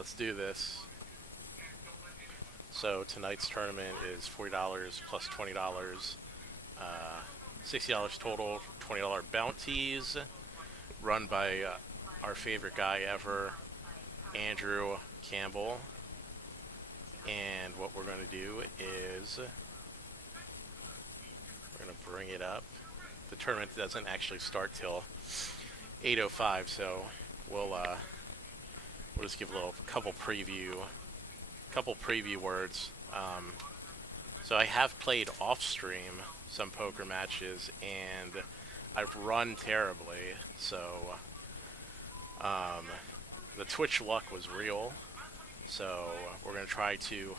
let's do this. So tonight's tournament is $40 plus $20, $60 total, $20 bounties, run by our favorite guy ever, Andrew Campbell. And what we're going to do is we're going to bring it up. The tournament doesn't actually start till 8:05, so we'll just give a couple preview words. So I have played off stream some poker matches, and I've run terribly. So the Twitch luck was real. So we're gonna try to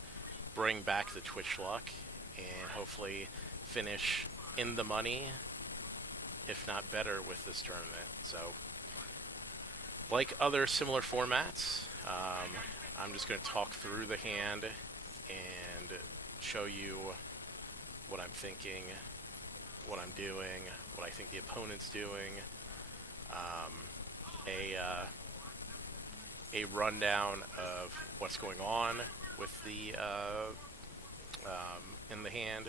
bring back the Twitch luck and hopefully finish in the money, if not better, with this tournament. So, like other similar formats, I'm just going to talk through the hand and show you what I'm thinking, what I'm doing, what I think the opponent's doing, a rundown of what's going on with the in the hand,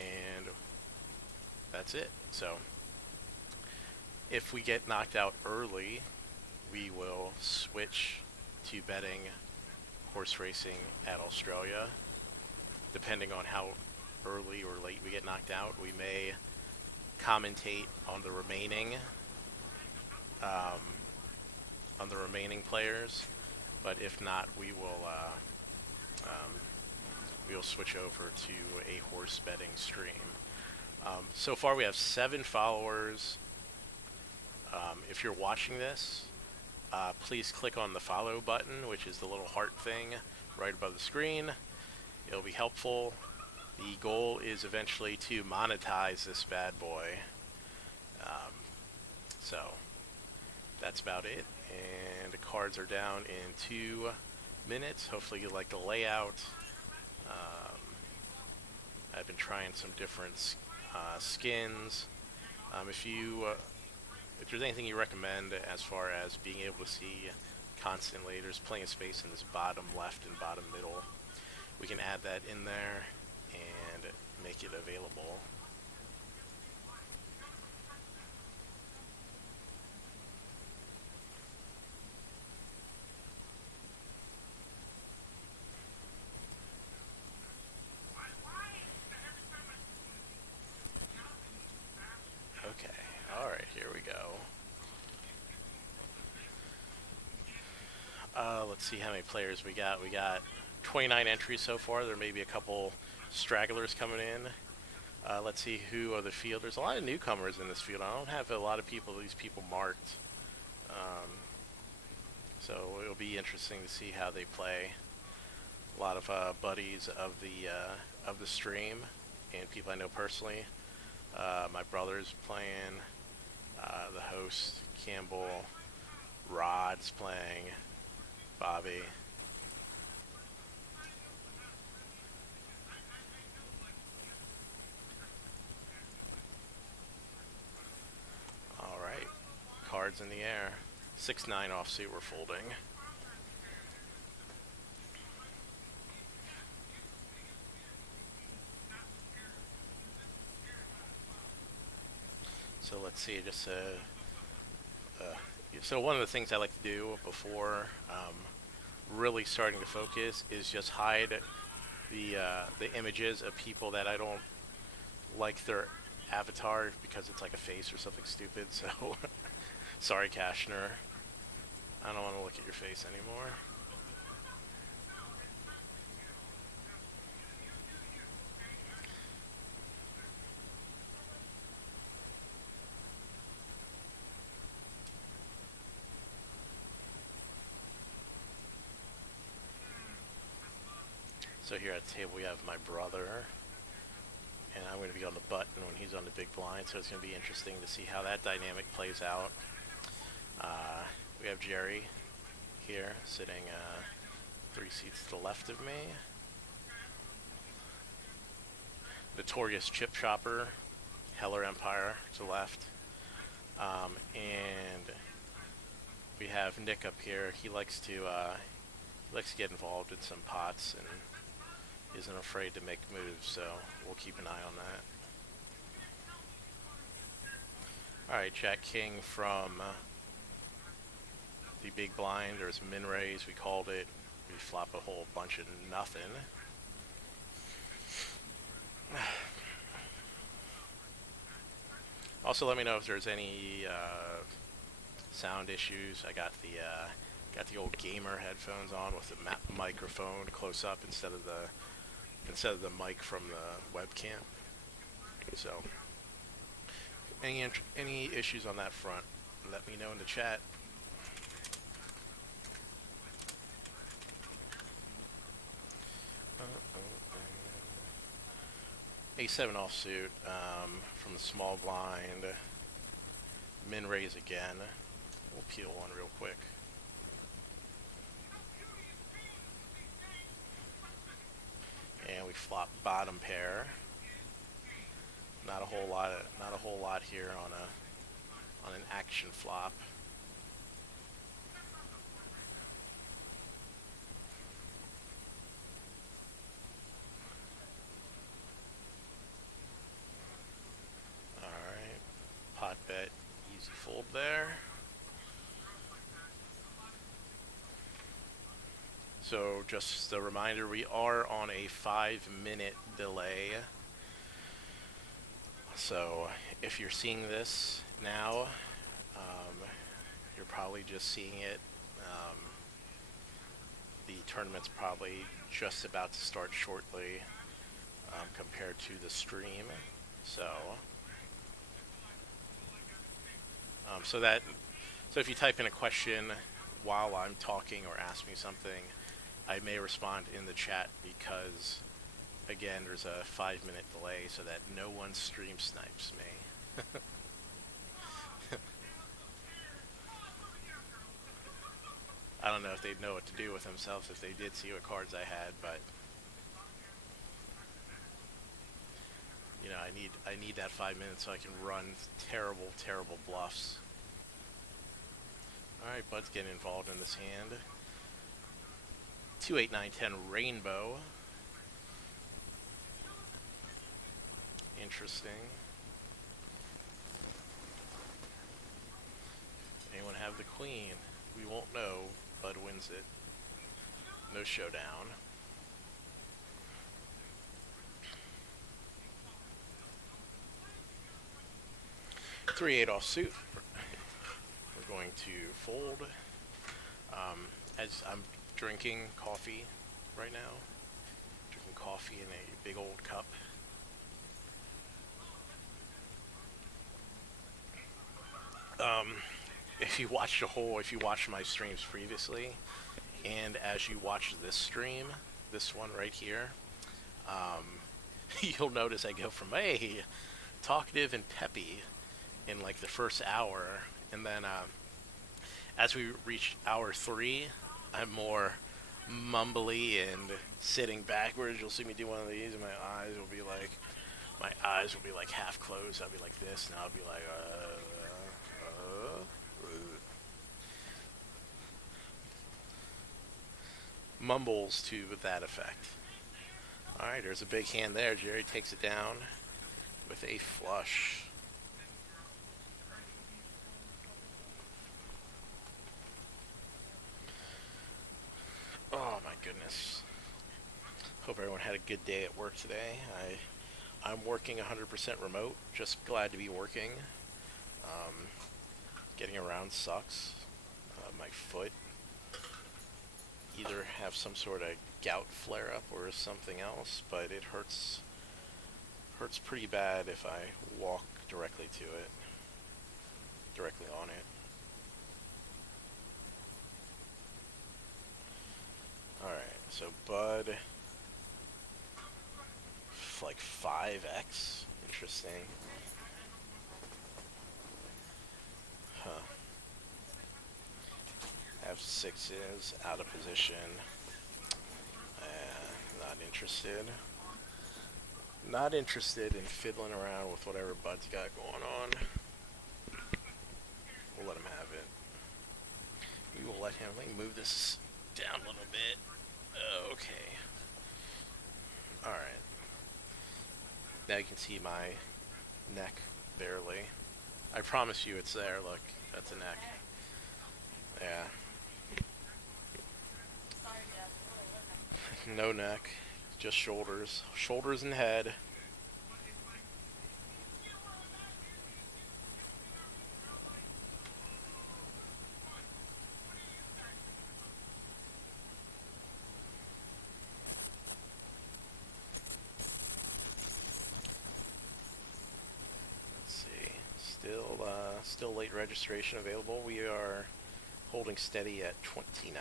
and that's it. So if we get knocked out early, we will switch to betting horse racing at Australia. Depending on how early or late we get knocked out, we may commentate on the remaining players. But if not, we will switch over to a horse betting stream. So far, we have 7 followers. If you're watching this, please click on the follow button, which is the little heart thing right above the screen. It'll be helpful. The goal is eventually to monetize this bad boy. So that's about it. And the cards are down in 2 minutes. Hopefully you like the layout. I've been trying some different skins. If there's anything you recommend as far as being able to see constantly, there's plenty of space in this bottom left and bottom middle. We can add that in there and make it available. Okay, alright, here we go. Let's see how many players we got. We got 29 entries so far. There may be a couple stragglers coming in. Let's see who are the field. There's a lot of newcomers in this field. I don't have a lot of these people marked. So it'll be interesting to see how they play. A lot of buddies of the stream and people I know personally. My brother's playing. The host, Campbell. Rod's playing. Bobby. Alright. Cards in the air. 6-9 offsuit we're folding. So let's see, so one of the things I like to do before really starting to focus is just hide the images of people that I don't like their avatar because it's like a face or something stupid. So sorry, Kashner, I don't want to look at your face anymore. So here at the table we have my brother, and I'm going to be on the button when he's on the big blind, so it's going to be interesting to see how that dynamic plays out. We have Jerry here, sitting 3 seats to the left of me. Notorious Chip Chopper, Heller Empire to the left. And We have Nick up here. He likes to get involved in some pots and isn't afraid to make moves, so we'll keep an eye on that. Alright, Jack King from the big blind. There's min raise, we called it. We flop a whole bunch of nothing. Also, let me know if there's any sound issues. I got the old gamer headphones on with the microphone close up instead of the mic from the webcam. So, any issues on that front, let me know in the chat. A7 offsuit from the small blind. Min raise again. We'll peel one real quick. And we flop bottom pair. Not a whole lot here on an action flop. Pot bet, easy fold there. So just a reminder, we are on a 5-minute delay. So if you're seeing this now, you're probably just seeing it. The tournament's probably just about to start shortly compared to the stream. So if you type in a question while I'm talking or ask me something, I may respond in the chat because, again, there's a 5-minute delay so that no one stream snipes me. I don't know if they'd know what to do with themselves if they did see what cards I had, but you know, I need that 5 minutes so I can run terrible bluffs. Alright, Bud's getting involved in this hand. 2, 8, 9, 10 rainbow. Interesting. Anyone have the queen? We won't know. Bud wins it. No showdown. Three, 8 offsuit. We're going to fold. As I'm drinking coffee right now. Drinking coffee in a big old cup. If you watched my streams previously, and as you watch this stream, this one right here, you'll notice I go from, hey, talkative and peppy in like the first hour, and then as we reach hour 3, I'm more mumbly and sitting backwards. You'll see me do one of these, and my eyes will be like half closed. I'll be like this, and I'll be like, mumbles to that effect. Alright, there's a big hand there. Jerry takes it down with a flush. Oh my goodness. Hope everyone had a good day at work today. I'm working 100% remote. Just glad to be working. Getting around sucks. My foot either have some sort of gout flare-up or something else, but it hurts pretty bad if I walk directly to it, directly on it. Alright, so Bud, like 5x, interesting. Huh. Have 6s, out of position. Not interested. Not interested in fiddling around with whatever Bud's got going on. We'll let him have it. let me move this down a little bit. Okay. Alright. Now you can see my neck barely. I promise you it's there. Look, that's a neck. Yeah. No neck, just shoulders. Shoulders and head. Let's see. Still late registration available. We are holding steady at 29.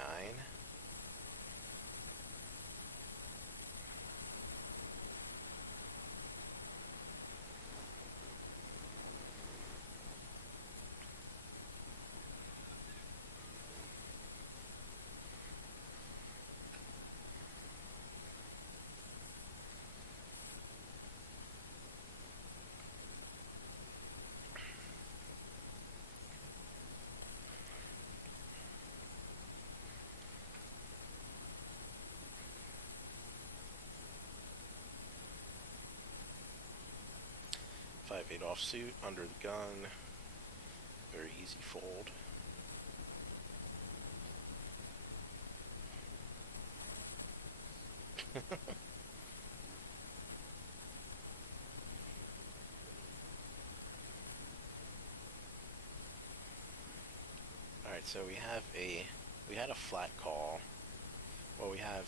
Five eight offsuit, under the gun. Very easy fold. Alright, so we had a flat call. Well, we had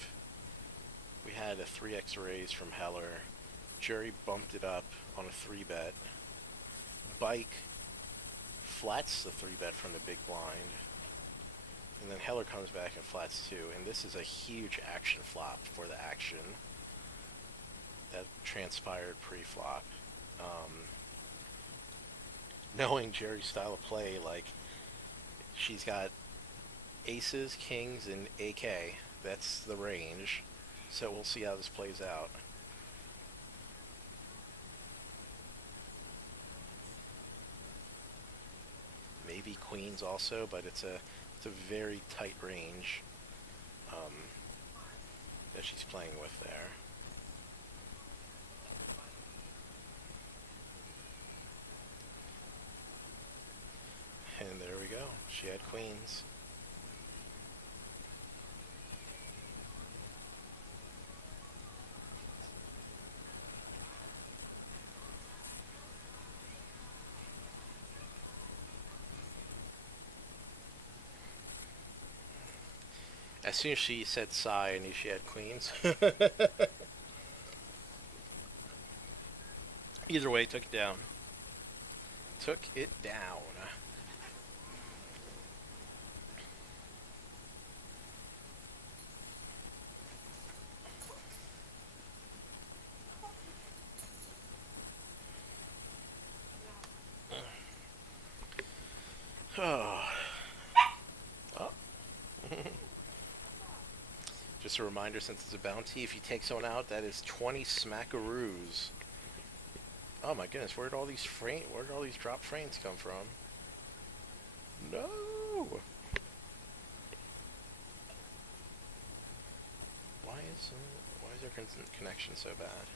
a 3x raise from Heller. Jerry bumped it up on a 3-bet. Bike flats the 3-bet from the big blind. And then Heller comes back and flats 2. And this is a huge action flop for the action that transpired pre-flop. Knowing Jerry's style of play, like, she's got aces, kings, and AK. That's the range. So we'll see how this plays out. Maybe queens also, but it's a very tight range that she's playing with there. And there we go. She had queens. As soon as she said sigh, I knew she had queens. Either way, took it down. Took it down. Oh. Oh. Just a reminder, since it's a bounty, if you take someone out, that is 20 smackaroos. Oh my goodness, where did all these drop frames come from? No. Why is their connection so bad?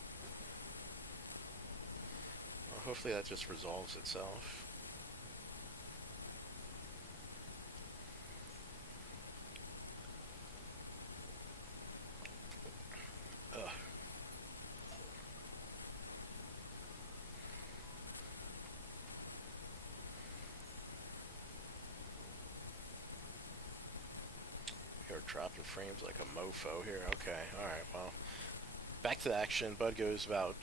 Well, hopefully that just resolves itself. Dropping frames like a mofo here. Okay, alright, well. Back to the action. Bud goes about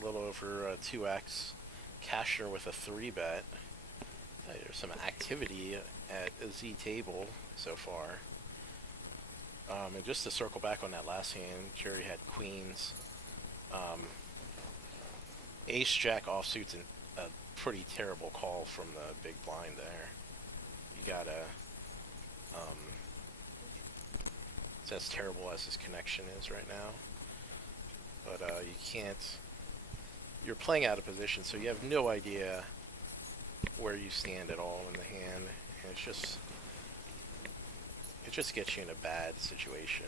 a little over 2x. Cashner with a 3-bet. There's some activity at a Z table so far. And just to circle back on that last hand, Jerry had queens. Ace-Jack offsuit's a pretty terrible call from the big blind there. You gotta... It's as terrible as his connection is right now. But you can't... You're playing out of position, so you have no idea where you stand at all in the hand. And it's just... just gets you in a bad situation.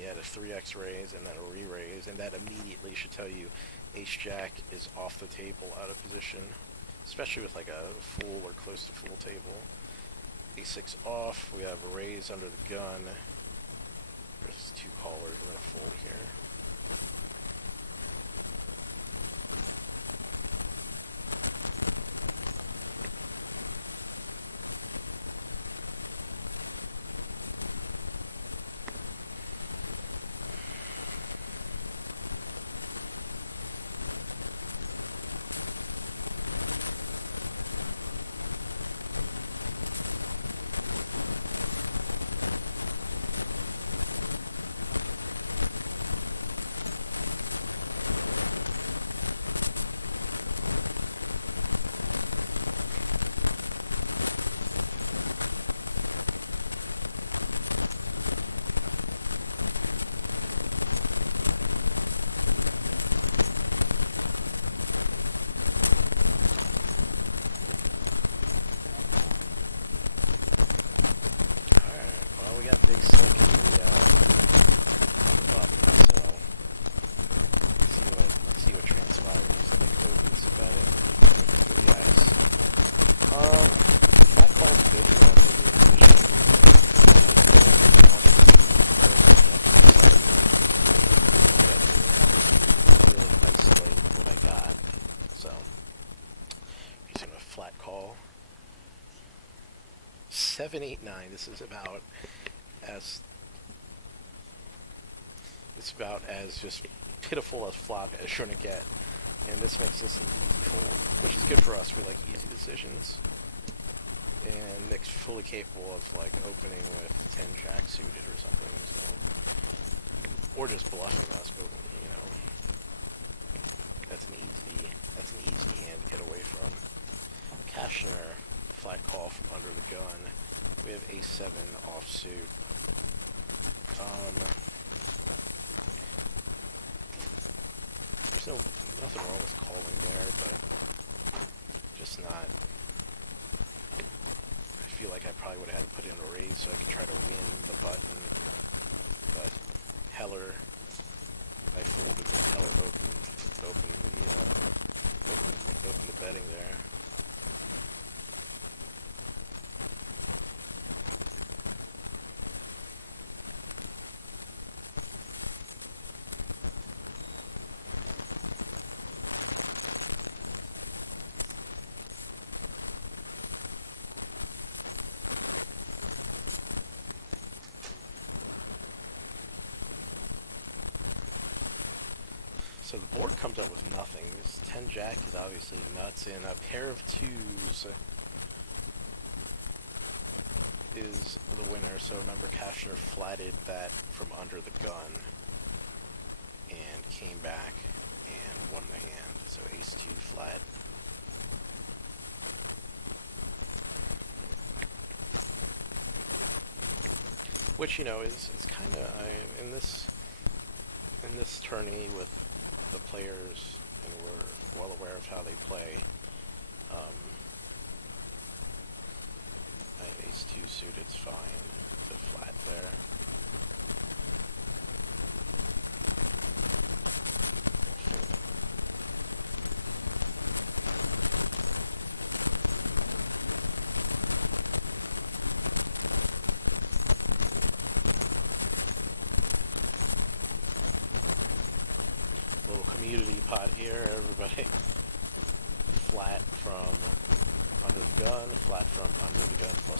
You had a 3x raise and then a re-raise, and that immediately should tell you ace-jack is off the table, out of position, especially with like a full or close to full table. A6 off, we have a raise under the gun. There's 2 callers, we're going to fold here. We got big sink in the button, so let's see what transpires. Nick opens a betting with 3x. Flat call's good here on the position. Really isolate what I got. So using a flat call. 7, 8, 9. This is about as just pitiful a flop as you're gonna get, and this makes this an easy fold, which is good for us. We like easy decisions, and Nick's fully capable of like opening with 10 jack suited or something, so, or just bluffing us. But you know, that's an easy hand to get away from. Kashner, flat call from under the gun. We have a7 offsuit. There's nothing wrong with calling there, but just not. I feel like I probably would have had to put in a raise so I could try to win the button, but Heller, I folded with Heller open the betting there. So the board comes up with nothing. This 10 jack is obviously nuts, and a pair of 2s is the winner. So remember, Kashner flatted that from under the gun and came back and won the hand. So ace-2 flat. Which, you know, is kind of in this tourney with the players, and we're well aware of how they play. Ace-2 suited's fine. It's a flat there. Community pot here, everybody. Flat from under the gun, flat from under the gun +1,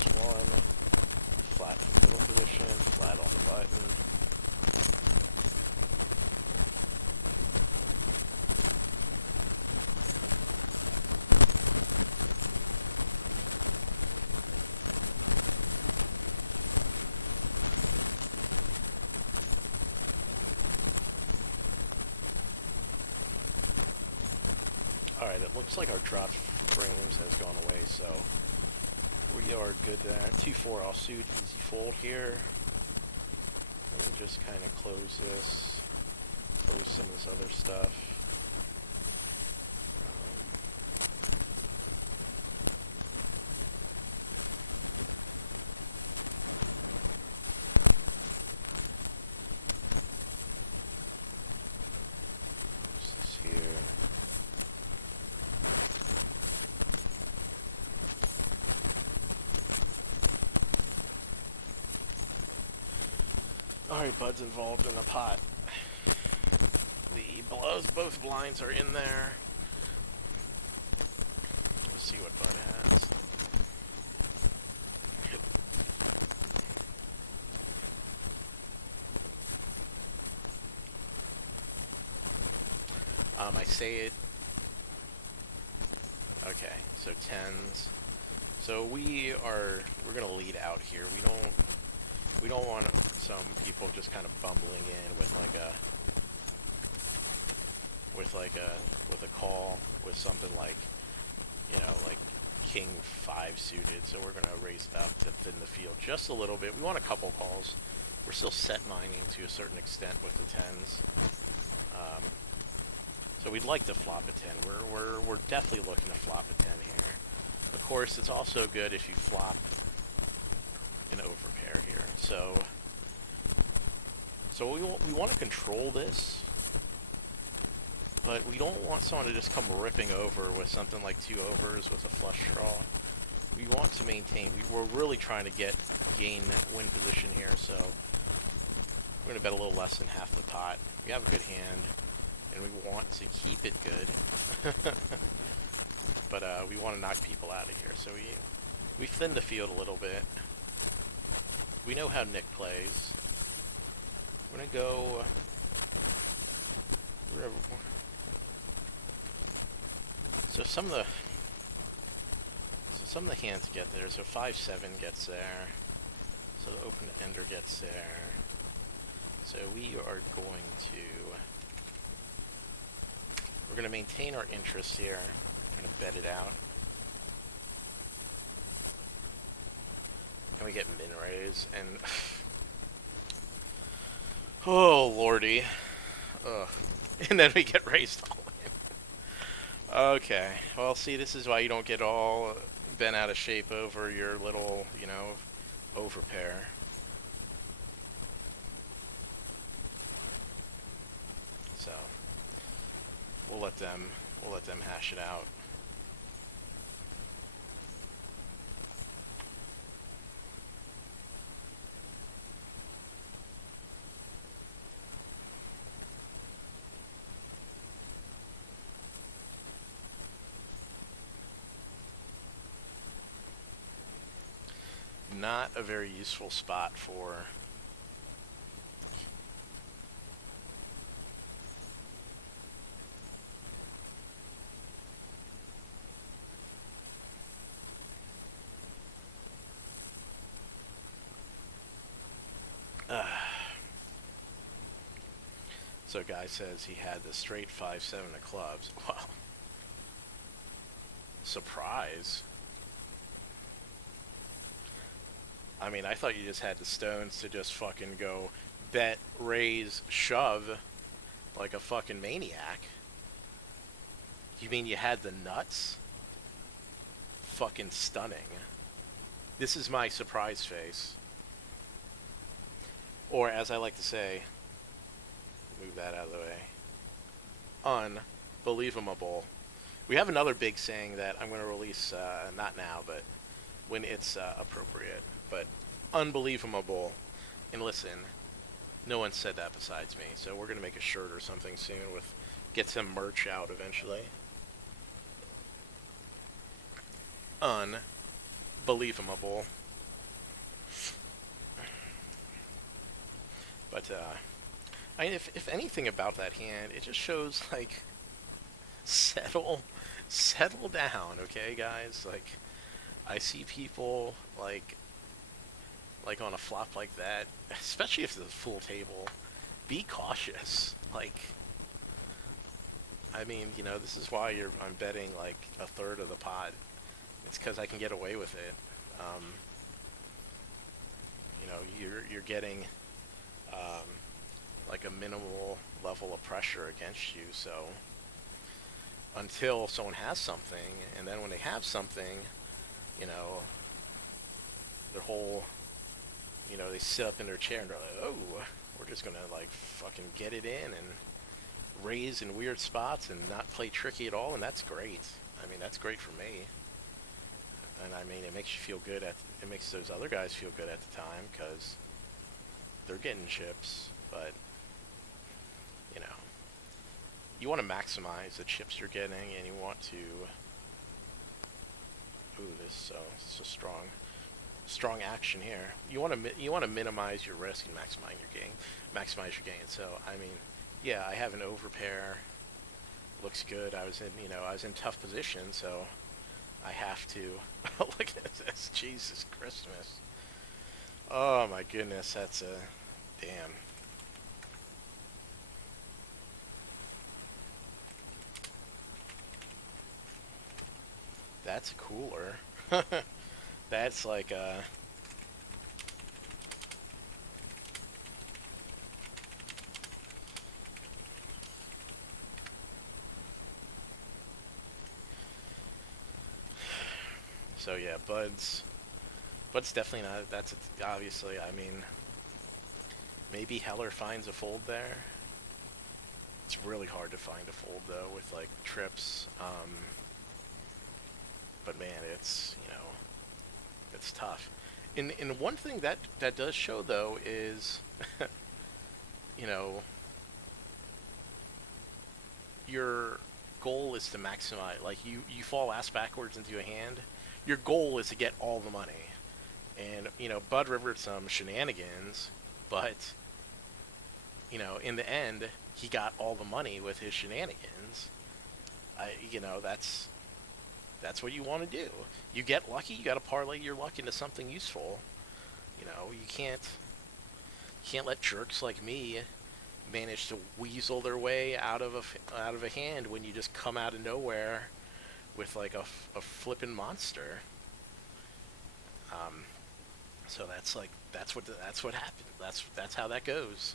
flat from middle position, flat on the button. Alright, it looks like our drop frames has gone away, so we are good there. 2-4 offsuit, easy fold here. And we'll just kind of close this, close some of this other stuff. Alright, Bud's involved in the pot. Both blinds are in there. Let's see what Bud has. I say it. Okay, so tens. So we're gonna lead out here. We don't want some people just kind of bumbling in with with a call with something like, you know, like king 5 suited. So we're gonna raise it up to thin the field just a little bit. We want a couple calls. We're still set mining to a certain extent with the tens. So we'd like to flop a 10. We're definitely looking to flop a 10 here. Of course, it's also good if you flop an overpair here. So we want to control this, but we don't want someone to just come ripping over with something like 2 overs with a flush draw. We want to maintain. We're really trying to gain win position here, so we're going to bet a little less than half the pot. We have a good hand, and we want to keep it good. But we want to knock people out of here, so we thin the field a little bit. We know how Nick plays. We're going to go wherever. So some of the hands get there. So 5-7 gets there. So the open ender gets there. So we're going to maintain our interest here. We're going to bet it out. And we get min raise, and oh lordy. Ugh. And then we get raised all in. Okay, well see, this is why you don't get all bent out of shape over your little, you know, overpair. So we'll let them hash it out. Not a very useful spot for so guy says he had the straight 5-7 of clubs. Wow. Surprise. I mean, I thought you just had the stones to just fucking go bet, raise, shove like a fucking maniac. You mean you had the nuts? Fucking stunning. This is my surprise face. Or, as I like to say, move that out of the way, unbelievable. We have another big saying that I'm going to release, not now, but when it's appropriate. But unbelievable. And listen, no one said that besides me, so we're going to make a shirt or something soon get some merch out eventually. Unbelievable. But I mean, if anything about that hand, it just shows, like, settle down, okay, guys? Like, I see people, like on a flop like that, especially if it's a full table, be cautious. Like, I mean, you know, this is why I'm betting, like, a third of the pot. It's because I can get away with it. You know, you're getting like a minimal level of pressure against you, so until someone has something, and then when they have something, you know, their whole, you know, they sit up in their chair and they're like, oh, we're just gonna, like, fucking get it in and raise in weird spots and not play tricky at all, and that's great. I mean, that's great for me. And I mean, it makes you feel good it makes those other guys feel good at the time, because they're getting chips, but you know, you want to maximize the chips you're getting, and you want to. Ooh, this is strong action here. You want to minimize your risk and maximize your gain. So I mean, yeah, I have an overpair. Looks good. I was in tough position, so I have to. Look at this, Jesus Christmas. Oh my goodness, that's a damn. That's a cooler. That's like a. So yeah, Bud's definitely not. Obviously. I mean, maybe Heller finds a fold there. It's really hard to find a fold though with like trips. But man, it's tough. And one thing that does show though is, you know, your goal is to maximize. Like you fall ass backwards into a hand. Your goal is to get all the money. And Bud rivered some shenanigans, but in the end, he got all the money with his shenanigans. That's what you want to do. You get lucky, you got to parlay your luck into something useful. You can't let jerks like me manage to weasel their way out of a hand when you just come out of nowhere with like a flippin' monster. Um, so that's what happened. That's how that goes.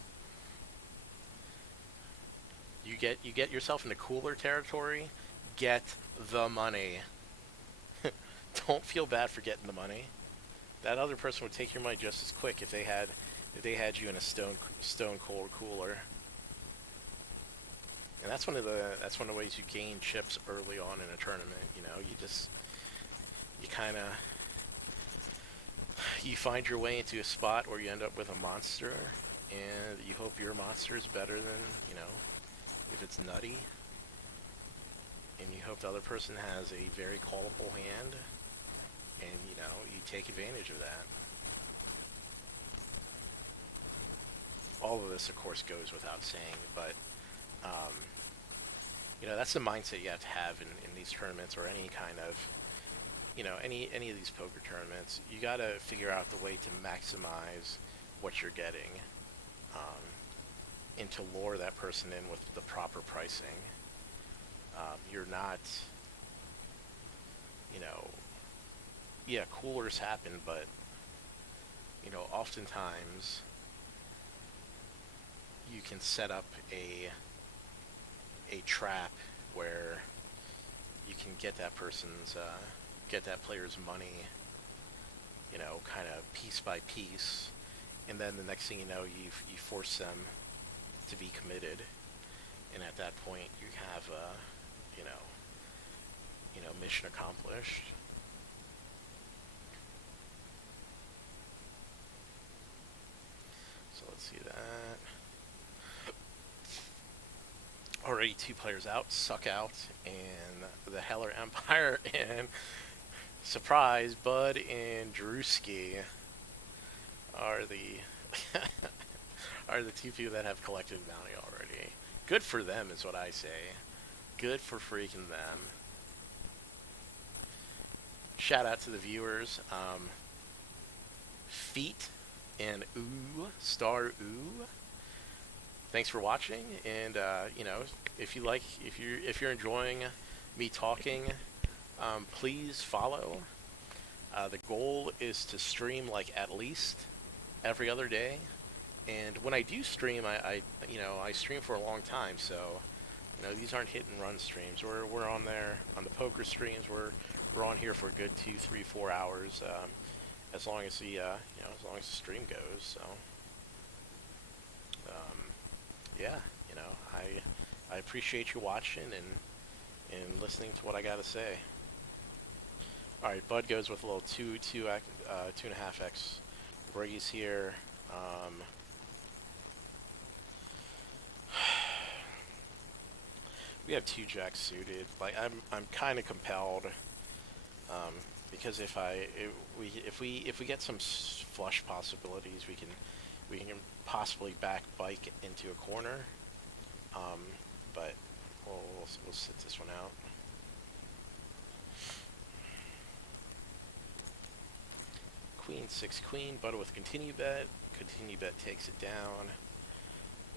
You get yourself into cooler territory. Get the money. Don't feel bad for getting the money. That other person would take your money just as quick if they had you in a stone cold cooler. And that's one of the ways you gain chips early on in a tournament. You kind of you find your way into a spot where you end up with a monster, and you hope your monster is better than if it's nutty, and you hope the other person has a very callable hand, and you take advantage of that. All of this, of course, goes without saying, but um, that's the mindset you have to have in these tournaments or any kind of any of these poker tournaments. You got to figure out the way to maximize what you're getting, um, and to lure that person in with the proper pricing. You're not, you know, yeah, coolers happen, but oftentimes you can set up a trap where you can get that player's money, kind of piece by piece, and then the next thing you know, you force them to be committed, and at that point you have you know, mission accomplished. So let's see that. Already two players out, Suck Out, and the Heller Empire, and surprise, Bud and Drewski are the are the two people that have collected bounty already. Good for them, is what I say. Good for freaking them. Shout out to the viewers. Feet and Ooh, Star Ooh. Thanks for watching, and if you're enjoying me talking, please follow. The goal is to stream like at least every other day, and when I do stream, I stream for a long time, so these aren't hit and run streams. We're on there on the poker streams. We're on here for a good 2, 3, 4 hours, as long as as long as the stream goes. So. Yeah, I appreciate you watching and listening to what I gotta say. All right, Bud goes with a little 2.5x raise here. We have two jacks suited. Like I'm kind of compelled, um, because if we get some flush possibilities, we can possibly back bike into a corner. Um, but we'll sit this one out. Queen 6 queen, butter with continue bet. Continue bet takes it down.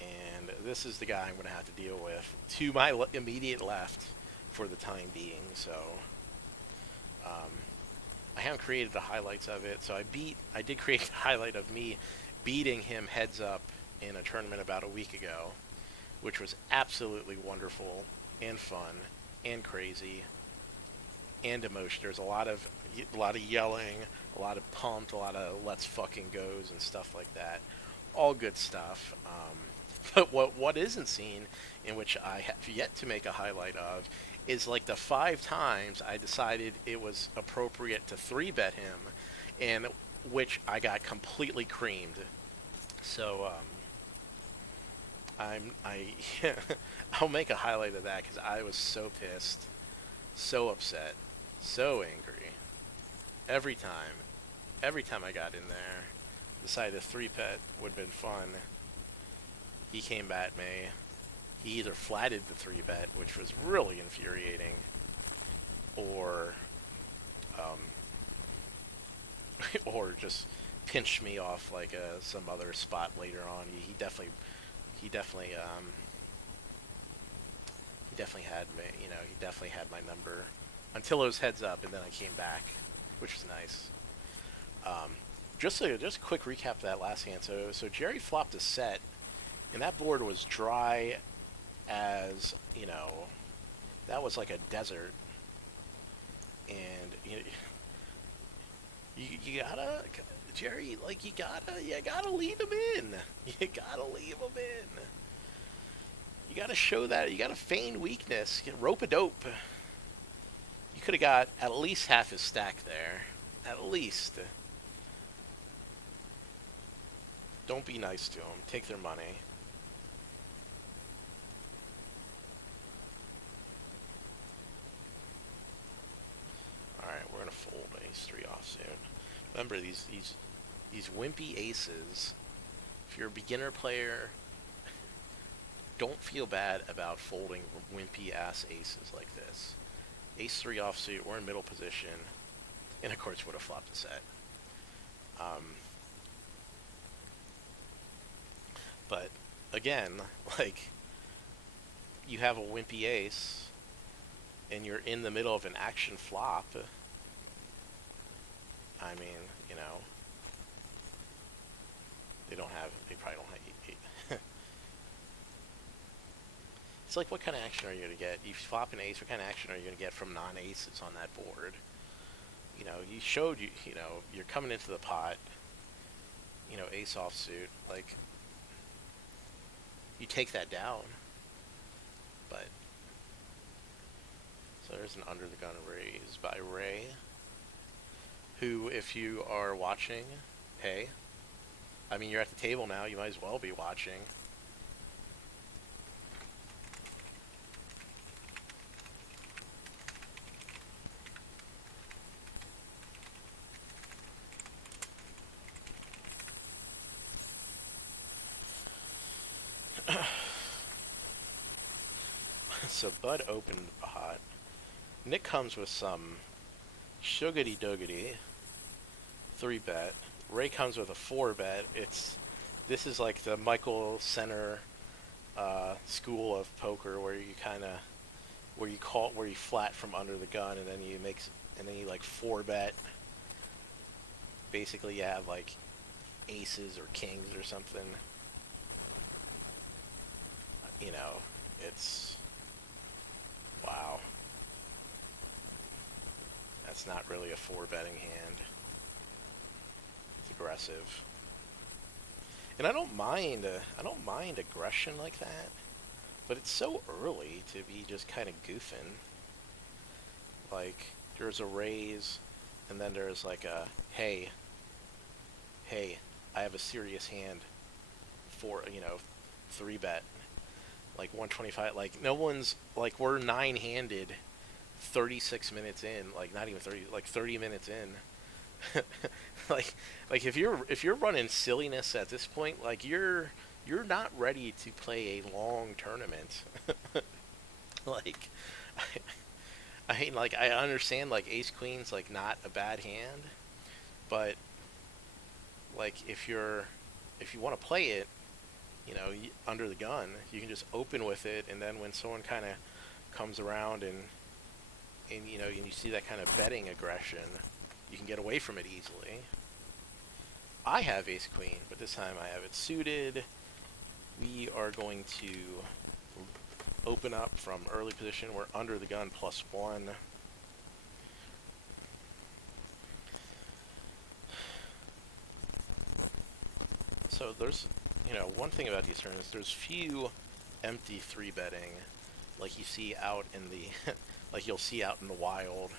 And this is the guy I'm going to have to deal with to my immediate left for the time being. So um, I haven't created the highlights of it. So I did create the highlight of me beating him heads up in a tournament about a week ago, which was absolutely wonderful and fun and crazy and emotion. There's a lot of yelling, a lot of pumped, a lot of let's fucking goes and stuff like that. All good stuff. But what isn't seen, in which I have yet to make a highlight of, is like the 5 times I decided it was appropriate to 3-bet him, and which I got completely creamed. So I I'll make a highlight of that because I was so pissed, so upset, so angry every time. Every time I got in there, decided a 3-bet would have been fun. He came at me. He either flatted the 3-bet, which was really infuriating, or um, or just pinched me off like some other spot later on. He definitely he definitely had me. He definitely had my number until it was heads up, and then I came back, which was nice. Just a quick recap of that last hand. So Jerry flopped a set, and that board was dry as, that was like a desert. And you gotta, Jerry, like you gotta lead him in. You gotta leave him in. You gotta show that. You gotta feign weakness. Rope a dope. You could have got at least half his stack there. At least. Don't be nice to them. Take their money. Alright, we're gonna fold ace-3 offsuit. Remember, these wimpy aces, if you're a beginner player, don't feel bad about folding wimpy-ass aces like this. Ace-3 offsuit, we're in middle position, and of course would have flopped a set. But again, like, you have a wimpy ace, and you're in the middle of an action flop. I mean, they probably don't have. It's like, what kind of action are you going to get? You flop an ace, what kind of action are you going to get from non-aces on that board? You showed, you're coming into the pot, ace offsuit, like, you take that down. But so there's an under the gun raise by Ray, who, if you are watching, hey, I mean, you're at the table now, you might as well be watching. So Bud opened the pot. Nick comes with some sugary doogity 3-bet. Ray comes with a 4-bet. This is like the Michael Center school of poker, where you flat from under the gun, and then you like 4-bet. Basically, you have like aces or kings or something. It's wow. That's not really a 4-betting hand. It's aggressive, and I don't mind aggression like that, but it's so early to be just kind of goofing. Like, there's a raise, and then there's like a hey, I have a serious hand for 3-bet. like 125. Like no one's like we're nine-handed, 36 minutes in. Like not even 30. Like 30 minutes in. like if you're running silliness at this point, like you're not ready to play a long tournament. like I mean, like I understand like ace queen's like not a bad hand, but like if you want to play it, under the gun, you can just open with it, and then when someone kind of comes around and you see that kind of betting aggression, you can get away from it easily. I have ace queen, but this time I have it suited. We are going to open up from early position. We're under the gun +1. So there's, one thing about these tournaments, there's few empty 3-betting like you see out in the, like you'll see out in the wild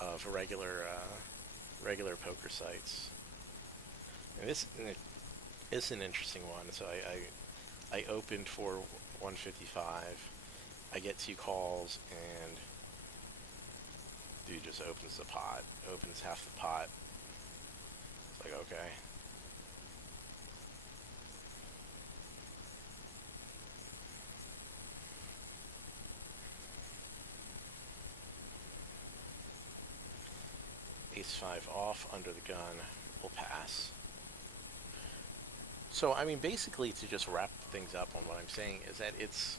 of regular poker sites. And this is an interesting one. So I opened for 155. I get 2 calls, and dude just opens the pot, opens half the pot. It's like, okay. Ace-5 off, under the gun, will pass. So, I mean, basically, to just wrap things up on what I'm saying is that it's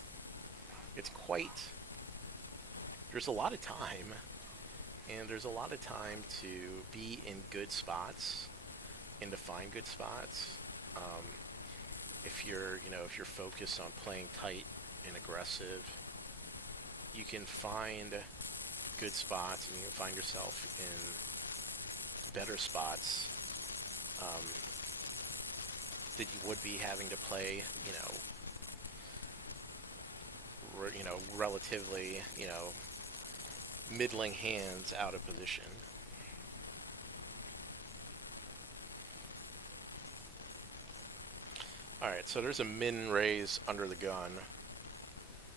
quite, there's a lot of time, and there's a lot of time to be in good spots and to find good spots. If you're focused on playing tight and aggressive, you can find good spots, and you can find yourself in better spots that you would be having to play, relatively, middling hands out of position. Alright, so there's a min raise under the gun,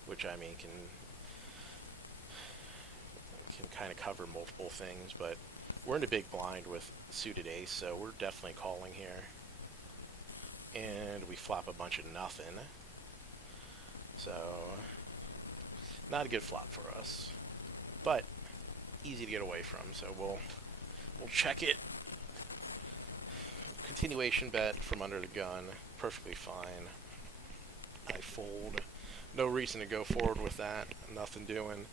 which I mean can kind of cover multiple things, but we're in a big blind with suited ace, so we're definitely calling here. And we flop a bunch of nothing. So, not a good flop for us, but easy to get away from, so we'll check it. Continuation bet from under the gun, perfectly fine. I fold. No reason to go forward with that, nothing doing.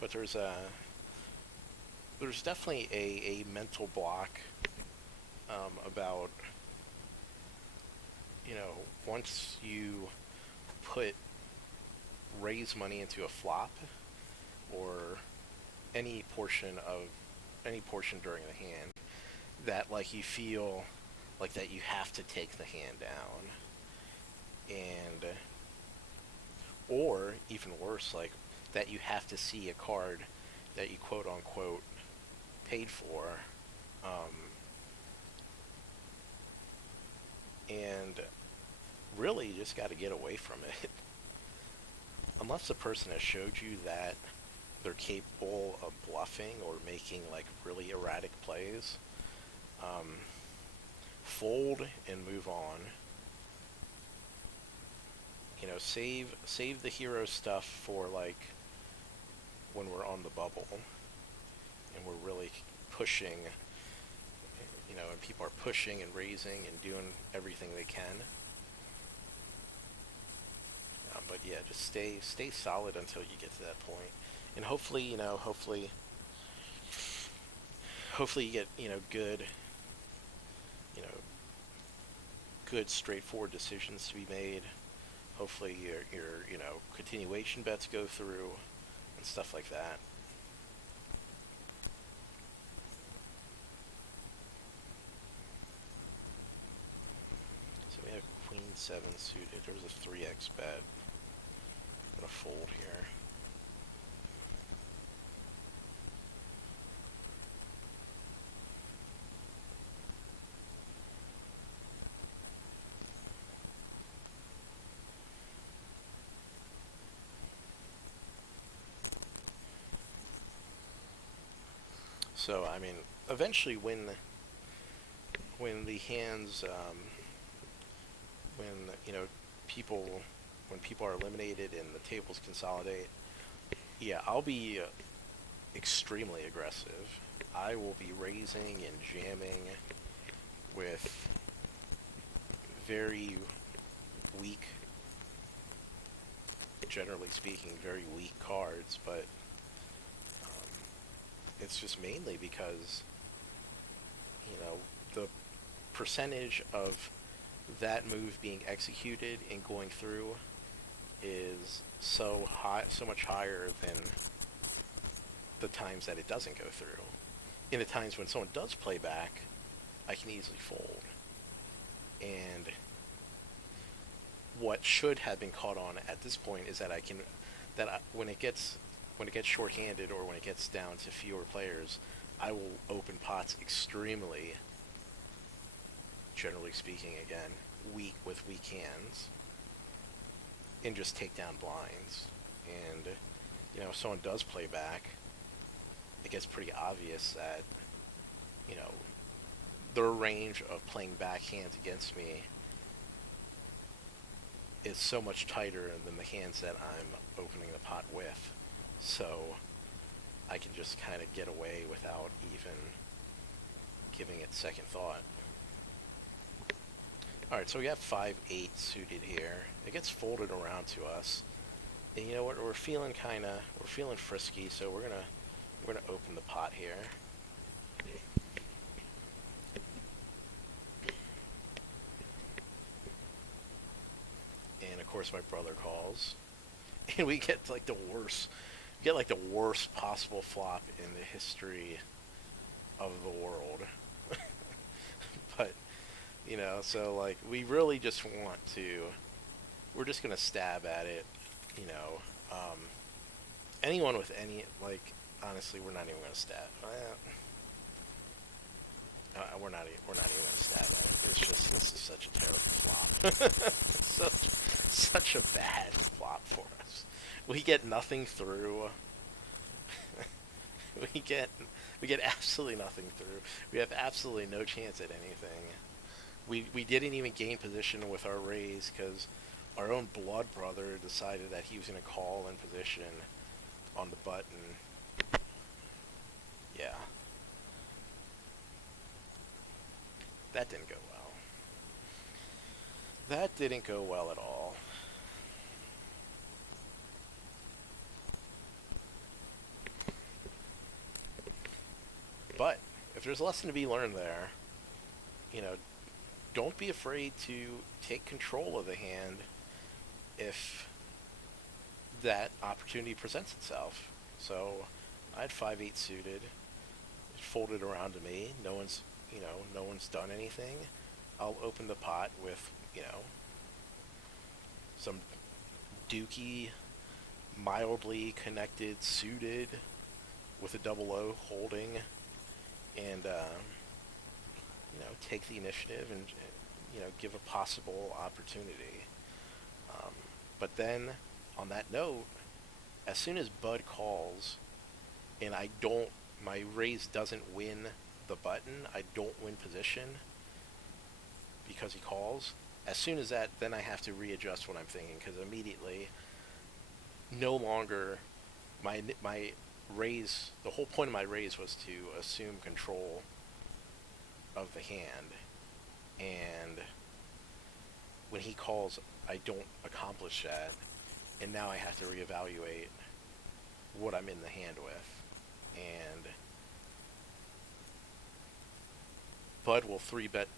But there's definitely a mental block about, once you put raise money into a flop or any portion during the hand, that like you feel like that you have to take the hand down, and or even worse, like that you have to see a card that you quote unquote paid for, and really you just got to get away from it. Unless the person has showed you that they're capable of bluffing or making like really erratic plays, fold and move on. Save the hero stuff for like when we're on the bubble and we're really pushing, and people are pushing and raising and doing everything they can. But yeah, just stay solid until you get to that point, and hopefully you get good good straightforward decisions to be made. Hopefully your continuation bets go through and stuff like that. So we have Queen 7 suited. There's a 3x bet. I'm gonna fold here. So I mean, eventually when the hands when people when people are eliminated and the tables consolidate, yeah, I'll be extremely aggressive. I will be raising and jamming with very weak, generally speaking, very weak cards, but um, it's just mainly because the percentage of that move being executed and going through is so high, so much higher than the times that it doesn't go through. In the times when someone does play back, I can easily fold. And what should have been caught on at this point is that when it gets shorthanded or when it gets down to fewer players, I will open pots extremely, generally speaking, again, weak with weak hands, and just take down blinds. And if someone does play back, it gets pretty obvious that you know their range of playing back hands against me is so much tighter than the hands that I'm opening the pot with. So I can just kind of get away without even giving it second thought. Alright, so we got 5-8 suited here. It gets folded around to us. And you know what, we're feeling frisky, so we're gonna open the pot here. And of course my brother calls. And we get like the worst possible flop in the history of the world. But so like we really just we're just gonna stab at it. Anyone with any, like, honestly, we're not even gonna stab. We're not even gonna stab at it. It's just, this is such a terrible flop. such a bad flop for us. We get nothing through. we get we get absolutely nothing through. We have absolutely no chance at anything. We didn't even gain position with our raise because our own blood brother decided that he was going to call in position on the button. Yeah. That didn't go well. That didn't go well at all. But if there's a lesson to be learned there, don't be afraid to take control of the hand if that opportunity presents itself. So I had 5-8 suited, folded around to me. No one's done anything. I'll open the pot with some dookie, mildly connected suited with a double O holding, and take the initiative and give a possible opportunity. But then, on that note, as soon as Bud calls, and my raise doesn't win the button, I don't win position because he calls. As soon as that, then I have to readjust what I'm thinking, because immediately, no longer, my raise, the whole point of my raise was to assume control of the hand, and when he calls, I don't accomplish that, and now I have to reevaluate what I'm in the hand with. And Bud will 3-bet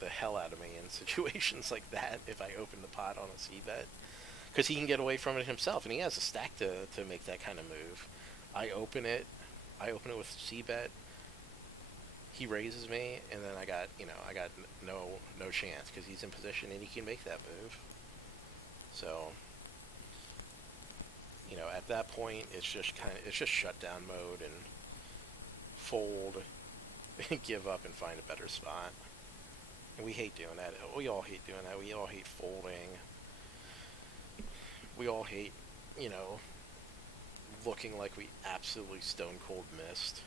the hell out of me in situations like that if I open the pot on a C-bet, because he can get away from it himself, and he has a stack to make that kind of move. I open it with C-bet, he raises me, and then I got no chance because he's in position and he can make that move. So at that point it's just shutdown mode and fold and give up and find a better spot. And we hate doing that. We all hate doing that. We all hate folding. We all hate looking like we absolutely stone cold missed.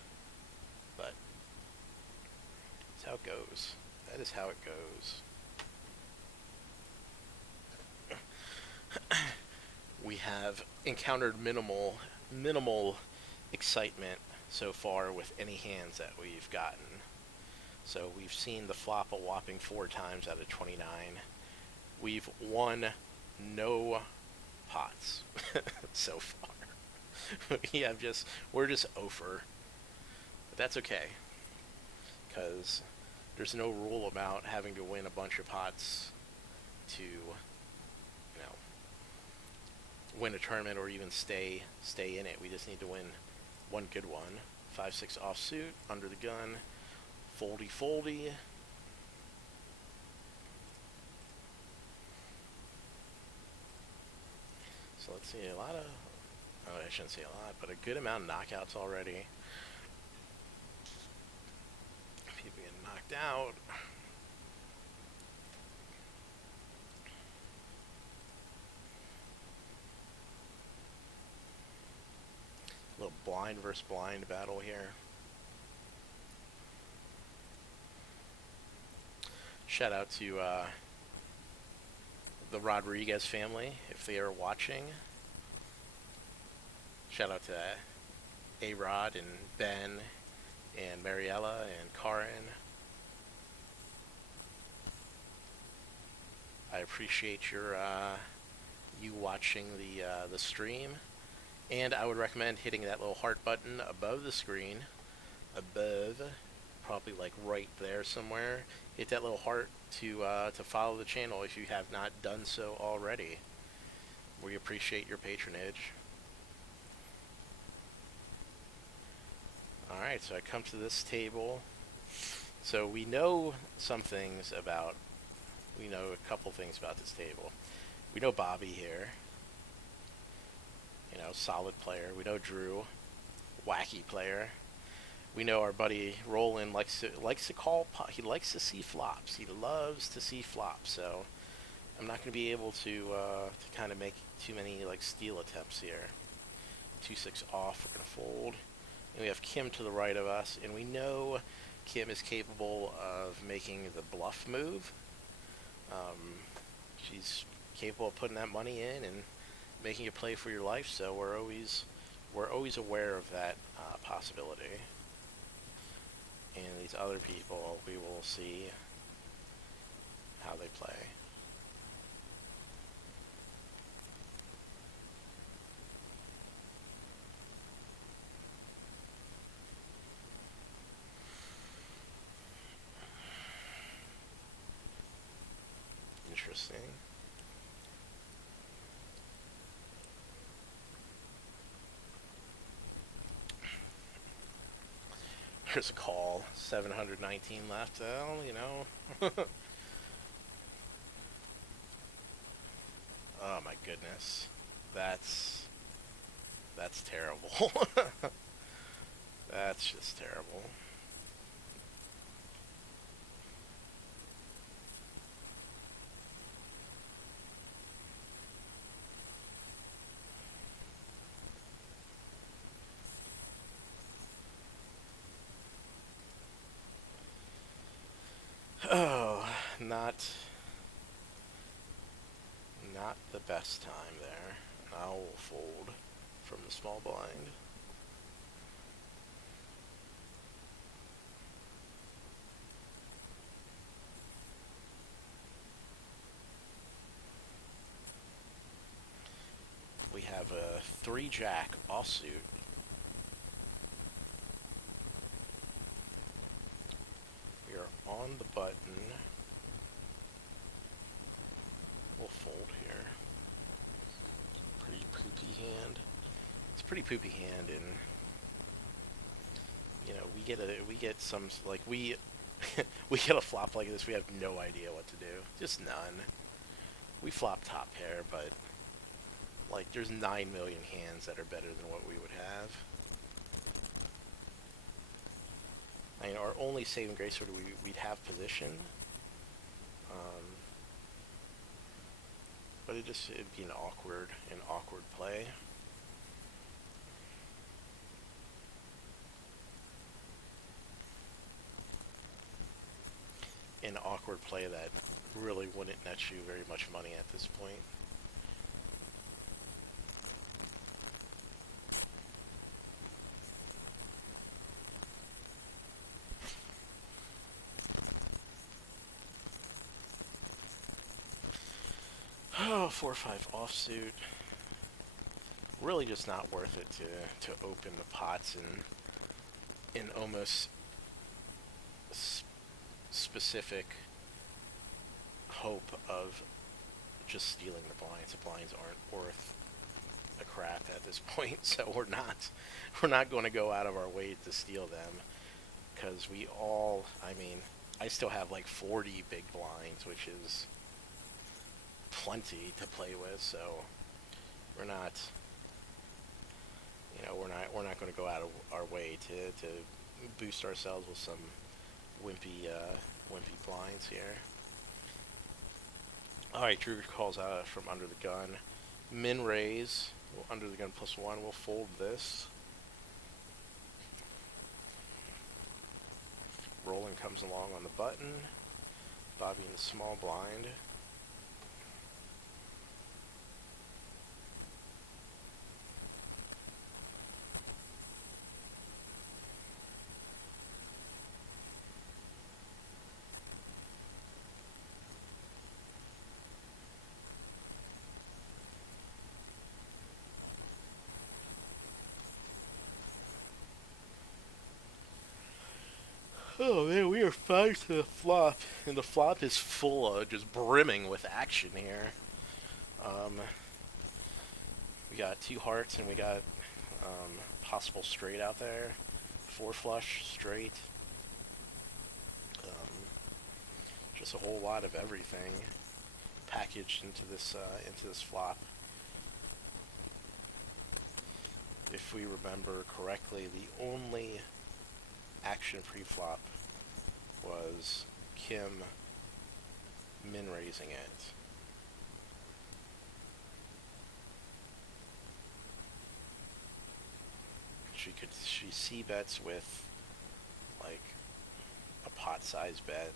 how it goes. That is how it goes. We have encountered minimal excitement so far with any hands that we've gotten. So we've seen the flop a whopping 4 times out of 29. We've won no pots so far. We're just over. But that's okay, because there's no rule about having to win a bunch of pots to, win a tournament or even stay in it. We just need to win one good one. 5-6 offsuit, under the gun, foldy. So let's see, I shouldn't say a lot, but a good amount of knockouts already. People getting knocked out. A little blind versus blind battle here. Shout out to the Rodriguez family if they are watching. Shout out to A-Rod and Ben and Mariella and Karin. I appreciate you watching the stream. And I would recommend hitting that little heart button above the screen. Above. Probably like right there somewhere. Hit that little heart to follow the channel if you have not done so already. We appreciate your patronage. Alright, so I come to this table. So we know a couple things about this table. We know Bobby here. Solid player. We know Drew, wacky player. We know our buddy Roland likes to call. He likes to see flops. He loves to see flops. So I'm not going to be able to kind of make too many steal attempts here. 2-6 off. We're going to fold. And we have Kim to the right of us, and we know Kim is capable of making the bluff move. She's capable of putting that money in and making a play for your life, so we're always aware of that possibility. And these other people, we will see how they play. Interesting. There's a call. 719 left. Well, Oh my goodness. That's terrible. That's just terrible. Oh, not the best time there. Now we'll fold from the small blind. We have a 3-jack offsuit. We are on the button. We'll fold here. Pretty poopy hand. It's a pretty poopy hand, and we get some we get a flop like this. We have no idea what to do. Just none. We flop top pair, but there's 9 million hands that are better than what we would have. I mean, our only saving grace would we'd have position. But it'd be an awkward play. awkward play that really wouldn't net you very much money at this point. Oh, 4-5 offsuit. Really just not worth it to open the pots in almost specific hope of just stealing the blinds. The blinds aren't worth a crap at this point, so we're not going to go out of our way to steal them, because I mean, I still have like 40 big blinds, which is plenty to play with, so we're not, we're not going to go out of our way to boost ourselves with some wimpy blinds here. All right, Drew calls out from under the gun. Min raise, under the gun +1. We'll fold this. Rolling comes along on the button. Bobby in the small blind. Oh man, we are 5 to the flop, and the flop is full of, just brimming with action here. We got 2 hearts, and we got possible straight out there. 4 flush, straight. Just a whole lot of everything packaged into this flop. If we remember correctly, the only action pre-flop was Kim min raising it. She c-bets with like a pot size bet.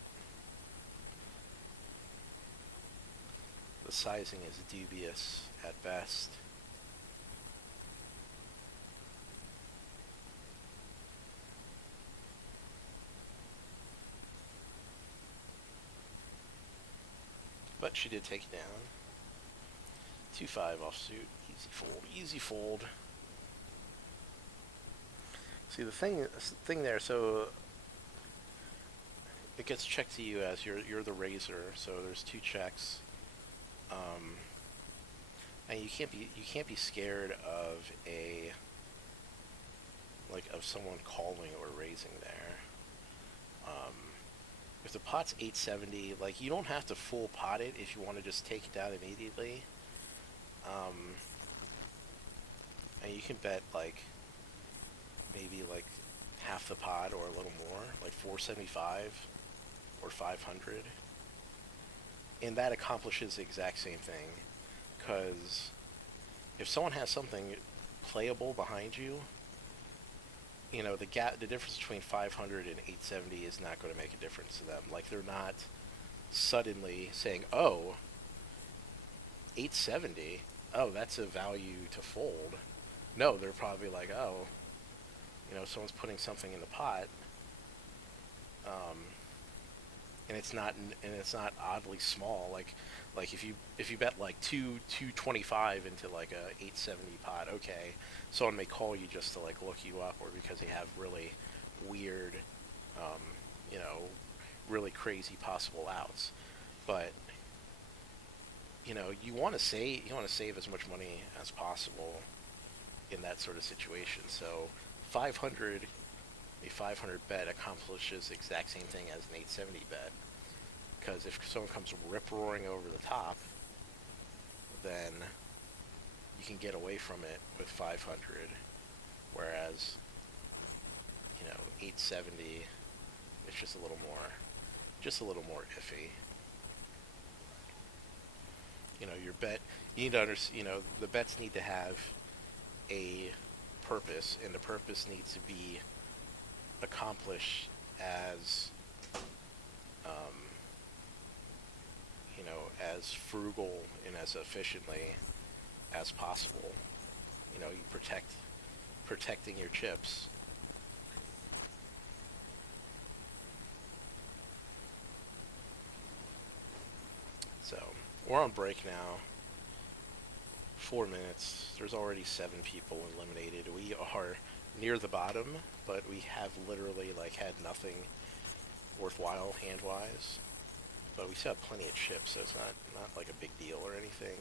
The sizing is dubious at best. But she did take it down. 2-5 offsuit. Easy fold. Easy fold. See, the thing there, so it gets checked to you as you're the raiser, so there's 2 checks. And you can't be scared of of someone calling or raising there. If the pot's 870, like, you don't have to full pot it if you want to just take it down immediately. And you can bet like maybe like half the pot or a little more, like 475 or 500. And that accomplishes the exact same thing, because if someone has something playable behind you, the difference between 500 and 870 is not going to make a difference to them. Like, they're not suddenly saying, oh, 870, oh, that's a value to fold. No, they're probably like, oh, someone's putting something in the pot, and it's not oddly small. Like if you bet like 225 into like a 870 pot, okay, someone may call you just to like look you up, or because they have really weird, really crazy possible outs. But you want to save as much money as possible in that sort of situation. So a 500 bet accomplishes the exact same thing as an 870 bet, because if someone comes rip-roaring over the top, then you can get away from it with 500, whereas 870 is just a little more iffy. Your bet, you need to understand, the bets need to have a purpose, and the purpose needs to be accomplished as you know, as frugal and as efficiently as possible. You know, you protecting your chips. So we're on break now. 4 minutes. There's already 7 people eliminated. We are near the bottom, but we have literally like had nothing worthwhile hand-wise. But we still have plenty of chips, so it's not like a big deal or anything.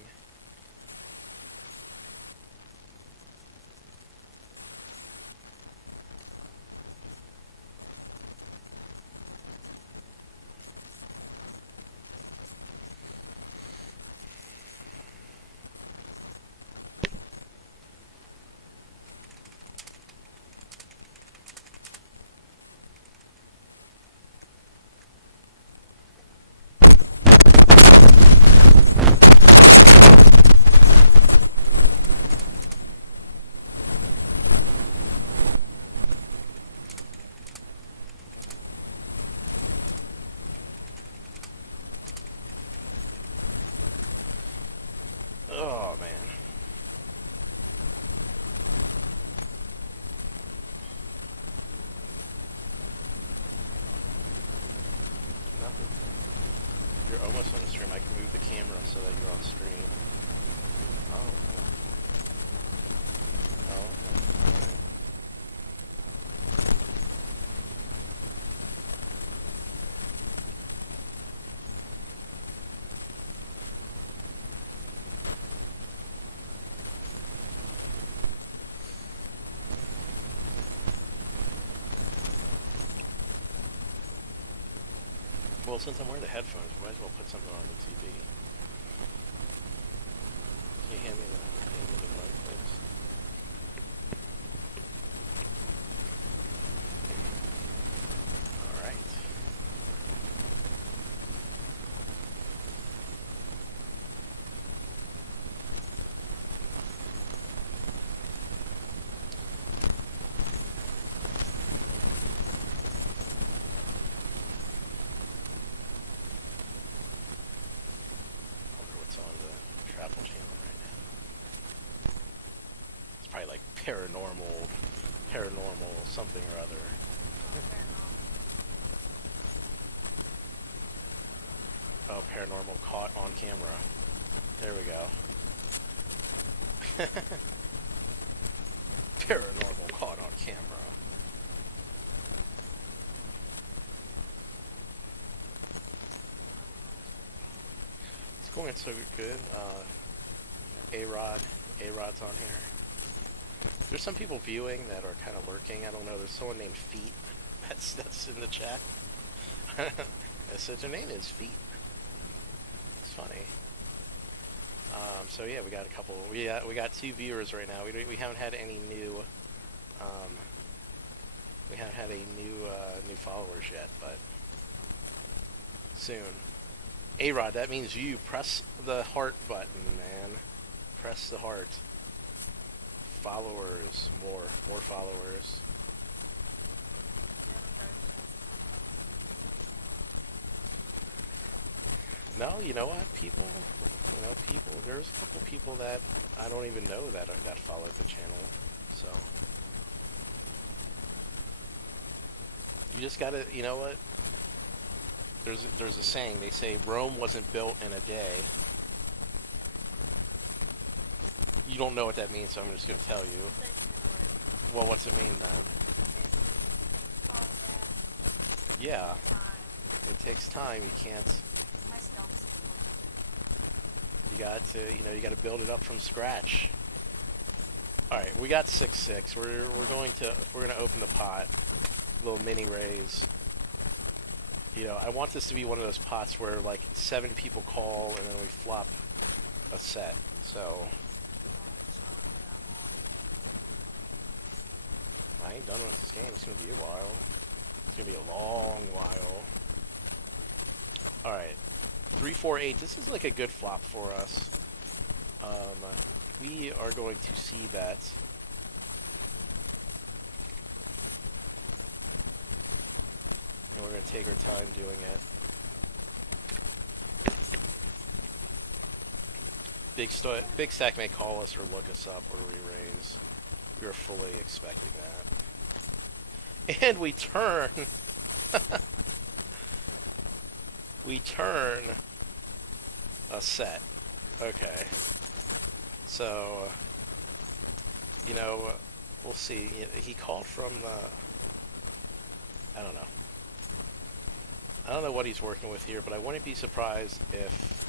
Oh man. Nothing. You're almost on the stream. I can move the camera so that you're on stream. Oh, okay. Oh, okay. Well, since I'm wearing the headphones, we might as well put something on the TV. Can you hand me the mic, please? All right. On the travel channel right now. It's probably like paranormal something or other. Oh, paranormal caught on camera. There we go. Paranormal caught on camera. Going so good. A-Rod's on here. There's some people viewing that are kind of lurking. I don't know. There's someone named Feet that's in the chat. I said their name is Feet. It's funny. So yeah, we got a couple. We got 2 viewers right now. We haven't had any new. We haven't had any new followers yet, but soon. A-Rod, that means you. Press the heart button, man. Press the heart. Followers. More followers. No, you know what? People, there's a couple people that I don't even know that followed the channel, so. You just gotta, you know what? There's a saying, they say Rome wasn't built in a day. You don't know what that means, so I'm just going to tell you. Well, what's it mean then? Yeah. It takes time, you can't... You got to, you got to build it up from scratch. Alright, we got 6-6. We're going to open the pot. Little mini raise. I want this to be one of those pots where like 7 people call and then we flop a set. So I ain't done with this game. It's gonna be a while. It's gonna be a long while. All right, 3-4-8. This is like a good flop for us. We are going to c-bet. And we're going to take our time doing it. Big Stack may call us or look us up or re-raise. We are fully expecting that. And we turn. We turn a set. Okay. So, you know, we'll see. He called from the... I don't know. I don't know what he's working with here, but I wouldn't be surprised if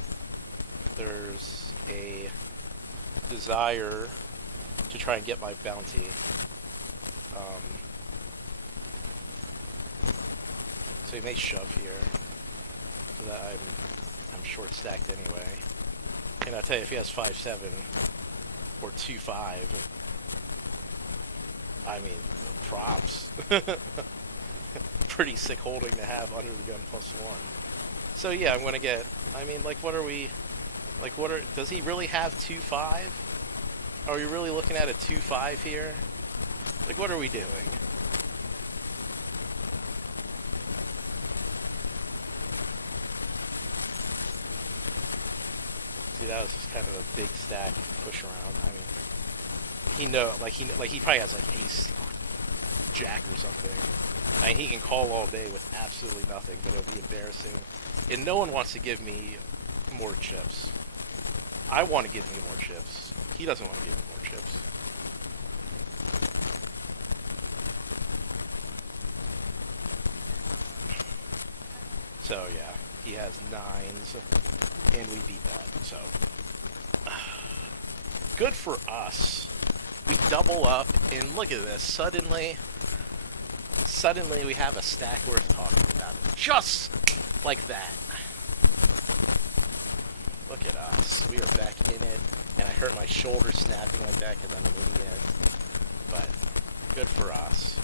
there's a desire to try and get my bounty. So he may shove here, so that I'm short stacked anyway. And I'll tell you, if he has 5-7 or 2-5, I mean, props. Pretty sick holding to have under the gun +1. So yeah, I'm gonna get. I mean, like, what are we? Like, what are? Does he really have 2-5? Are we really looking at a 2-5 here? Like, what are we doing? See, that was just kind of a big stack push around. I mean, he probably has like ace jack or something. I mean, he can call all day with absolutely nothing, but it'll be embarrassing. And no one wants to give me more chips. I want to give me more chips. He doesn't want to give me more chips. So yeah, he has 9s, and we beat that. So good for us. We double up, and look at this. Suddenly we have a stack worth talking about. It. Just like that. Look at us. We are back in it, and I hurt my shoulder snapping like that because I'm an idiot. But good for us.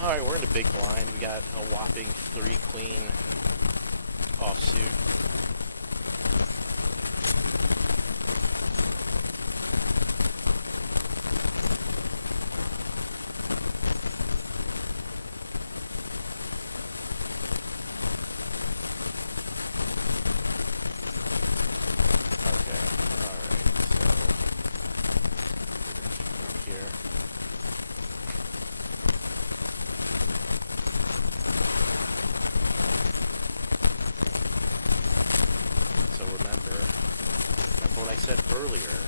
Alright, we're in a big blind. We got a whopping 3 queen offsuit. Said earlier,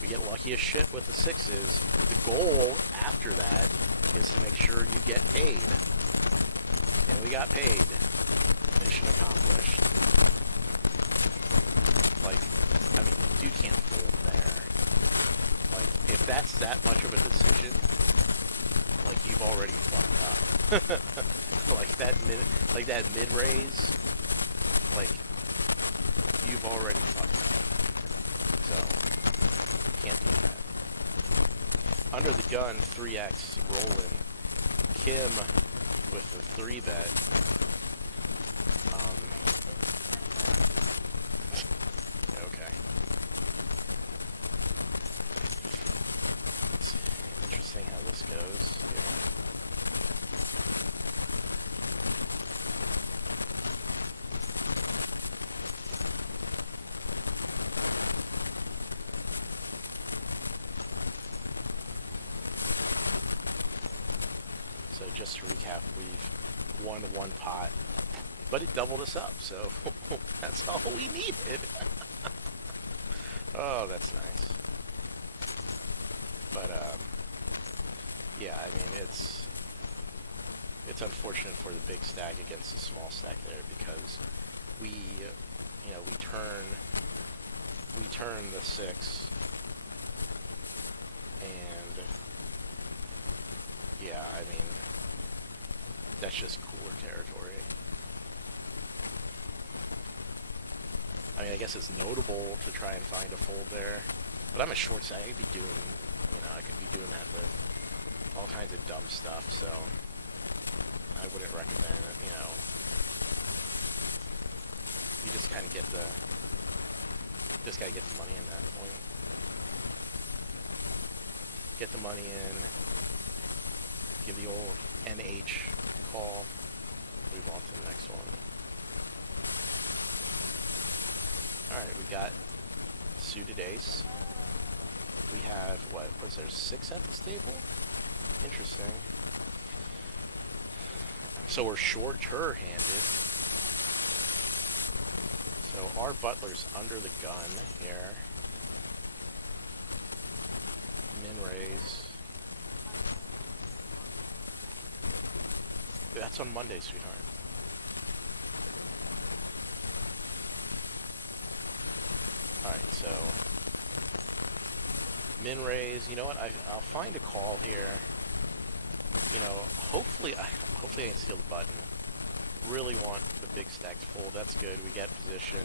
we get lucky as shit with the 6s. The goal after that is to make sure you get paid. And we got paid. Mission accomplished. Like, I mean, dude can't fold there. Like, if that's that much of a decision, like, you've already fucked up. like that mid raise, like, you've already fucked up. So, can't do that. Under the gun, 3x rolling. Kim with the 3-bet. Okay. It's interesting how this goes here. So just to recap, we've won 1 pot, but it doubled us up, so that's all we needed. Oh, that's nice. But, yeah, I mean, it's unfortunate for the big stack against the small stack there, because we turn the 6, and, yeah, I mean, that's just cooler territory. I mean, I guess it's notable to try and find a fold there, but I'm a short stack. I could be doing that with all kinds of dumb stuff, so I wouldn't recommend it, you know. You just kind of get the, just gotta get the money in that point. Get the money in, give the old NH call, move on to the next one. Alright, we got suited ace. We have, what, was there 6 at this table? Interesting. So we're shorter-handed. So our butler's under the gun here. Min raise. That's on Monday, sweetheart. Alright, so min raise. You know what? I'll find a call here. You know, hopefully I can steal the button. Really want the big stacks full. That's good. We get position.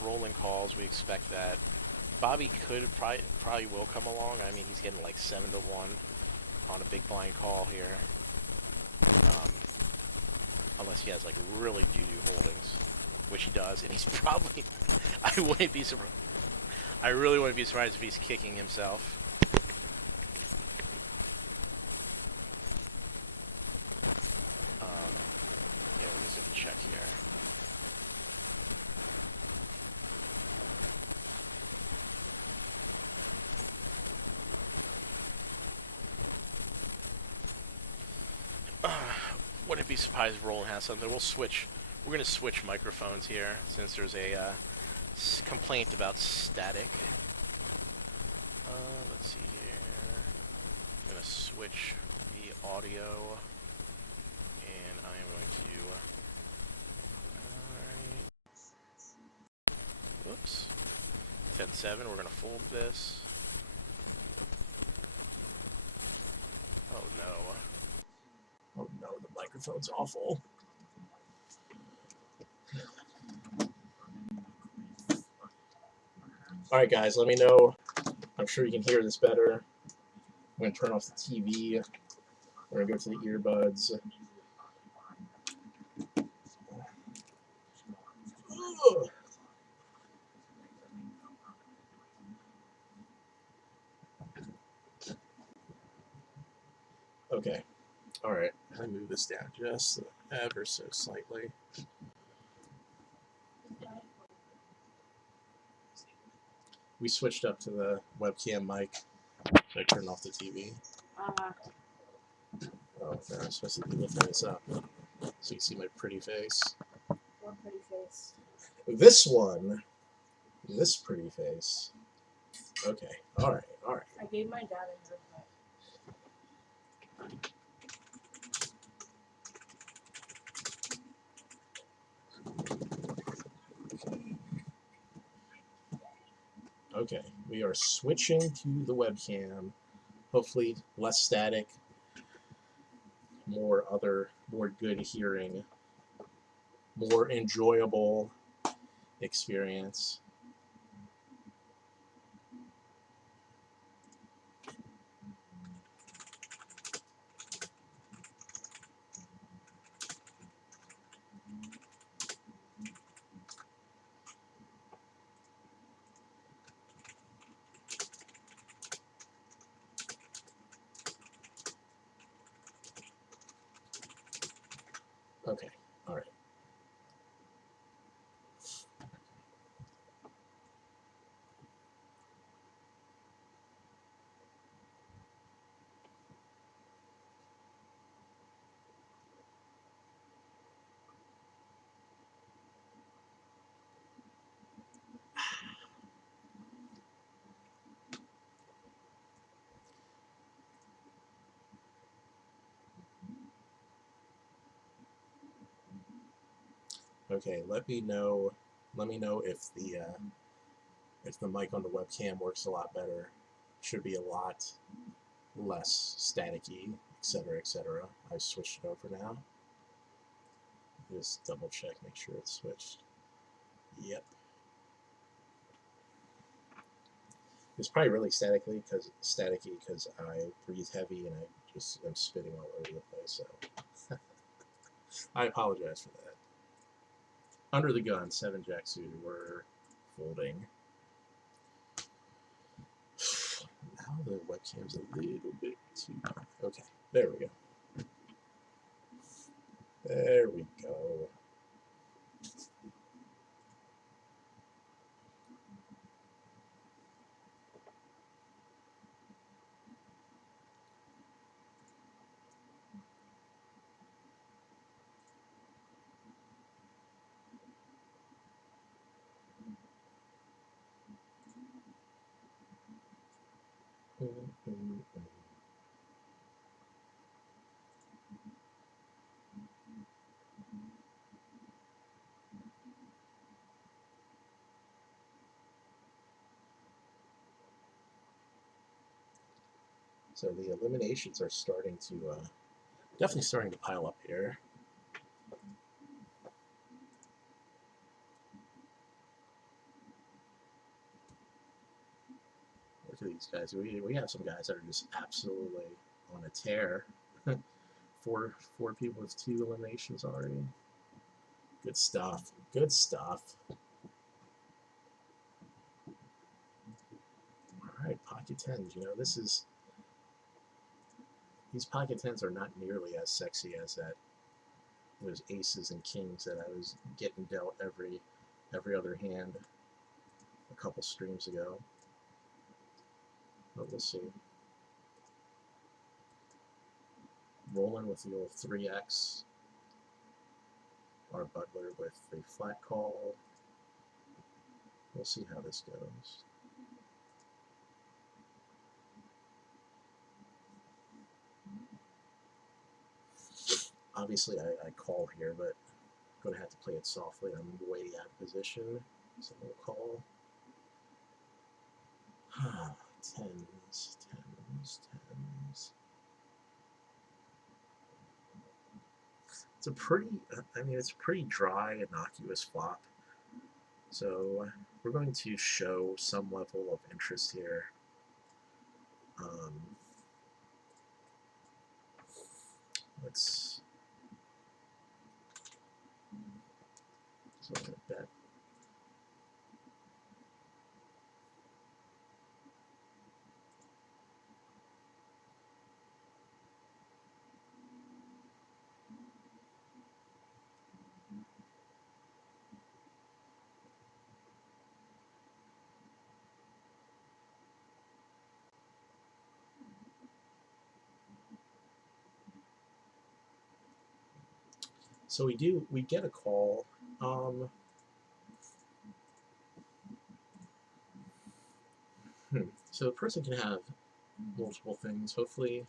Rolling calls. We expect that. Bobby could probably will come along. I mean, he's getting like 7-1 on a big blind call here. Unless he has like really doo-doo holdings, which he does, and he's probably. I wouldn't be surprised. I really wouldn't be surprised if he's kicking himself. Yeah, we're just gonna check here. Wouldn't be surprised if Roland has something. We'll switch. We're gonna switch microphones here since there's a complaint about static. Let's see here. I'm gonna switch the audio, and I am going to. Alright. Oops. 10-7. We're gonna fold this. Oh no. Oh no, the microphone's awful. Alright guys, let me know. I'm sure you can hear this better. I'm going to turn off the TV. We're going to go to the earbuds. Ugh. Okay. Alright. I move this down just ever so slightly. We switched up to the webcam mic, so I turned off the TV. Oh, no, I'm supposed to be lifting this up so you can see my pretty face. What pretty face? This one. This pretty face. Okay. Alright. Alright. I gave my dad a haircut. Okay, we are switching to the webcam. Hopefully less static, more good hearing, more enjoyable experience. Okay, all right. Okay, let me know if the mic on the webcam works a lot better. Should be a lot less staticky, etc., etc. I've switched it over now. Just double check, make sure it's switched. Yep. It's probably really staticky because I breathe heavy and I just am spitting all over the place, so I apologize for that. Under the gun, 7-jack suited, we're folding. Now the webcam's a little bit too dark. Okay, there we go. There we go. So the eliminations are starting to, definitely starting to pile up here. Look at these guys. We have some guys that are just absolutely on a tear. four people with 2 eliminations already. Good stuff. Good stuff. All right, pocket tens. You know, these pocket tens are not nearly as sexy as those aces and kings that I was getting dealt every other hand a couple streams ago. But we'll see. Rolling with the old 3x. Our butler with the flat call. We'll see how this goes. Obviously, I call here, but I'm going to have to play it softly. I'm way out of position, so we'll call. Tens, tens, tens. It's a pretty, it's a pretty dry, innocuous flop. So we're going to show some level of interest here. Let's bet. So we get a call. So the person can have multiple things. Hopefully,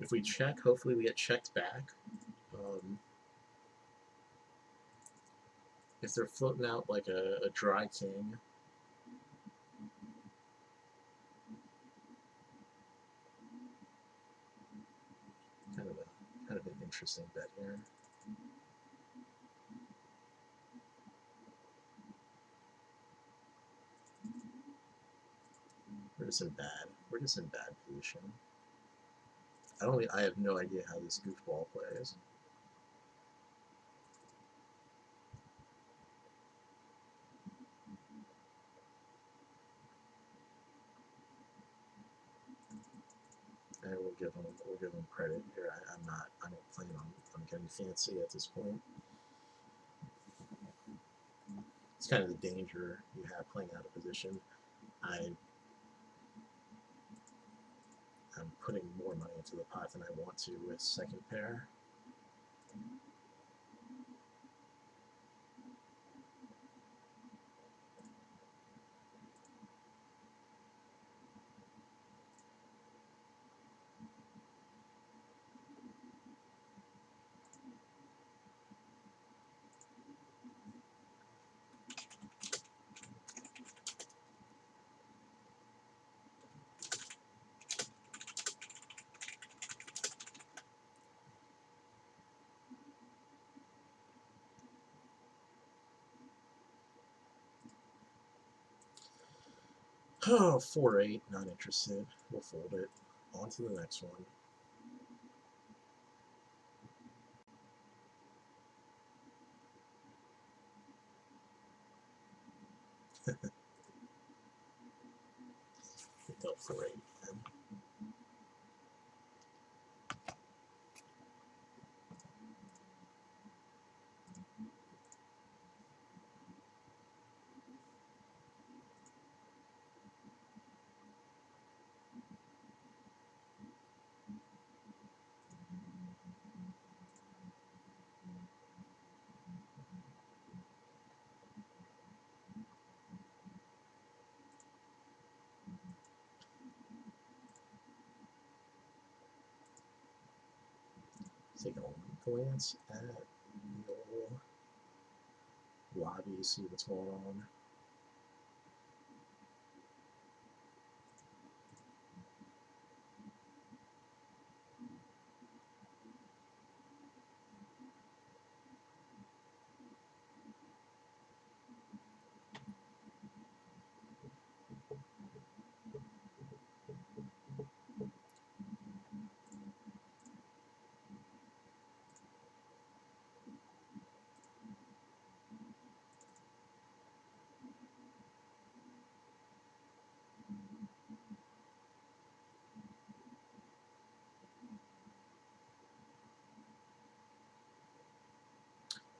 if we check, hopefully we get checked back. If they're floating out like a dry king, kind of an interesting bet here. We're just in bad position. I have no idea how this goofball plays. And we'll give him credit here. I don't plan on getting fancy at this point. It's kind of the danger you have playing out of position. I'm putting more money into the pot than I want to with second pair. Oh, 4-8, not interested. We'll fold it. On to the next one. It dealt for 8. Take a glance at the old lobby, see what's going on.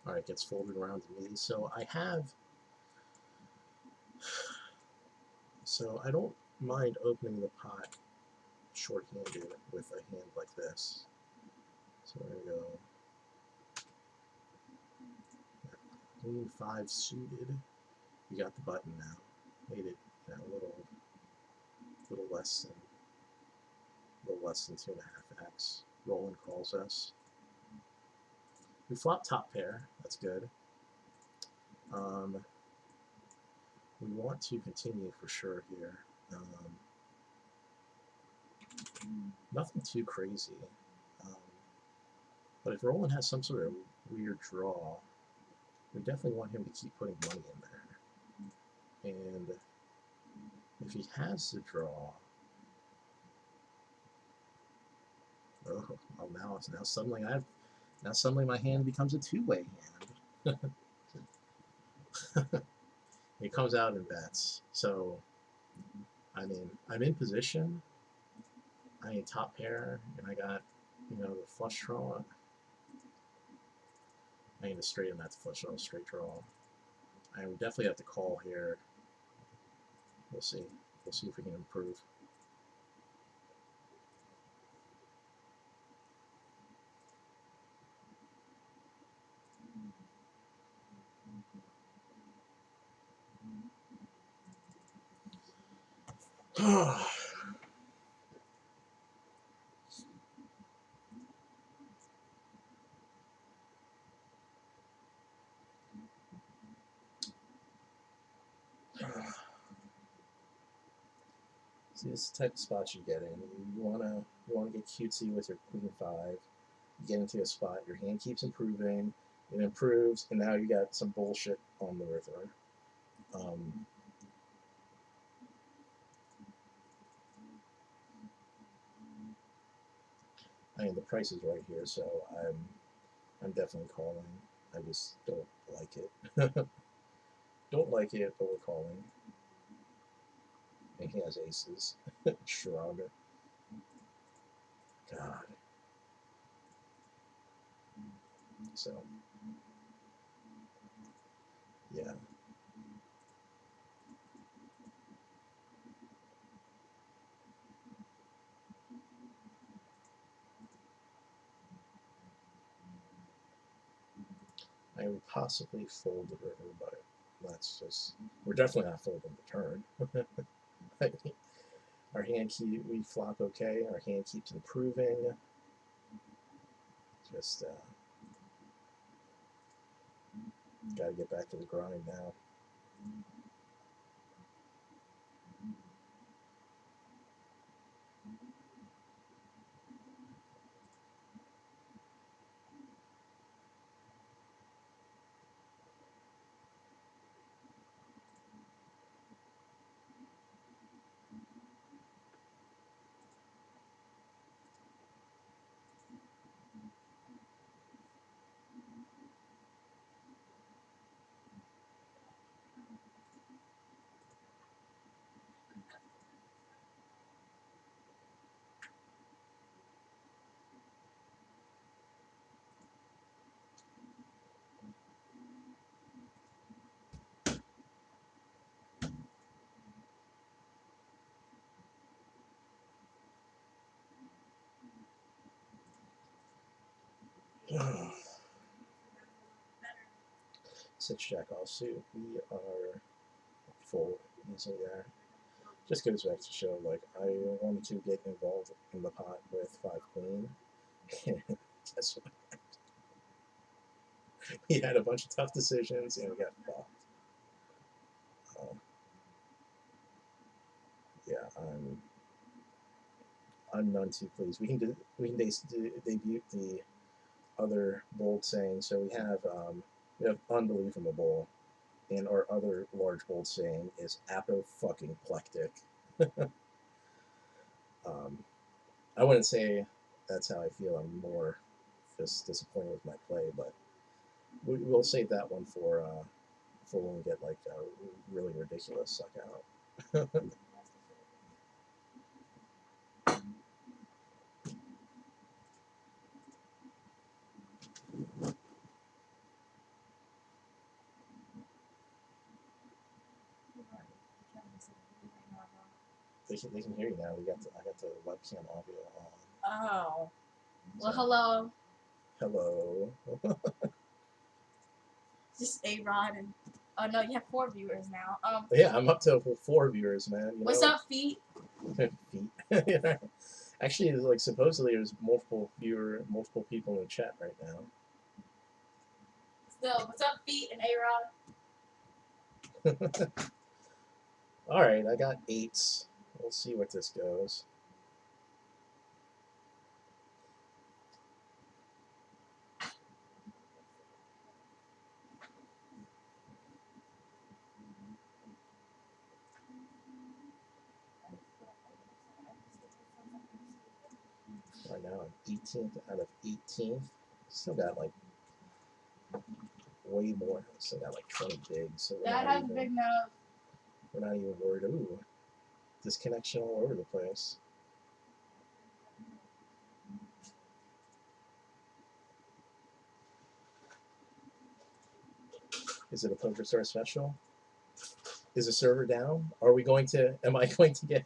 Alright, gets folded around to me. So I don't mind opening the pot short-handed with a hand like this. So there we go. Queen 5 suited. We got the button now. Made it a little less than 2.5x. Roland calls us. We flop top pair. That's good. We want to continue for sure here. Nothing too crazy. But if Roland has some sort of weird draw, we definitely want him to keep putting money in there. And if he has the draw, now suddenly my hand becomes a two-way hand. It comes out and bets. So I mean, I'm in position. I need top pair, and I got the flush draw. I need to straighten that to flush draw, straight draw. I would definitely have to call here. We'll see. We'll see if we can improve. See, this is the type of spot you get in. You wanna get cutesy with your queen 5. You get into a spot, your hand keeps improving, it improves, and now you got some bullshit on the river. I mean, the price is right here, so I'm definitely calling. I just don't like it. Don't like it, but we're calling. And he has aces. Shrug. God. So, yeah. I would possibly fold the river, but that's just... We're definitely not folding the turn. Our hand we flop okay. Our hand keeps improving. Just gotta get back to the grind now. Six jack offsuit. We are full easily there. Just goes back to show, like, I wanted to get involved in the pot with 5 queen. Guess what? We had a bunch of tough decisions and we got fucked. Yeah, I'm none too pleased. We can debut the other bold saying. So we have unbelievable, and our other large bold saying is apo-fucking-plectic. I wouldn't say that's how I feel. I'm more just disappointed with my play, but we'll save that one for when we get like a really ridiculous suck out. They can hear you now. I got the webcam audio on. Oh. Well, So, hello. hello. Just A-Rod and... Oh, no, you have 4 viewers now. Yeah, I'm up to 4 viewers, man. You What's know? up, Feet? Feet. Actually, like supposedly there's multiple people in the chat right now. Still, what's up, Feet and A-Rod? All right, I got 8s. We'll see what this goes. Right now, I'm 18th out of 18th. Still got like way more. Still got like 20 bigs. So Dad has a big nose. we're not even worried. Ooh, disconnection all over the place. Is it a Pokerstar special? Is the server down? Are we going to? Am I going to get?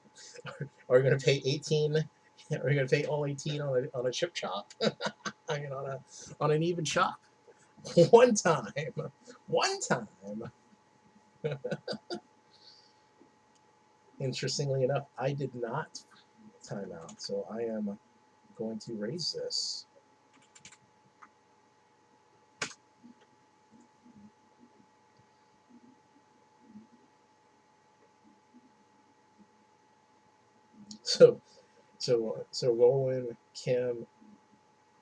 Are we going to pay 18? Are we going to pay all 18 on a chip chop? I mean, on an even chop. One time. Interestingly enough, I did not time out, so I am going to raise this. So Roland, Kim,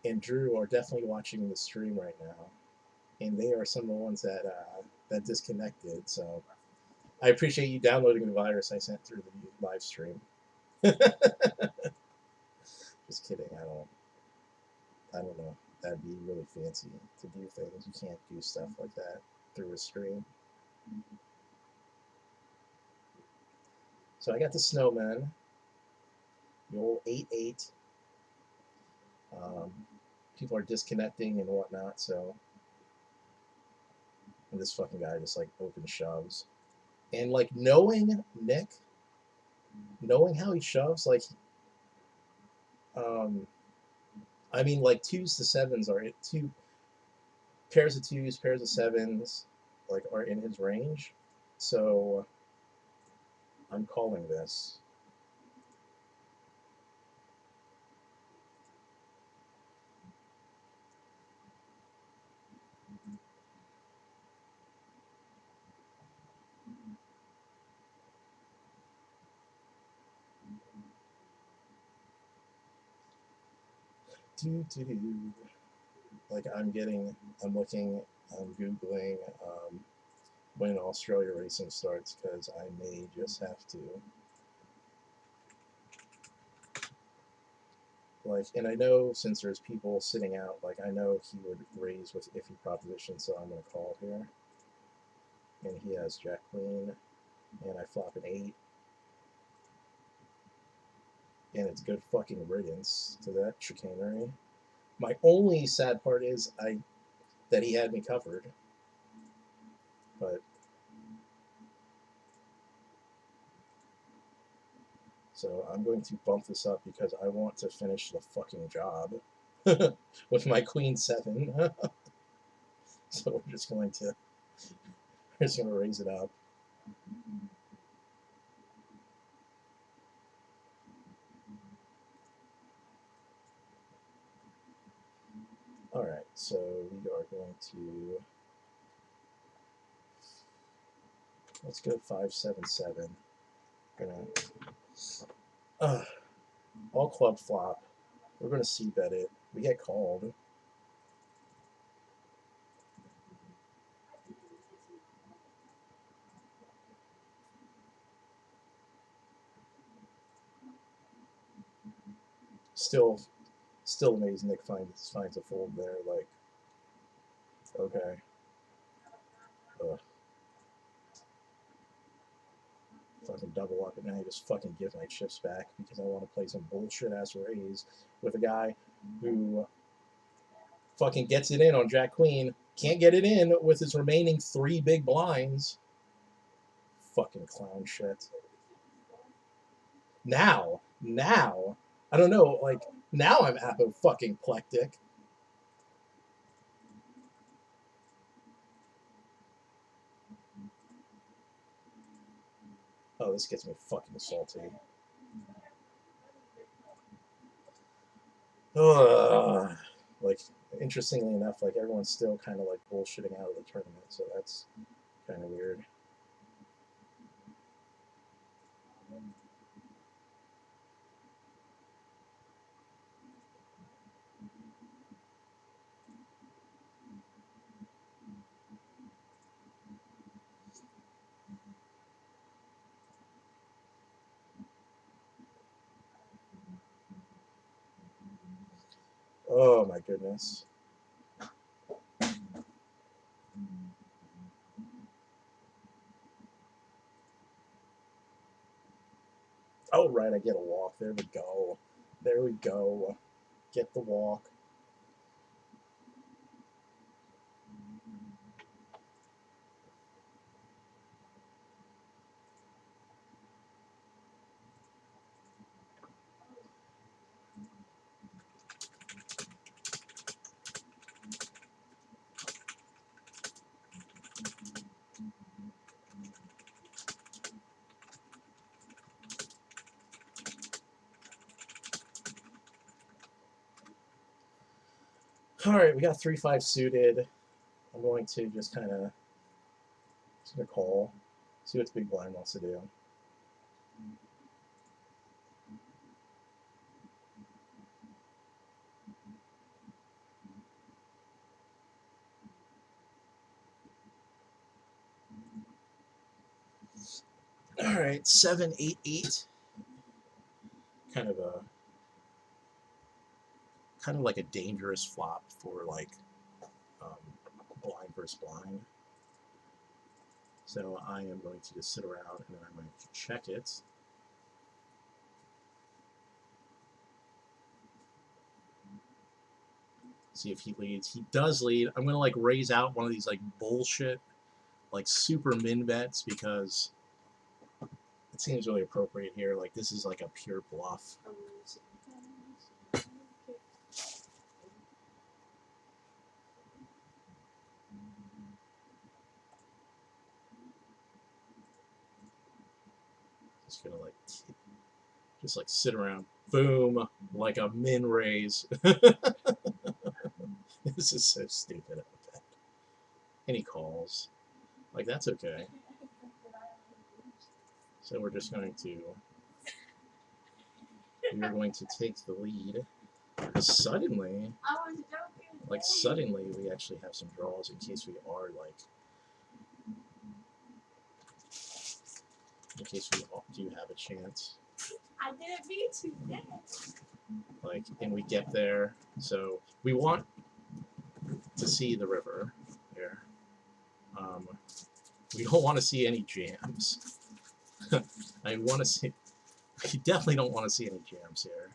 and Drew are definitely watching the stream right now, and they are some of the ones that disconnected. So I appreciate you downloading the virus I sent through the live stream. Just kidding. I don't know. That'd be really fancy to do things. You can't do stuff like that through a stream. So I got the snowman. The old 8-8. People are disconnecting and whatnot, so and this fucking guy just like open shoves. And like knowing Nick, knowing how he shoves, like I mean like 2s to 7s are two pairs of 2s, pairs of 7s, like are in his range. So I'm calling this. Like I'm looking, I'm Googling when Australia racing starts because I may just have to. Like, and I know since there's people sitting out, like I know he would raise with iffy proposition, so I'm gonna call here. And he has Jack Queen, and I flop an 8. And it's good fucking riddance to that chicanery. My only sad part is that he had me covered. But so I'm going to bump this up because I want to finish the fucking job. with my queen 7. So we're just going to raise it up. All right, so we are going to, let's go 5-7-7. Gonna all club flop. We're gonna c-bet it. We get called. Still amazing Nick finds a fold there. Like, okay. Ugh. Fucking double up, and now I just fucking give my chips back because I want to play some bullshit ass raise with a guy who fucking gets it in on Jack Queen. Can't get it in with his remaining 3 big blinds. Fucking clown shit. Now, I don't know, like, now I'm apo-fucking-plectic. Oh, this gets me fucking salty. Ugh. Like, interestingly enough, like, everyone's still kind of, like, bullshitting out of the tournament, so that's kind of weird. Oh, my goodness. Oh, right, I get a walk. There we go. There we go. Get the walk. All right, we got 3-5 suited. I'm going to just kind of call, see what the big blind wants to do. All right, 7-8-8. Kind of like a dangerous flop for like blind versus blind. So I am going to just sit around and then I'm going to check it. See if he leads. He does lead. I'm going to like raise out one of these like bullshit, like super min bets because it seems really appropriate here. Like this is like a pure bluff. Just gonna like just like sit around. Boom, like a min raise. This is so stupid. And he calls. Like that's okay. So we're just going to take the lead. Suddenly, we actually have some draws in case we are like, in case we do have a chance. I didn't mean to. Like, and we get there. So we want to see the river here. We don't want to see any jams. I want to see. We definitely don't want to see any jams here.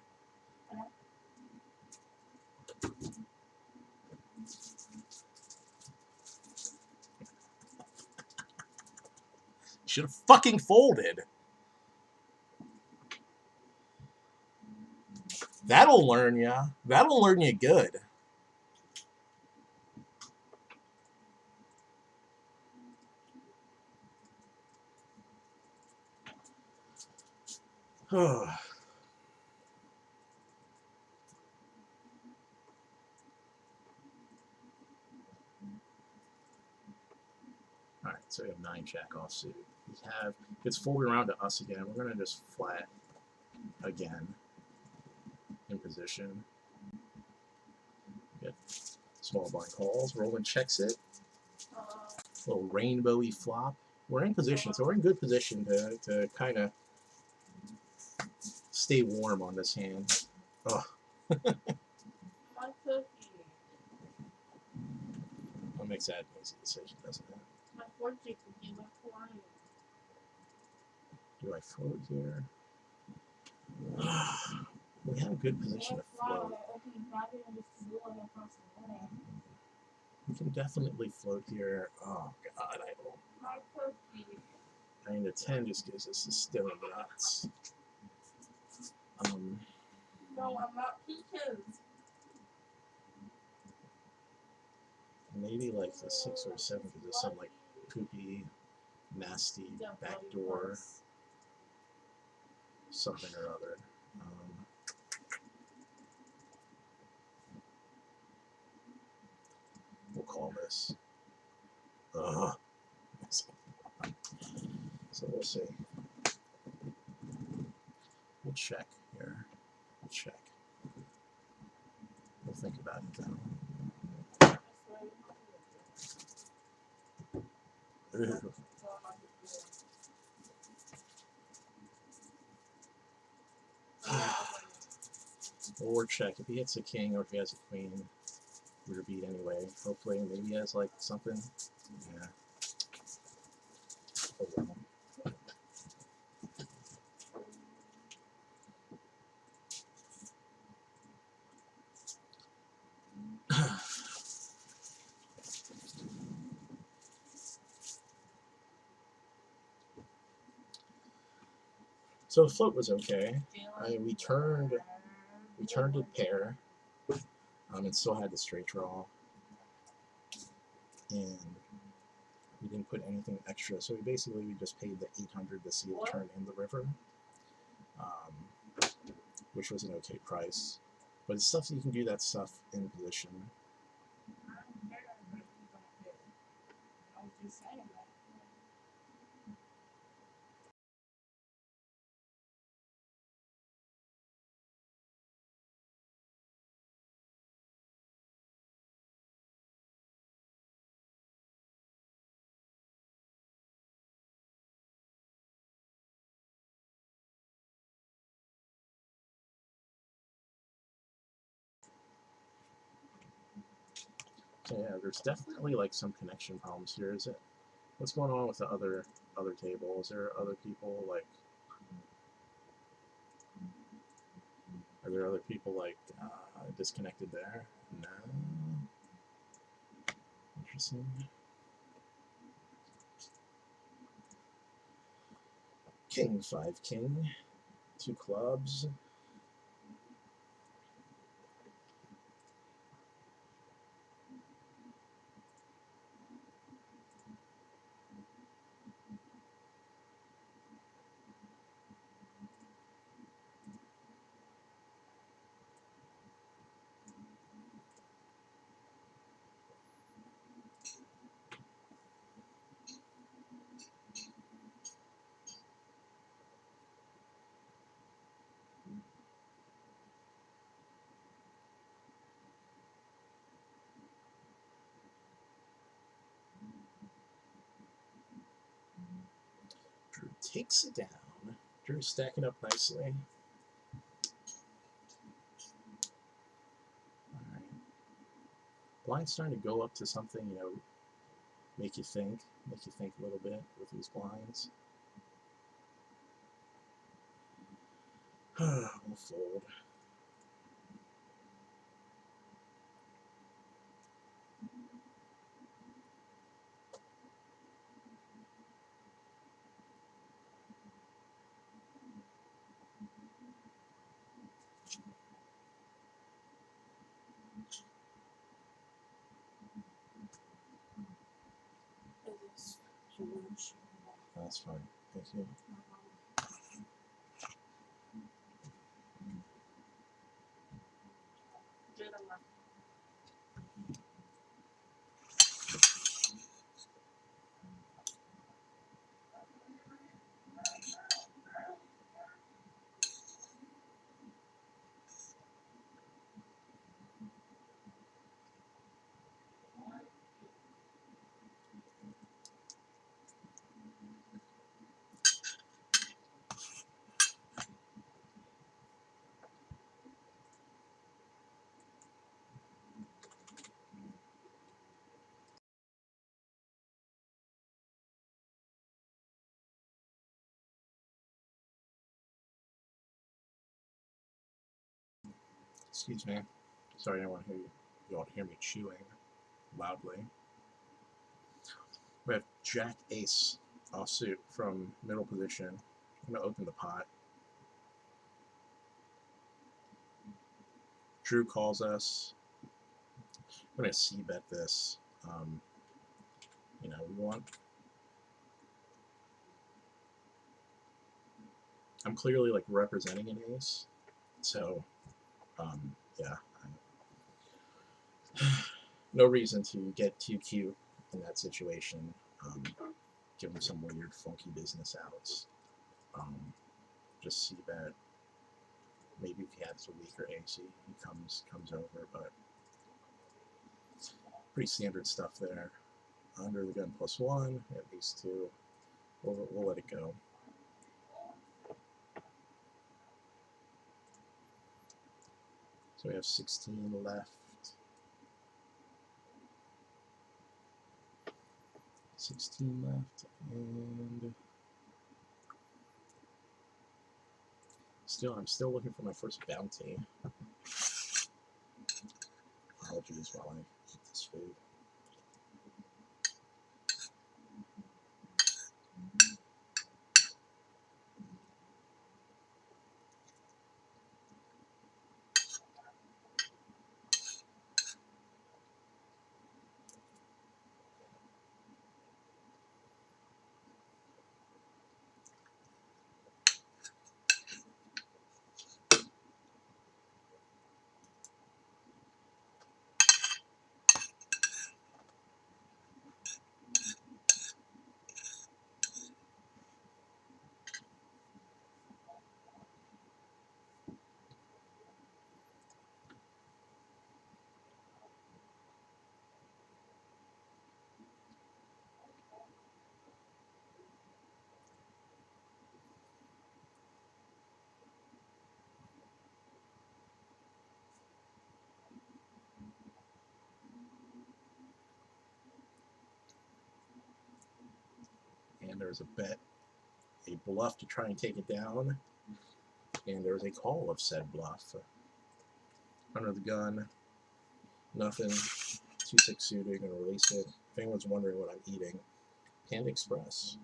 Should have fucking folded. That'll learn ya. That'll learn you good. Alright, so we have 9 jack offsuit. We have, it's folded around to us again. We're going to just flat again in position. Get small blind calls. Roland checks it. Little rainbowy flop. We're in position, so we're in good position to kind of stay warm on this hand. Oh. That makes that an easy decision, doesn't it? Do I float here? We have a good position to float. We can definitely float here. Oh god, I don't. I mean, the 10 just gives us a still in the nuts. No, I'm not peaches. Maybe like the 6 or 7 gives us some like poopy, nasty backdoor something or other. We'll call this. So we'll see. We'll check here. We'll check. We'll think about it then. Ew. Or check. If he hits a king or if he has a queen, we're beat anyway. Hopefully, maybe he has like something. Yeah. Oh, well. So the float was okay. We turned a pair, and still had the straight draw, and we didn't put anything extra. So we just paid the 800 to see it turn in the river, which was an okay price. But it's stuff that you can do that stuff in position. So yeah, there's definitely like some connection problems here. Is it? What's going on with the other table? Is there other people like? Are there other people like disconnected there? No. Interesting. King 5 king, 2 clubs. Drew takes it down. Drew's stacking up nicely. Alright. Blind's starting to go up to something, you know, make you think a little bit with these blinds. We'll fold. That's fine. Thank you. Excuse me. Sorry, I don't want to hear you. You want to hear me chewing loudly. We have Jack Ace offsuit from middle position. I'm going to open the pot. Drew calls us. I'm going to c-bet this. You know, we want... I'm clearly, like, representing an ace. So, yeah. No reason to get too cute in that situation. Give him some weird, funky business outs. Just c-bet. Maybe if he has a weaker ace, he comes over, but pretty standard stuff there. Under the gun +1, at least 2. We'll let it go. So we have 16 left. 16 left, and I'm still looking for my first bounty. Apologies while I eat this food. And there's a bet, a bluff to try and take it down, and there's a call of said bluff. Under the gun, nothing. 2-6 suited, gonna release it. If anyone's wondering what I'm eating, Panda Express.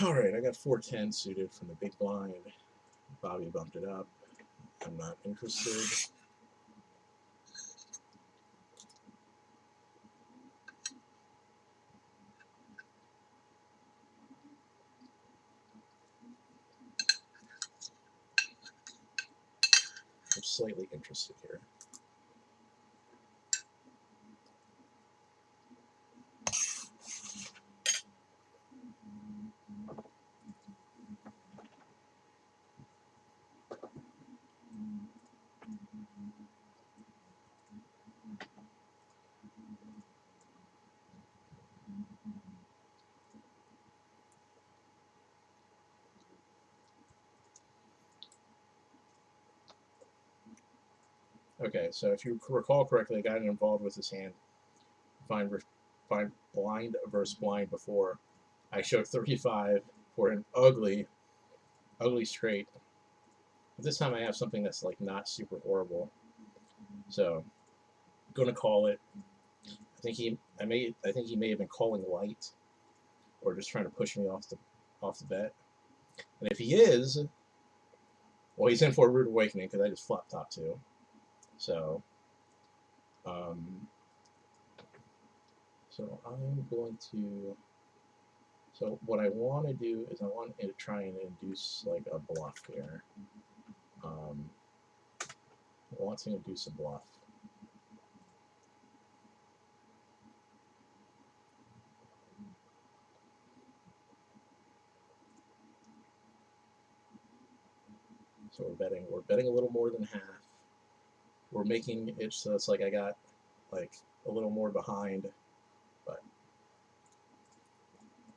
Alright, I got 4-10 suited from the big blind. Bobby bumped it up. I'm not interested. I'm slightly interested here. Okay, so if you recall correctly, I got involved with his hand. Find blind versus blind before. I showed 35 for an ugly straight. But this time I have something that's like not super horrible. So I'm gonna call it. I think he may have been calling light, or just trying to push me off the bet. And if he is, well, he's in for a rude awakening because I just flop top two. So, um, so I'm going to. So what I want to do is I want to try and induce like a bluff here. I want to induce a bluff. So we're betting a little more than half. We're making it so it's like I got like a little more behind, but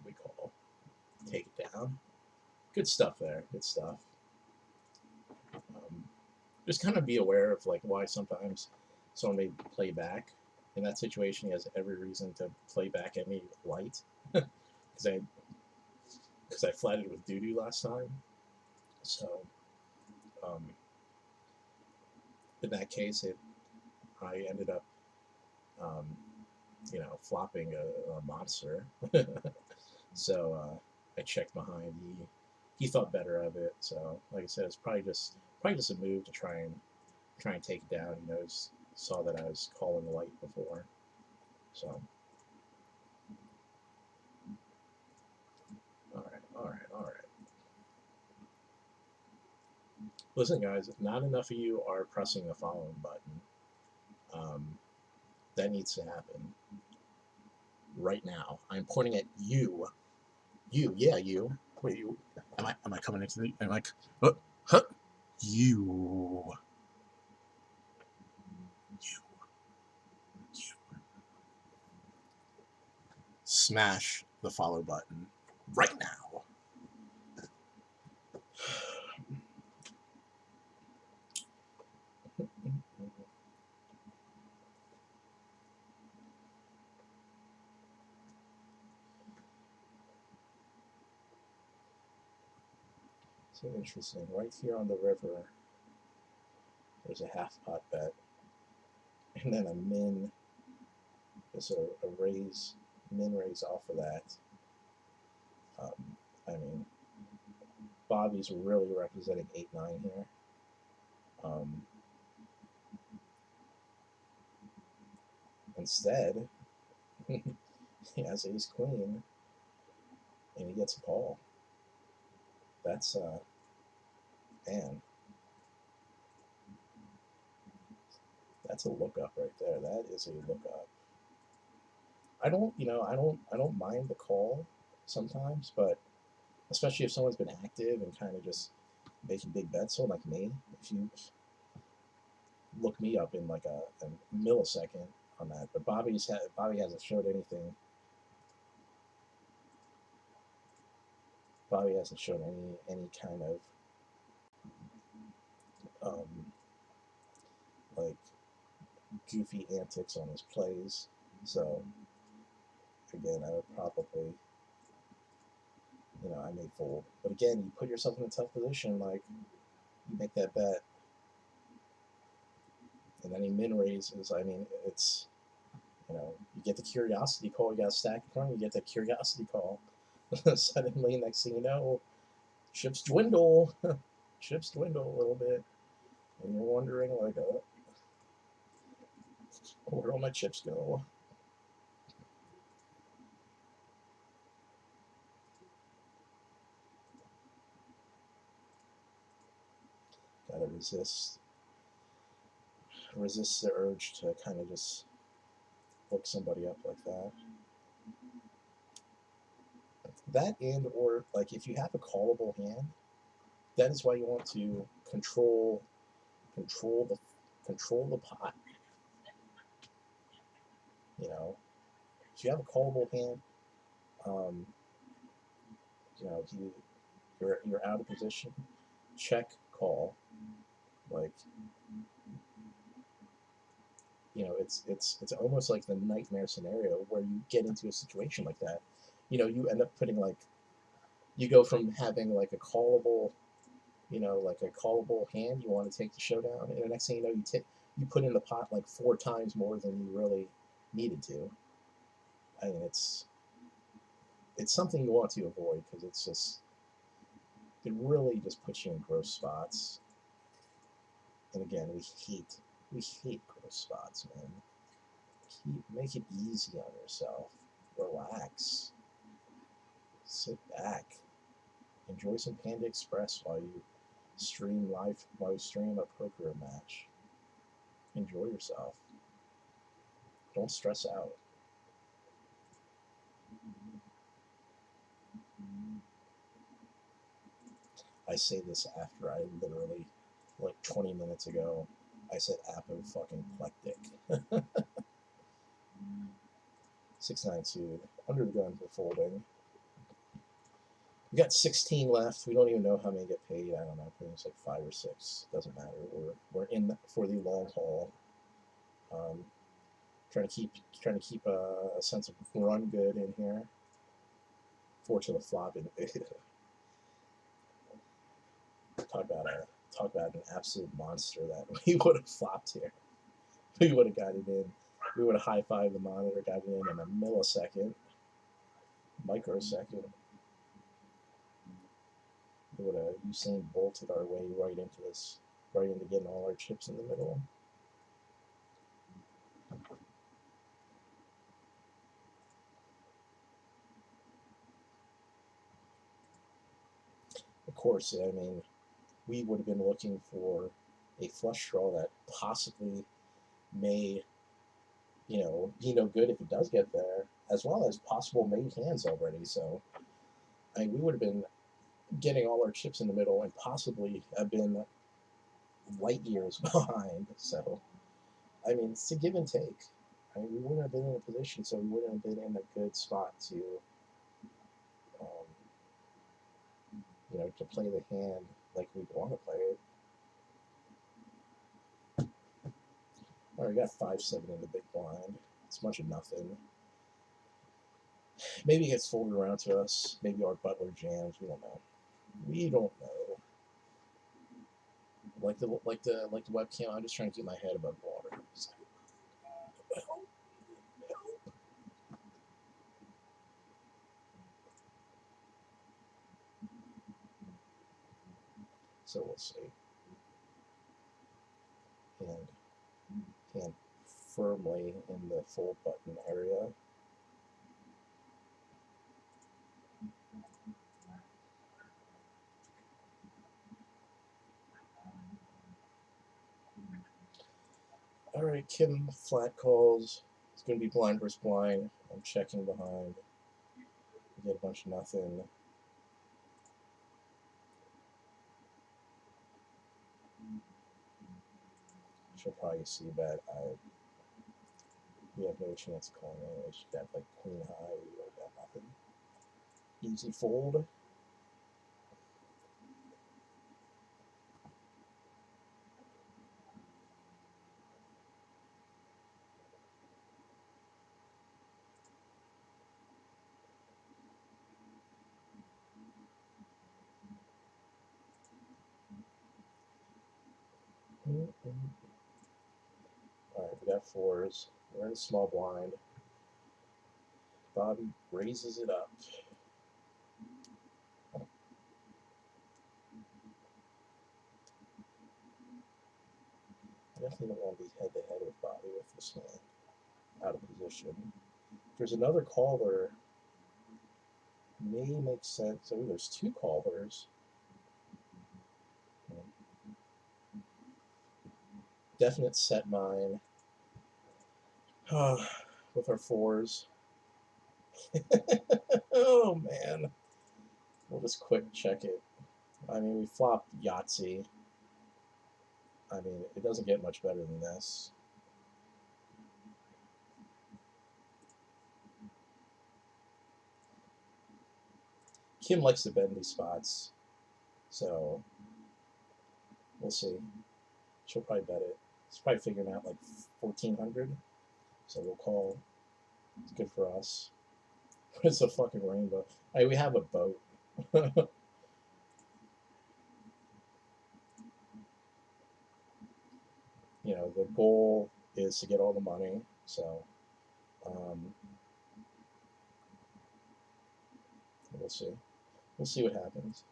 we call, take it down. Good stuff there. Good stuff. Just kind of be aware of like why sometimes someone may play back. In that situation, he has every reason to play back at me light, because I flatted with doo doo last time. So in that case, I ended up um, flopping a monster. So I checked behind. He thought better of it. So like I said, it's probably just a move to try and take it down. He saw that I was calling light before. So all right. Listen, guys, if not enough of you are pressing the following button, that needs to happen right now. I'm pointing at you. Yeah, you. Wait, you. Am I coming into the? Am I? Huh? You. Smash the follow button right now. So interesting. Right here on the river, there's a half pot bet, and then a min. There's a raise, min raise off of that. I mean, Bobby's really representing 8-9 here. Instead, he has ace queen, and he gets a call. That's man, that's a lookup right there. That is a lookup. I don't mind the call sometimes, but especially if someone's been active and kind of just making big bets, so like me, if you look me up in like a millisecond on that, but Bobby hasn't showed anything. Bobby hasn't shown any kind of like goofy antics on his plays. So again, I would probably, I may fold. But again, you put yourself in a tough position. Like you make that bet, and then he min raises. I mean, it's you get the curiosity call. You got a stack in front. You get that curiosity call. Suddenly, next thing you know, chips dwindle. Chips dwindle a little bit, and you're wondering like, where all my chips go? Gotta resist the urge to kind of just hook somebody up like that. That and or like if you have a callable hand, that is why you want to control the pot. If you have a callable hand, um, you're out of position. Check call, like you know, it's almost like the nightmare scenario where you get into a situation like that. You know, you end up putting like you go from having like a callable, you know, like a callable hand you want to take the showdown, and the next thing you know, you put in the pot like 4 times more than you really needed to. I mean, it's something you want to avoid because it really just puts you in gross spots. And again, we hate gross spots, man. Make it easy on yourself. Relax. Sit back. Enjoy some Panda Express while you stream a poker match. Enjoy yourself. Don't stress out. I say this after I literally, like 20 minutes ago, I said apoplectic. 692. Under the gun for folding. We got 16 left. We don't even know how many get paid. I don't know. I think it's like 5 or 6. Doesn't matter. We're in for the long haul. Trying to keep a sense of run good in here. Fortunate flop. Talk about an absolute monster that we would have flopped here. We would have got it in. We would have high-fived the monitor, got it in a millisecond, microsecond. We would have Usain bolted our way right into this, right into getting all our chips in the middle. Of course, I mean, we would have been looking for a flush draw that possibly may, you know, be no good if it does get there, as well as possible made hands already. So, I mean, we would have been getting all our chips in the middle and possibly have been light years behind. So, I mean, it's a give and take. I mean, we wouldn't have been in a position, so we wouldn't have been in a good spot to, um, you know, to play the hand like we'd want to play it. All right, we got 5-7 in the big blind. It's much of nothing. Maybe it gets folded around to us. Maybe our butler jams. We don't know. We don't know. Like the webcam. I'm just trying to keep my head above water. So we'll see. And firmly in the fold button area. All right, Kim flat calls. It's going to be blind versus blind. I'm checking behind. We get a bunch of nothing. She'll probably see bet. We have no chance of calling anyway. She'd have like queen high. We would have got nothing. Easy fold. Alright, we got fours. We're in a small blind. Bobby raises it up. I definitely don't want to be head-to-head with Bobby with this hand. Out of position. If there's another caller, may make sense. Oh, there's 2 callers. Definite set mine. With our fours. Oh, man. We'll just quick check it. I mean, we flopped Yahtzee. I mean, it doesn't get much better than this. Kim likes to bend these spots, so we'll see. She'll probably bet it. It's probably figuring out like 1,400. So we'll call. It's good for us. It's a fucking rainbow. Hey, we have a boat. You know, the goal is to get all the money. So we'll see. We'll see what happens.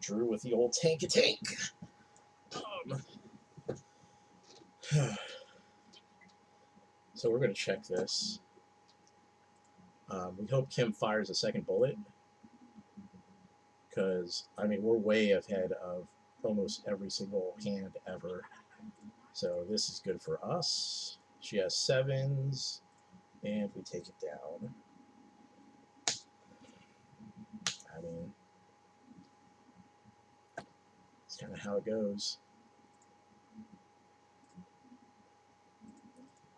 Drew with the old tank a tank. So we're going to check this. We hope Kim fires a second bullet. Because, I mean, we're way ahead of almost every single hand ever. So this is good for us. She has 7s. And we take it down. I mean, it's kind of how it goes.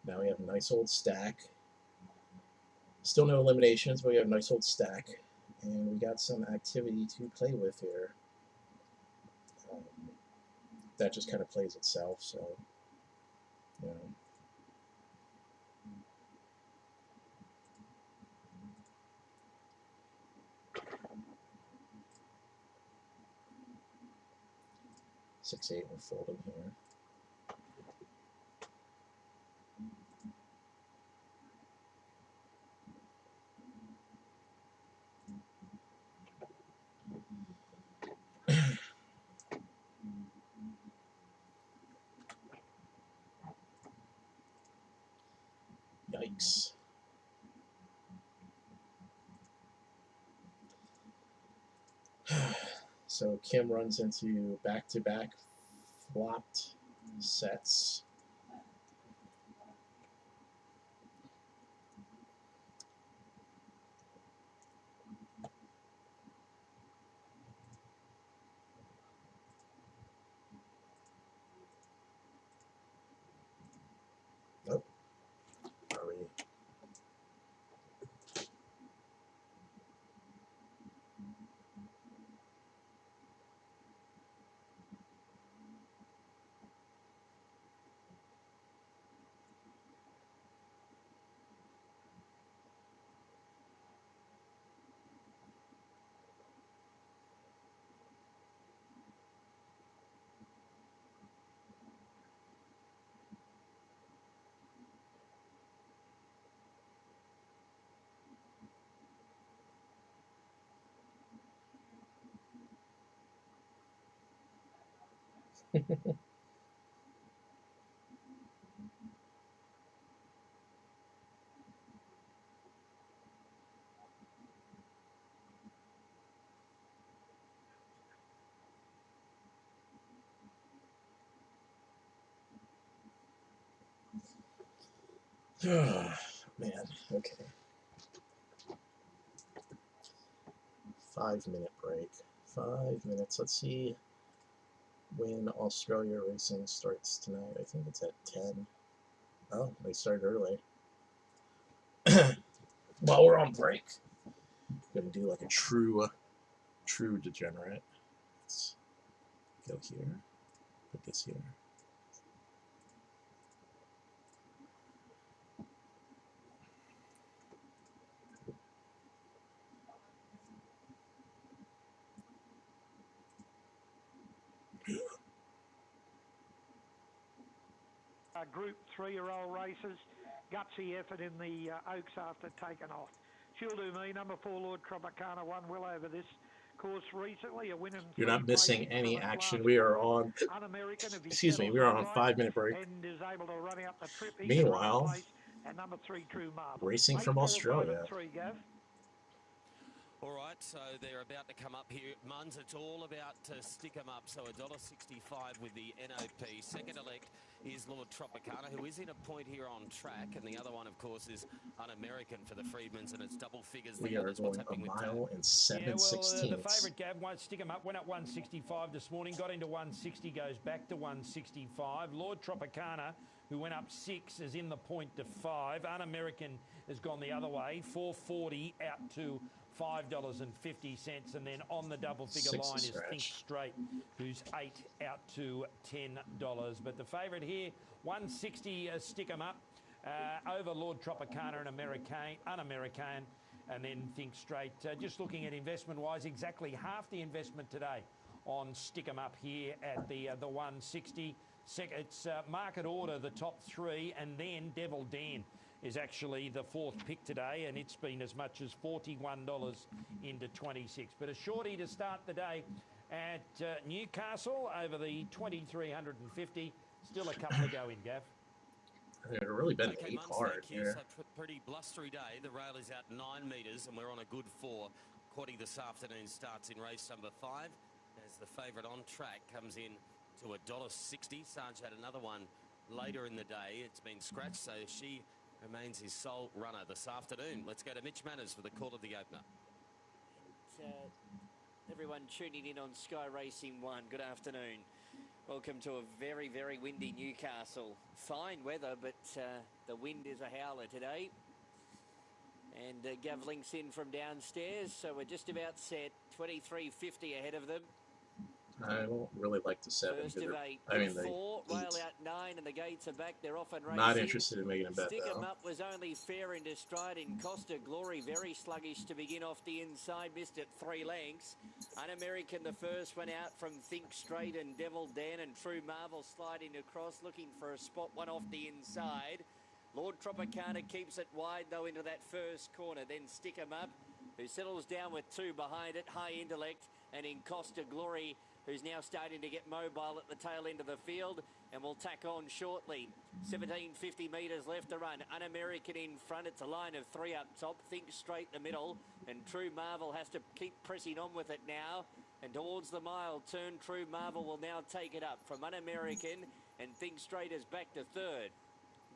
Now we have a nice old stack. Still no eliminations, but we have a nice old stack. And we got some activity to play with here. That just kind of plays itself, so, you know. Six, 8, we're folding here. Yikes. So Kim runs into back-to-back flopped sets. Nope. Are we? Man, okay. 5-minute break. 5 minutes. Let's see when Australia racing starts tonight. I think it's at 10. Oh, they started early. While we're on break, I'm gonna do like a true degenerate. Let's go here. Put this here. Group 3-year-old races, gutsy effort in the Oaks after taking off. She'll do me. Number 4, Lord Tropicana, won well over this course recently. A win in You're not missing any action. We are on. Un-American, Excuse me. We are on 5-minute break. And is able to run out the trip. Meanwhile, and number 3, True Marvel. racing from Australia. 3, Gav. All right, so they're about to come up here. Muns, it's all about to stick 'em up. So $1.65 with the NOP. Second elect is Lord Tropicana, who is in a point here on track. And the other one, of course, is Un-American for the Freedmans, and it's double figures. We The are others, what's going a happening with mile and Yeah, well, 7/16. the favourite Gav won't stick 'em up. Went up 165 this morning, got into 160, goes back to 165. Lord Tropicana, who went up 6, is in the point to 5. Un-American has gone the other way, 440 out to $5.50, and then on the double figure Six line is is Think scratch. Straight, who's 8 out to $10. But the favourite here, 160, stick 'em up. Over Lord Tropicana and Un-American, and then Think Straight. Just looking at investment-wise, exactly half the investment today on Stick 'em Up here at the 160. It's market order, the top 3, and then Devil Dan is actually the 4th pick today, and it's been as much as $41 into 26. But a shorty to start the day at Newcastle over the 2,350. Still a couple to go in, Gav. It's really been Okay, 8 Muns, hard thank you. here. So pretty blustery day. The rail is out 9 metres, and we're on a good 4. Quaddie this afternoon starts in race number 5, as the favourite on track comes in to $1.60. Sarge had another one later in the day. It's been scratched, so she remains his sole runner this afternoon. Let's go to Mitch Manners for the call of the opener. Everyone tuning in on Sky Racing 1, good afternoon. Welcome to a very, very windy Newcastle. Fine weather, but the wind is a howler today. And Gav links in from downstairs, so we're just about set. 23.50 ahead of them. I don't really like the 7. First of 8. I mean, the 4, 8. rail out 9, and the gates are back. They're off and racing. Not interested in making a bet, Stick 'em though. Up was only fair into stride in Costa Glory. Very sluggish to begin off the inside. Missed it 3 lengths. Un-American, the first one out from Think Straight, and Devil Dan and True Marvel sliding across, looking for a spot, one off the inside. Lord Tropicana keeps it wide, though, into that first corner. Then Stick 'em Up, who settles down with 2 behind it. High Intellect, and in Costa Glory, who's now starting to get mobile at the tail end of the field, and will tack on shortly. 1750 metres left to run. Un-American in front. It's a line of 3 up top. Think Straight the middle, and True Marvel has to keep pressing on with it now. And towards the mile turn, True Marvel will now take it up from Un-American, and Think Straight is back to 3rd.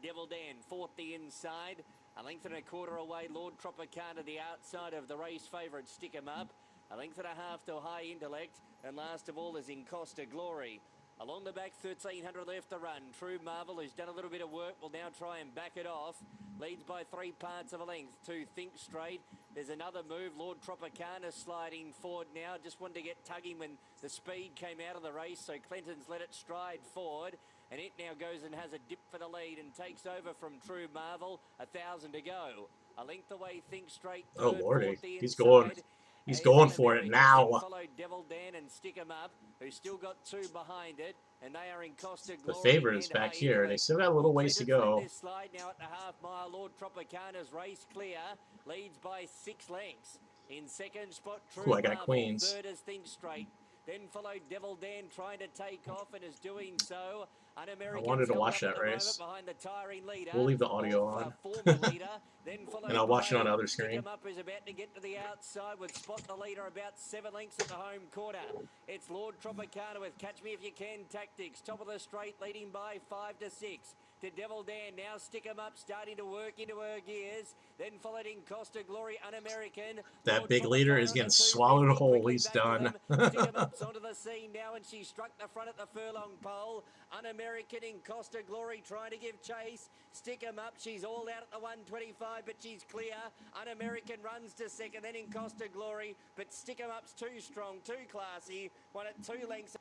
Devil Dan, 4th the inside. A length and a quarter away, Lord Tropicana, the outside of the race favourite, Stick 'em Up. A length and a half to High Intellect. And last of all is in Costa Glory. Along the back, 1,300 left to run. True Marvel, who's done a little bit of work, will now try and back it off. Leads by 3 parts of a length to Think Straight. There's another move. Lord Tropicana sliding forward now. Just wanted to get tugging when the speed came out of the race, so Clinton's let it stride forward. And it now goes and has a dip for the lead and takes over from True Marvel. 1,000 to go. A length away, Think Straight. Oh, Third, Lordy. fourth the He's inside. going. He's going for it now. Followed Devil Dan and Stick 'em Up, who's still got 2 behind it, and they are in Costa The Glory. favorite is and back High here. They Intellect. still got a little ways to Clinton's let go. this slide now at the half mile. Lord Tropicana's race clear, leads by 6 lengths. In second spot, True Ooh, I got Marvel. Queens. 3rd is Think Straight. Then followed Devil Dan trying to take off and is doing so. Un-American I wanted to held watch up at that the race. moment behind the tiring leader. We'll leave the audio Off, on. former leader. Then followed And I'll watch it on the other Stick 'em screen. Up is about to get to the outside with Spot the leader about 7 lengths at the home corner. It's Lord Tropicana with Catch Me If You Can tactics. Top of the straight, leading by 5 to 6. To Devil Dan, now Stick 'em Up, starting to work into her gears. Then followed in Costa Glory, Un-American. That Lord big leader Tropicana is on getting the swallowed 250, whole. quickly He's back to done. them. Stick 'em Up's onto the scene now, and she struck the front at the furlong pole. Un-American in Costa Glory trying to give chase. Stick 'em Up, she's all out at the 125, but she's clear. Un-American runs to second, then in Costa Glory, but Stick 'em Up's too strong, too classy. Won at 2 lengths.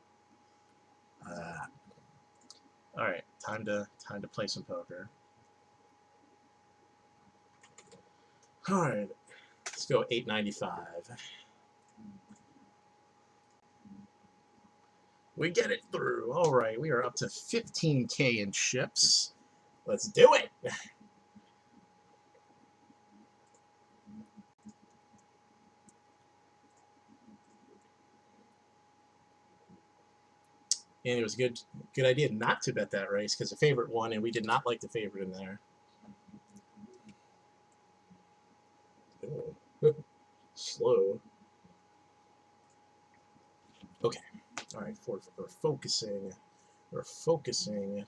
All right, time to play some poker. All right, let's go 895. We get it through. All right, we are up to 15K in chips. Let's do it. And it was a good idea not to bet that race because the favorite won, and we did not like the favorite in there. Ooh. slow. Okay. All right. We're focusing. We're focusing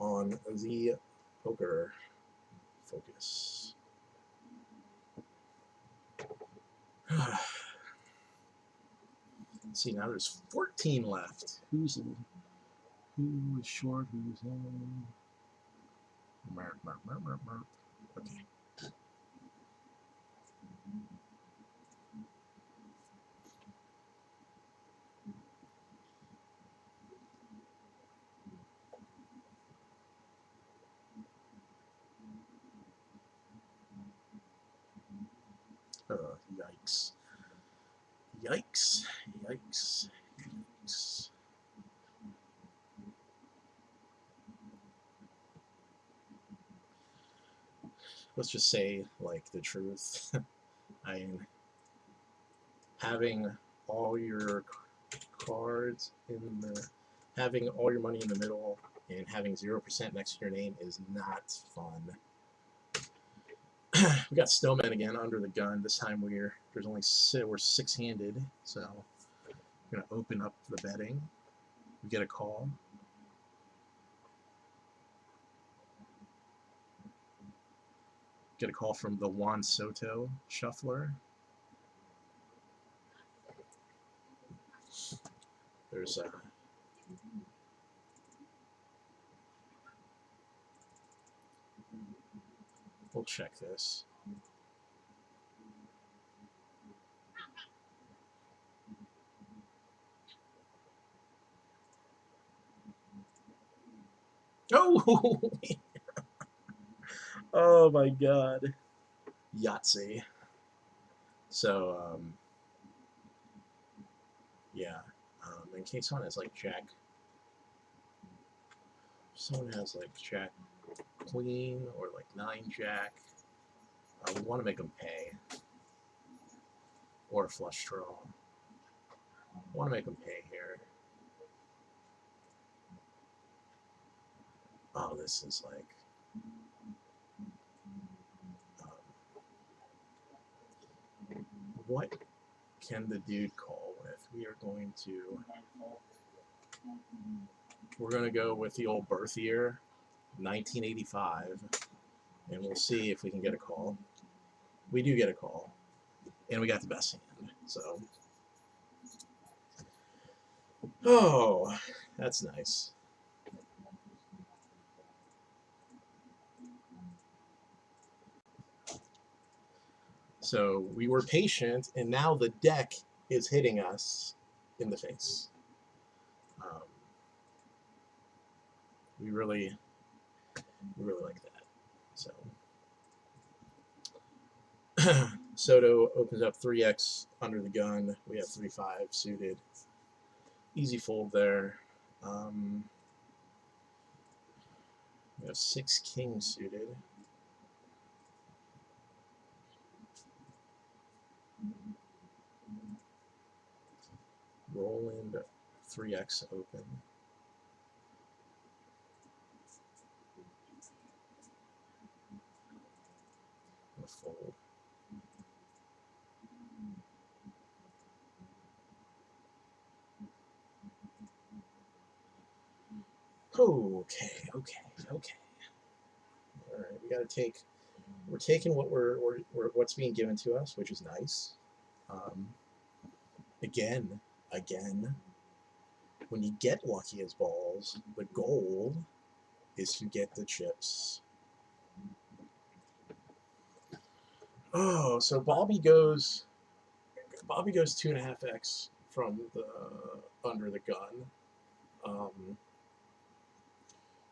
on the poker. Focus. Let's see, now there's 14 left. Who is short? Who's okay. Yikes. Yikes. Yikes. Yikes. Let's just say, like, the truth. I mean, having all your cards in the, having all your money in the middle and having 0% next to your name is not fun. We got Snowman again under the gun. This time we're six-handed, so we're gonna open up the betting. We get a call. Get a call from the Juan Soto shuffler. There's we'll check this. Oh, oh my God, Yahtzee. So yeah, in case someone has like Jack, someone has like Jack Queen or like 9 Jack, we want to make them pay, or a flush draw. I want to make them pay here. Oh, this is like what can the dude call with? We're going to go with the old birth year, 1985, and we'll see if we can get a call. We do get a call, and we got the best hand, so. Oh, that's nice. So we were patient, and now the deck is hitting us in the face. We really like that. So Soto opens up 3x under the gun. We have 3-5 suited. Easy fold there. We have 6 kings suited. Roland 3x open. A fold. Okay. All right, we got to take. We're taking what what's being given to us, which is nice. Again, when you get lucky as balls, the goal is to get the chips. Oh, so Bobby goes 2.5x from the under the gun.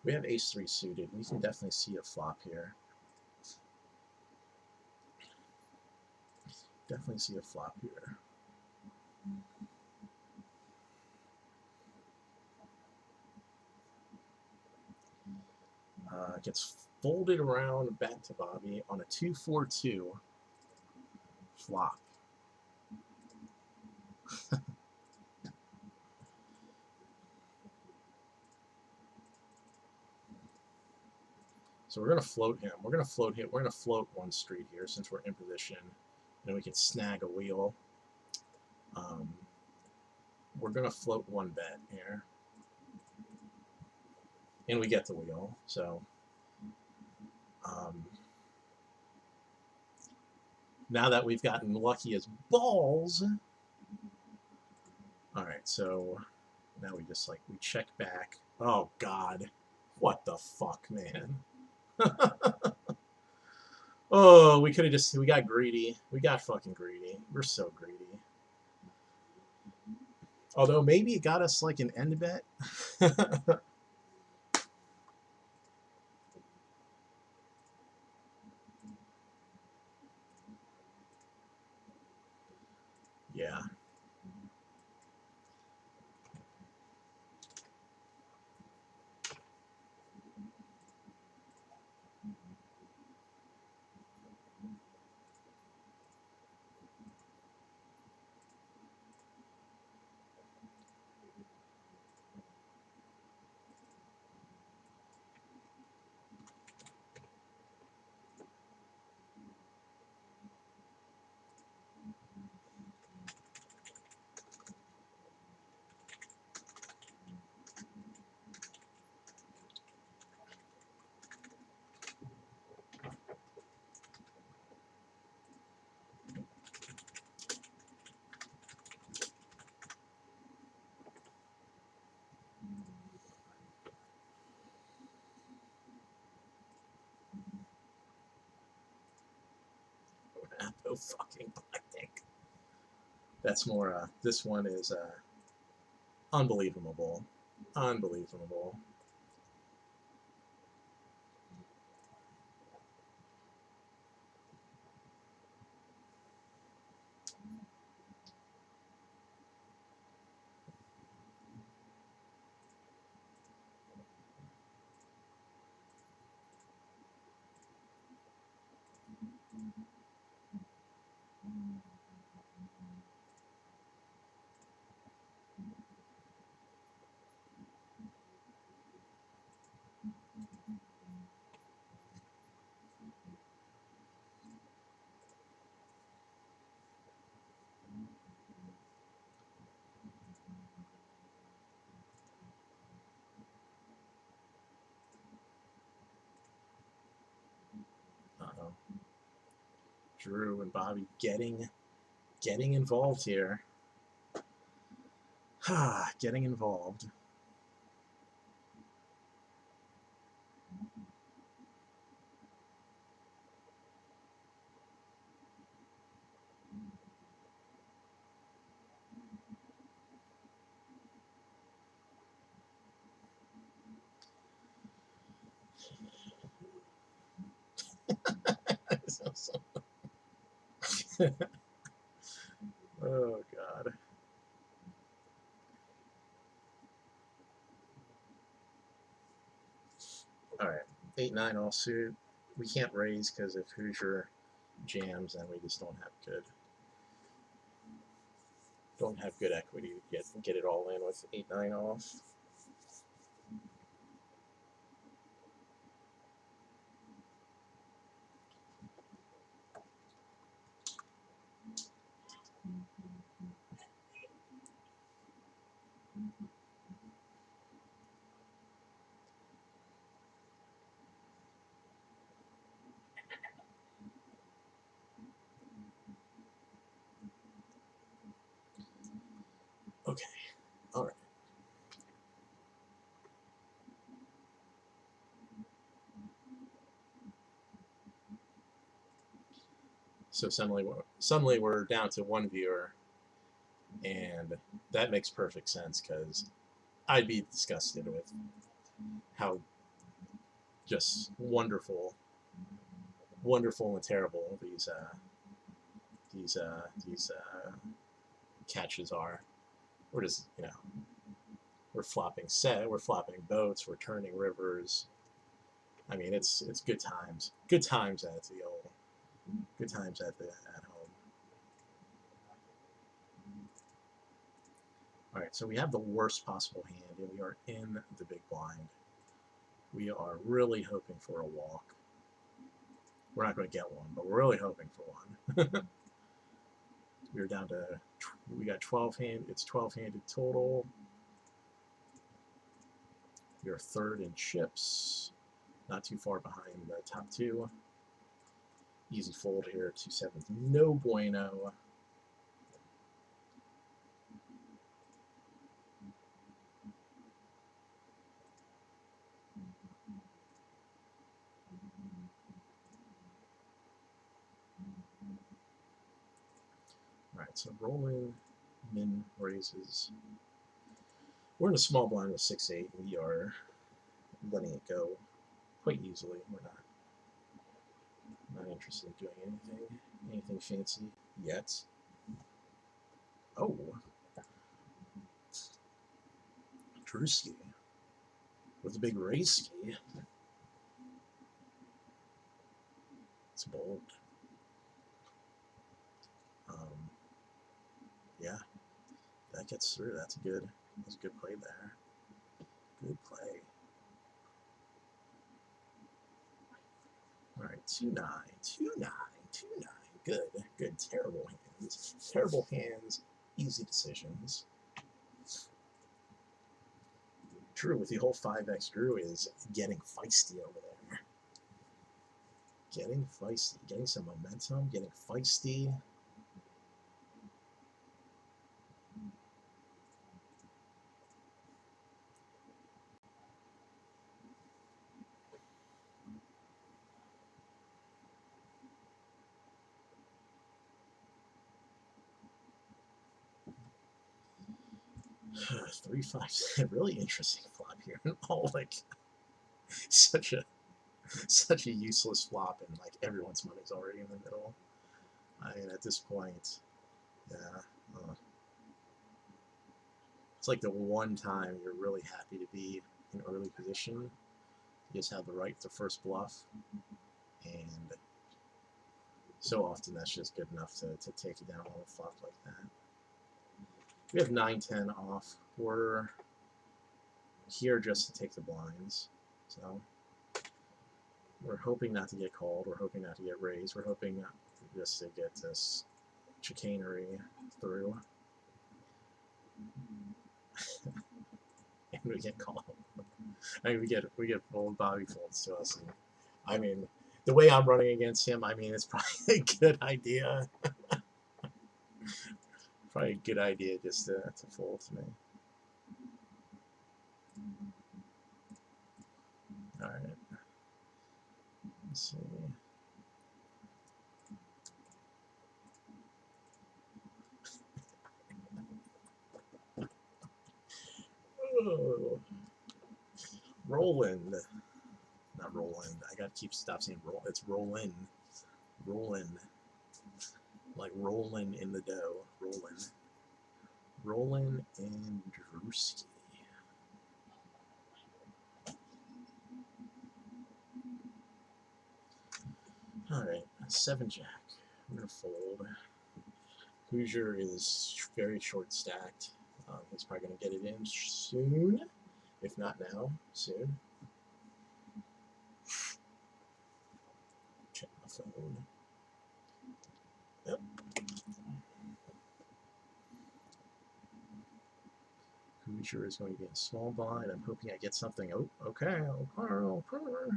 We have ace-3 suited. We can definitely see a flop here. Definitely see a flop here. Gets folded around back to Bobby on a 2-4-2 flop. So we're going to float him. We're going to float one street here since we're in position. and we can snag a wheel. We're gonna float one bet here, and we get the wheel. So now that we've gotten lucky as balls, all right. So now we just we check back. Oh God, what the fuck, man? Oh, we could have we got greedy. We got fucking greedy. We're so greedy. Although maybe it got us like an end bet. Yeah. No fucking blackjack. That's more. This one is unbelievable. Unbelievable. Uh-oh. Drew and Bobby getting involved here. Getting involved. Oh God. All right, 8-9 offsuit. We can't raise because if Hoosier jams, then we just don't have good equity to get it all in with 8-9 off. Okay, all right. So suddenly we're down to one viewer, and that makes perfect sense because I'd be disgusted with how just wonderful and terrible these catches are. We're just we're flopping boats, we're turning rivers. I mean, it's good times. Good times at home. All right, so we have the worst possible hand, and we are in the big blind. We are really hoping for a walk. We're not going to get one, but we're really hoping for one. We're down to, we got 12 hand, it's 12-handed total. We're third in chips, not too far behind the top two. Easy fold here, 2-7, no bueno. Alright, so rolling, min raises. We're in a small blind with 6-8. We are letting it go quite easily. We're not interested in doing anything fancy yet. Oh, Drewski with a big raise ski. It's bold. Yeah, that gets through. That's a good play there. Good play. All right, 2-9, 2-9, 2-9. Good. Terrible hands, easy decisions. Drew with the whole 5x. Drew is getting feisty over there. Getting feisty, getting some momentum, getting feisty. Three, 5, really interesting flop here. All like such a useless flop, and like everyone's money's already in the middle. I mean, at this point, yeah, it's like the one time you're really happy to be in early position. You just have the right to first bluff, and so often that's just good enough to take you down on a flop like that. We have 9-10 off. We're here just to take the blinds, so we're hoping not to get called. We're hoping not to get raised. We're hoping just to get this chicanery through. And we get called. I mean, we get old Bobby folds to us. And, I mean, the way I'm running against him, I mean, it's probably a good idea. Probably a good idea just to fold to me. All right. Let's see. Oh. Roland. Not Roland. I gotta stop saying roll. It's Roland. Roland. Like rolling in the dough. Roland. Roland and Drewski. Alright, 7-Jack. I'm gonna fold. Hoosier is very short stacked. He's probably gonna get it in soon. If not now, soon. Check my phone. Yep. Hoosier is going to be in small blind. I'm hoping I get something. Oh, okay. Okay.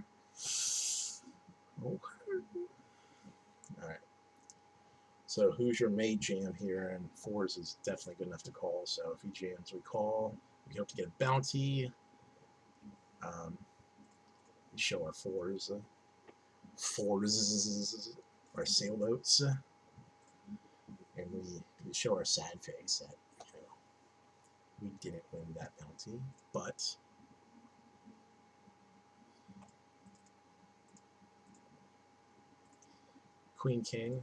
Alright. So Hoosier may jam here, and 4s is definitely good enough to call. So if he jams, we call. We hope to get a bounty. We show our 4s. 4s, our sailboats. And we show our sad face that, you know, we didn't win that bounty, but Queen King.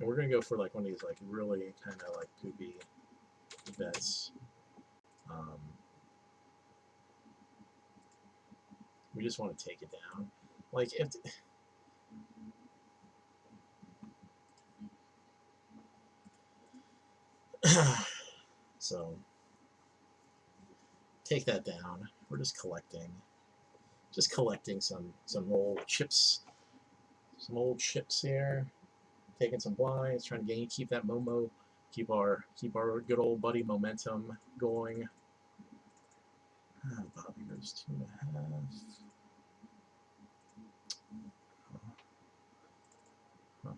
And we're gonna go for like one of these like really kind of like poopy bets. We just want to take it down. Like if so take that down. We're just collecting. just collecting some old chips, here, taking some blinds, trying to keep that Momo, keep our good old buddy momentum going. Bobby goes 2.5. Huh.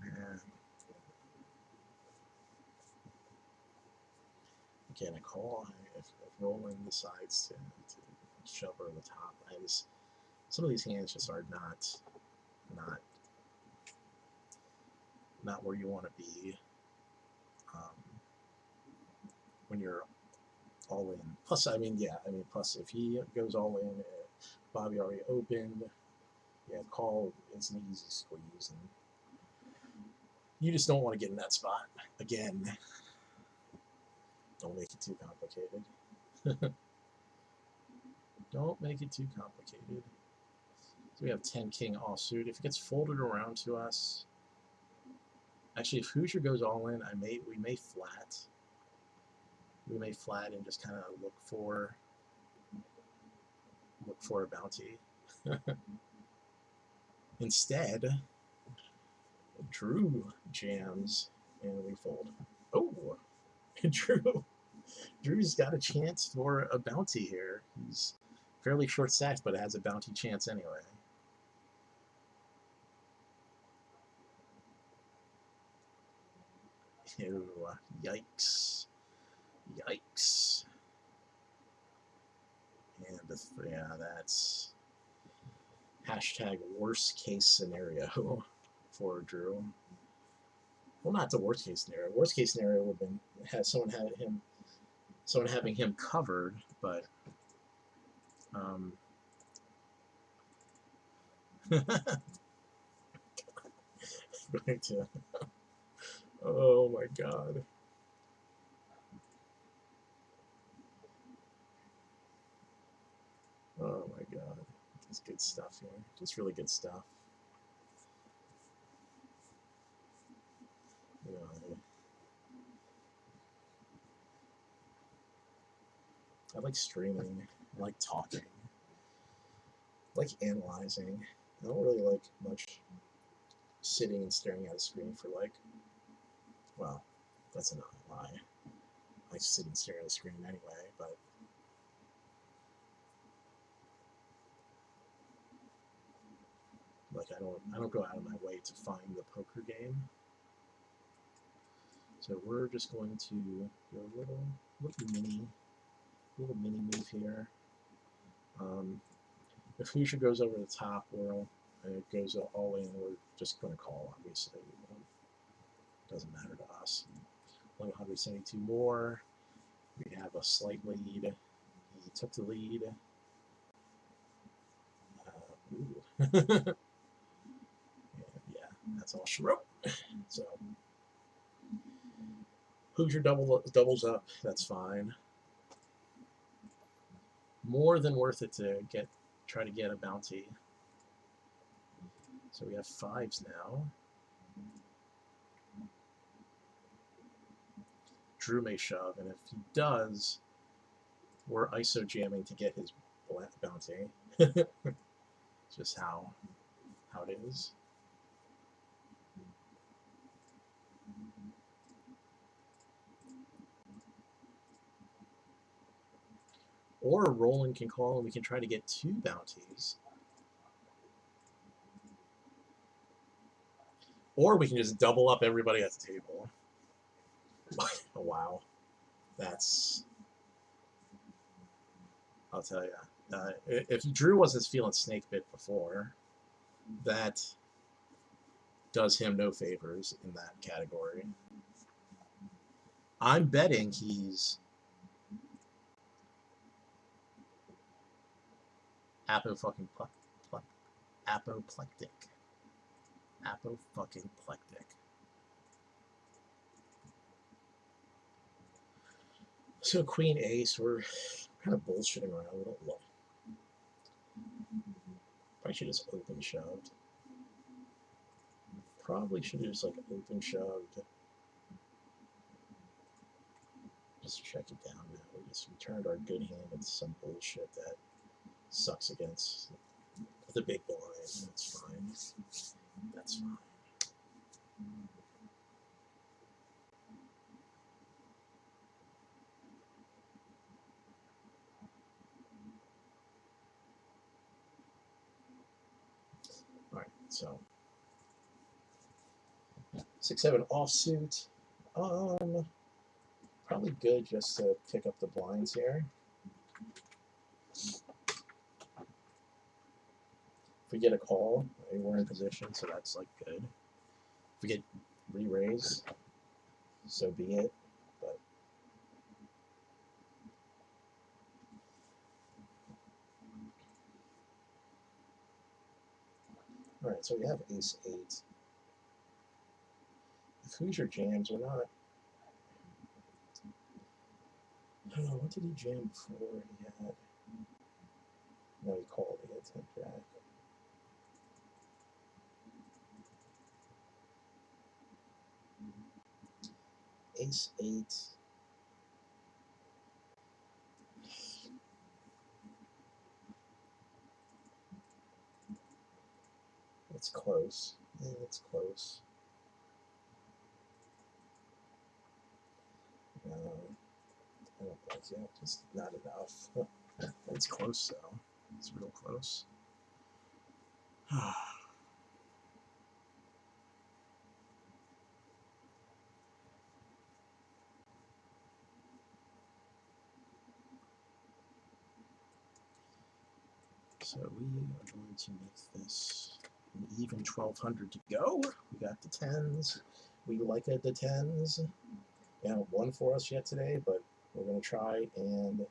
Man. Again, a call if Roland decides to shove her on the top. Some of these hands just are not where you want to be when you're all in. Plus, plus if he goes all in, Bobby already opened. Yeah, call is an easy squeeze, and you just don't want to get in that spot again. Don't make it too complicated. Don't make it too complicated. So we have 10 king offsuit. If it gets folded around to us, actually, if Hoosier goes all in, we may flat. We may flat and just kind of look for a bounty. Instead, Drew jams and we fold. Oh, Drew's got a chance for a bounty here. He's fairly short stacked, but has a bounty chance anyway. Ew, yikes. Yikes. And yeah, that's hashtag worst case scenario for Drew. Well, not the worst case scenario. Worst case scenario would have been someone having him covered, but going to, oh my god. Oh my god. It's good stuff here. Just really good stuff. You know, I like streaming. I like talking. I like analyzing. I don't really like much sitting and staring at a screen for well, that's another lie. I sit and stare at a screen anyway, but I don't go out of my way to find the poker game. So we're just going to do a little mini move here. If Hoosier goes over the top, and it goes all in, we're just going to call, obviously. Doesn't matter to us. 172 more. We have a slight lead. He took the lead. And yeah, that's all she wrote. So Hoosier doubles up. That's fine. More than worth it to try to get a bounty. So we have 5s now. Drew may shove, and if he does, we're ISO jamming to get his bounty. It's just how it is. Or Roland can call and we can try to get 2 bounties. Or we can just double up everybody at the table. Oh, wow. That's... I'll tell you. If Drew wasn't feeling snake bit before, that does him no favors in that category. I'm betting he's apoplectic. So Queen Ace, we're kind of bullshitting around a little. Probably should just open shoved. Probably should have just open shoved. just check it down now. We just returned our good hand with some bullshit that sucks against the big blind. That's fine. That's fine. Alright, so 6-7 offsuit. Probably good just to pick up the blinds here. If we get a call, we're in position, so that's like good. If we get re-raise, so be it. But all right, so we have ace 8. If Hoosier jams, we're not. I don't know, what did he jam before? He had. No, he called. He had 10 jack. Ace 8. It's close. Yeah, it's close. I don't like it. Just not enough. It's close though. It's real close. So we are going to make this an even 1200 to go. We got the 10s. We like it, the 10s. They haven't won for us yet today, but we're going to try and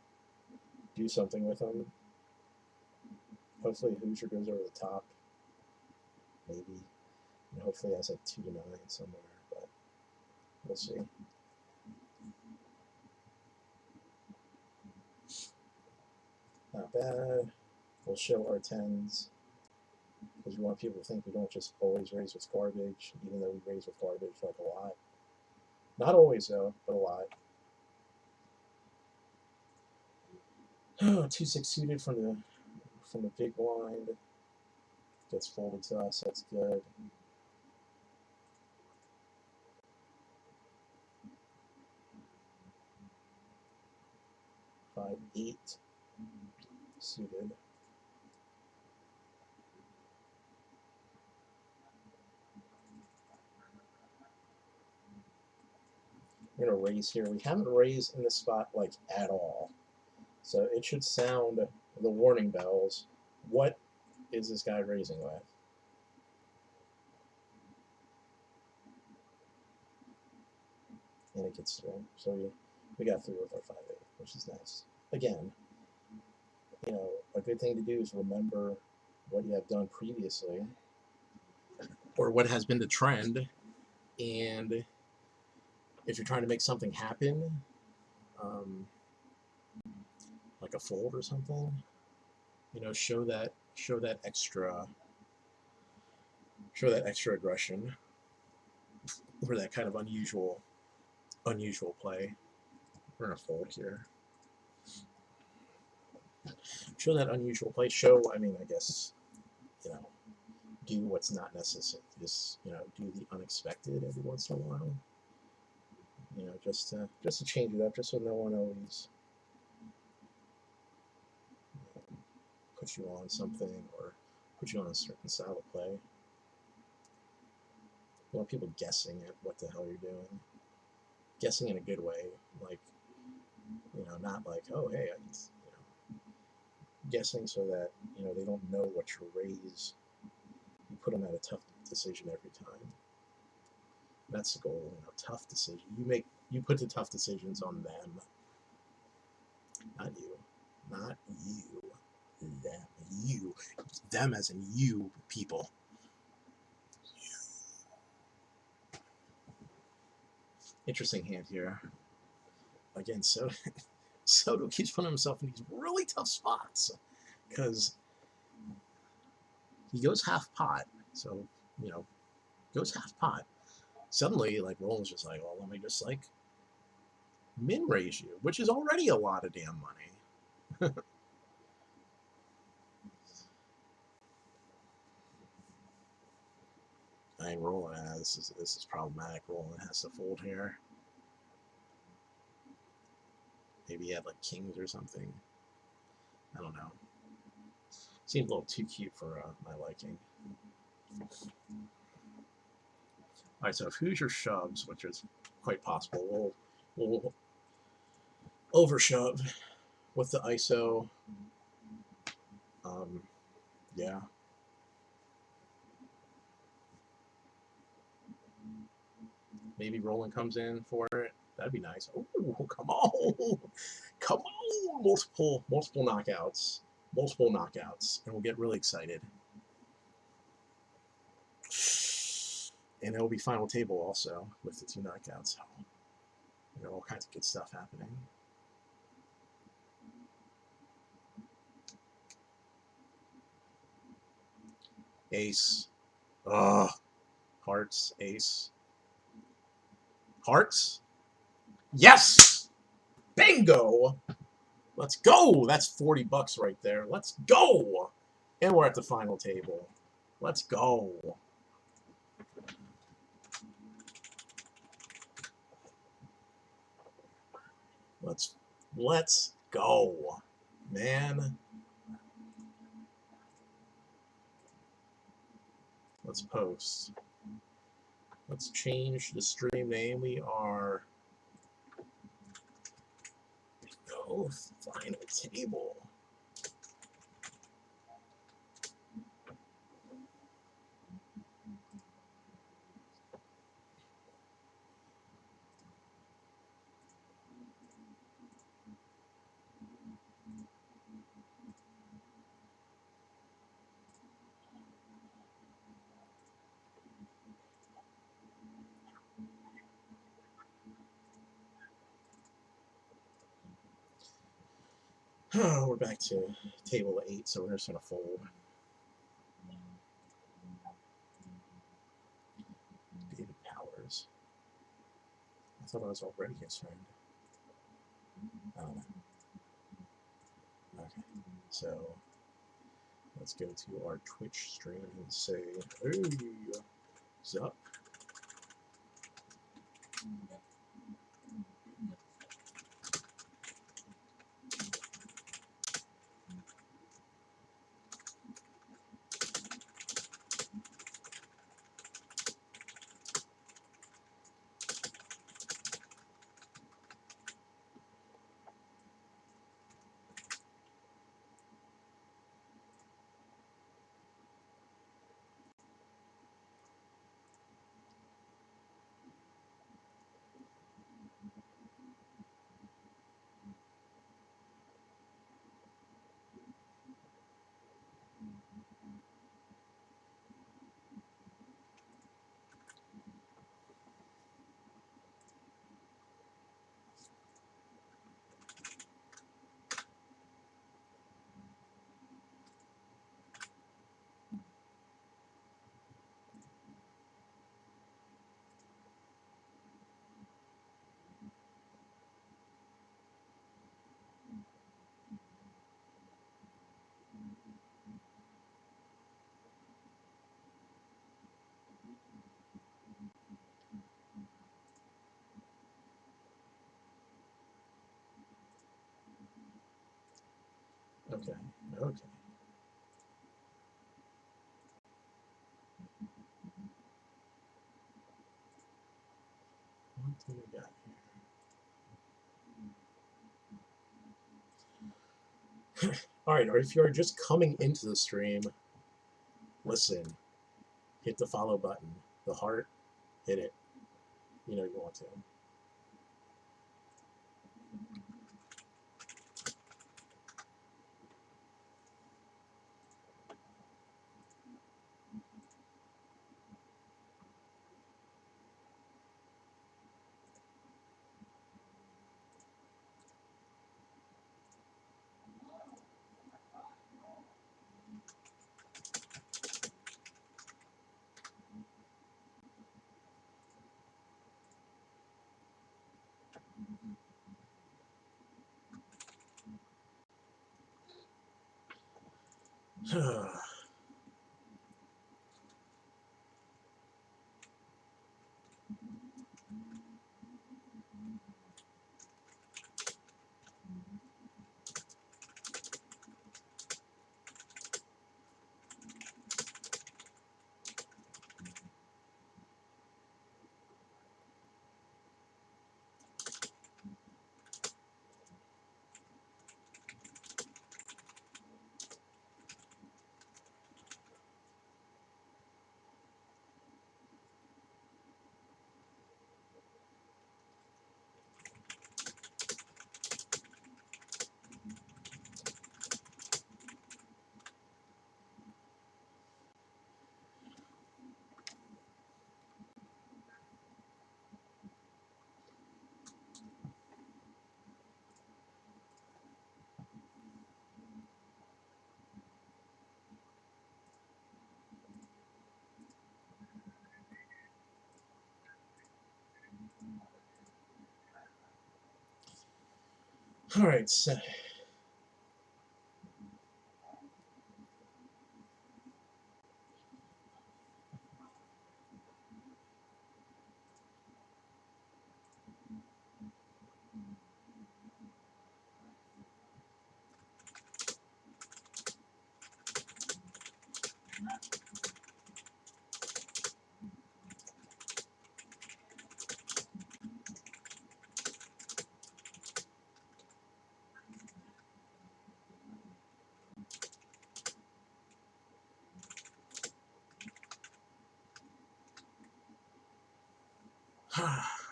do something with them. Hopefully Hoosier goes over the top. Maybe. And hopefully has a 2-9 somewhere, but we'll see. Not bad. We'll show our 10s because we want people to think we don't just always raise with garbage, even though we raise with garbage like a lot. Not always though, but a lot. 2-6 suited from the big blind. Gets folded to us. That's good. Five, 8 suited. We're gonna raise here. We haven't raised in this spot like at all, so it should sound the warning bells. What is this guy raising with? And it gets through. So we got through with our 5-8, which is nice. Again, you know, a good thing to do is remember what you have done previously, or what has been the trend, and if you're trying to make something happen, like a fold or something, you know, show that extra aggression, or that kind of unusual play. We're gonna fold here. Show that unusual play. Show, I mean, I guess, you know, do what's not necessary. Just, you know, do the unexpected every once in a while. You know, just to change it up, just so no one always puts you on something or puts you on a certain style of play. You want people guessing at what the hell you're doing. Guessing in a good way, like, you know, not like, oh, hey, you know, guessing so that, you know, they don't know what you raise. You put them at a tough decision every time. That's the goal, you know, tough decision. You put the tough decisions on them, not you, not you, them, you, them as in you people. Interesting hand here. Again, Soto keeps putting himself in these really tough spots because he goes half pot. So, you know, goes half pot. Suddenly, like, Roland's just like, well, let me just, like, min raise you, which is already a lot of damn money. I ain't rolling. This is problematic. Rolling has to fold here. Maybe he had like kings or something. I don't know. Seems a little too cute for my liking. All right, so if Hoosier shoves, which is quite possible, we'll overshove with the ISO. Yeah. Maybe Roland comes in for it. That'd be nice. Oh, come on. Come on. Multiple knockouts. Multiple knockouts. And we'll get really excited. And it'll be final table also with the 2 knockouts. You know, all kinds of good stuff happening. Ace. Ugh. Hearts. Ace. Hearts. Yes! Bingo! Let's go! That's 40 bucks right there. Let's go! And we're at the final table. Let's go. Let's go, man. Let's post. Let's change the stream name. We are final table. We're back to table 8, so we're just gonna fold. David Powers. I thought I was already concerned. I don't know. Okay, so let's go to our Twitch stream and say, hey, sup? Okay, okay. What do we got here? Alright, or if you're just coming into the stream, listen, hit the follow button. The heart, hit it. You know you want to. All right, so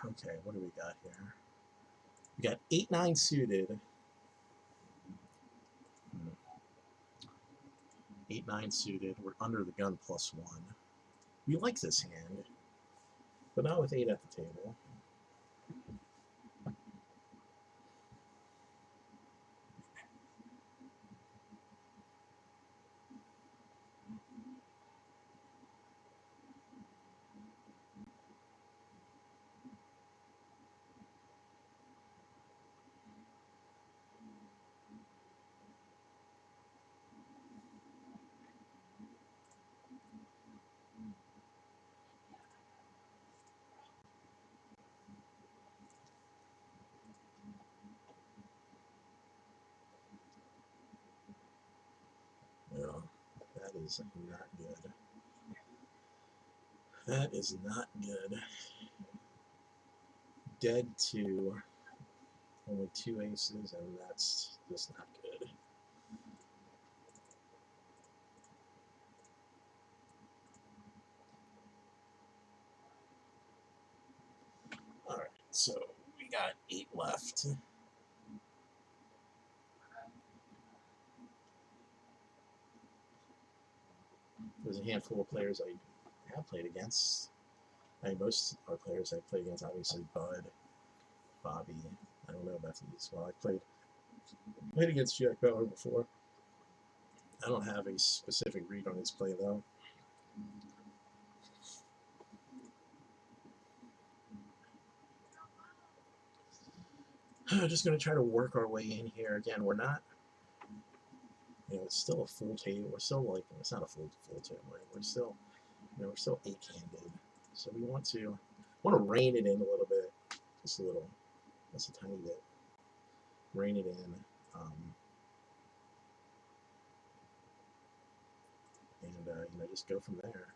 okay, what do we got here? We got 8-9 suited. 8-9 suited. We're under the gun +1. We like this hand, but not with 8 at the table. No, that is not good. That is not good. Dead to only 2 aces, and that's just not good. Alright, so we got 8 left. There's a handful of players I have played against. Most are players I played against, obviously Bud, Bobby. I don't know about these. Well, I played against Jack Bauer before. I don't have a specific read on his play though. Just going to try to work our way in here. Again, we're not, it's still a full table. We're still like, it's not a full table, right? We're still, we're still 8-handed. So we want to rein it in a little bit, just a little, just a tiny bit. Rein it in, and just go from there.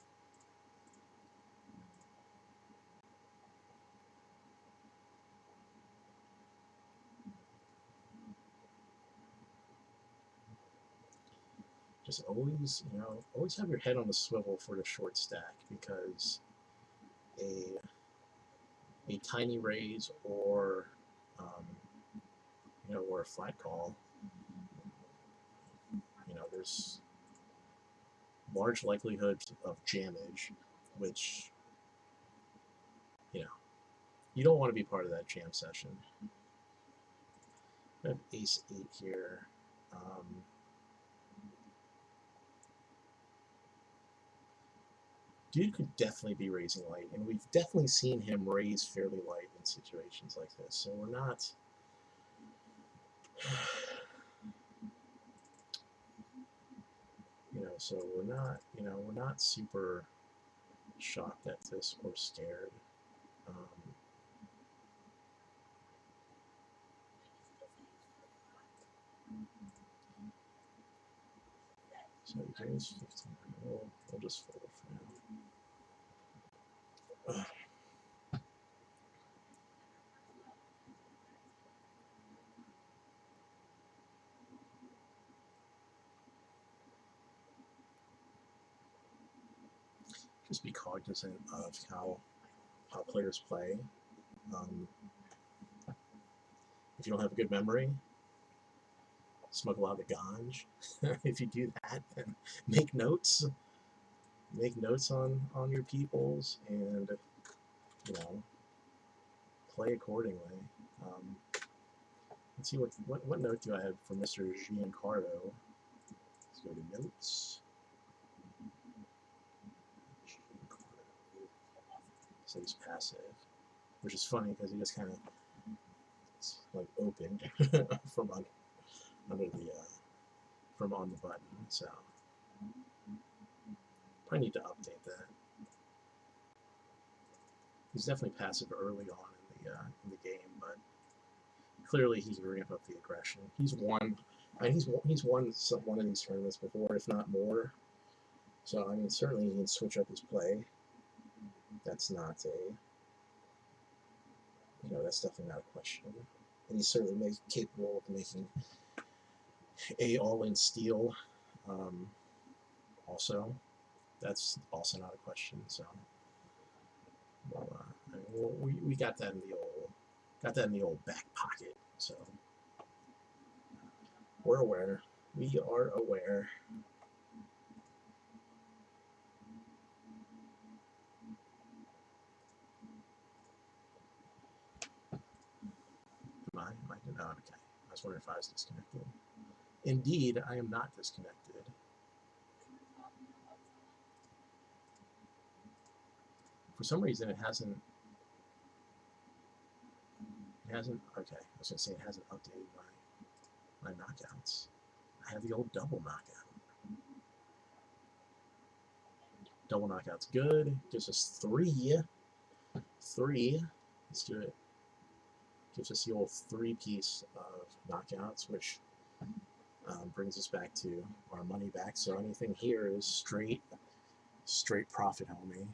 Just always, always have your head on the swivel for the short stack, because a tiny raise or or a flat call, there's large likelihood of jammage, which you don't want to be part of that jam session. I have ace-8 here. Dude could definitely be raising light, and we've definitely seen him raise fairly light in situations like this. So we're not, so we're not super shocked at this or scared. So here's 15. We'll just fold for now. Just be cognizant of how players play. If you don't have a good memory, smuggle out the ganj. If you do that, then make notes. Make notes on your peoples, and play accordingly. Let's see what note do I have for Mr. Giancarlo. Let's go to notes. So he's passive, which is funny because he just kind of like opened from under the from on the button. So probably need to update that. He's definitely passive early on in the game, but clearly he can ramp up the aggression. He's won. I mean, he's won one of these tournaments before, if not more. So I mean, certainly he can switch up his play. That's not that's definitely not a question. And he's certainly capable of making a all-in steal. Also, that's also not a question. So, well, I mean, we got that in the old back pocket. So we're aware. We are aware. Am I? No, okay. I was wondering if I was disconnected. Indeed, I am not disconnected. For some reason, it hasn't. Okay, I was gonna say it hasn't updated my knockouts. I have the old double knockout. Double knockout's good. Gives us three. Let's do it. Gives us the old 3-piece of knockouts, which brings us back to our money back. So anything here is straight profit, homie.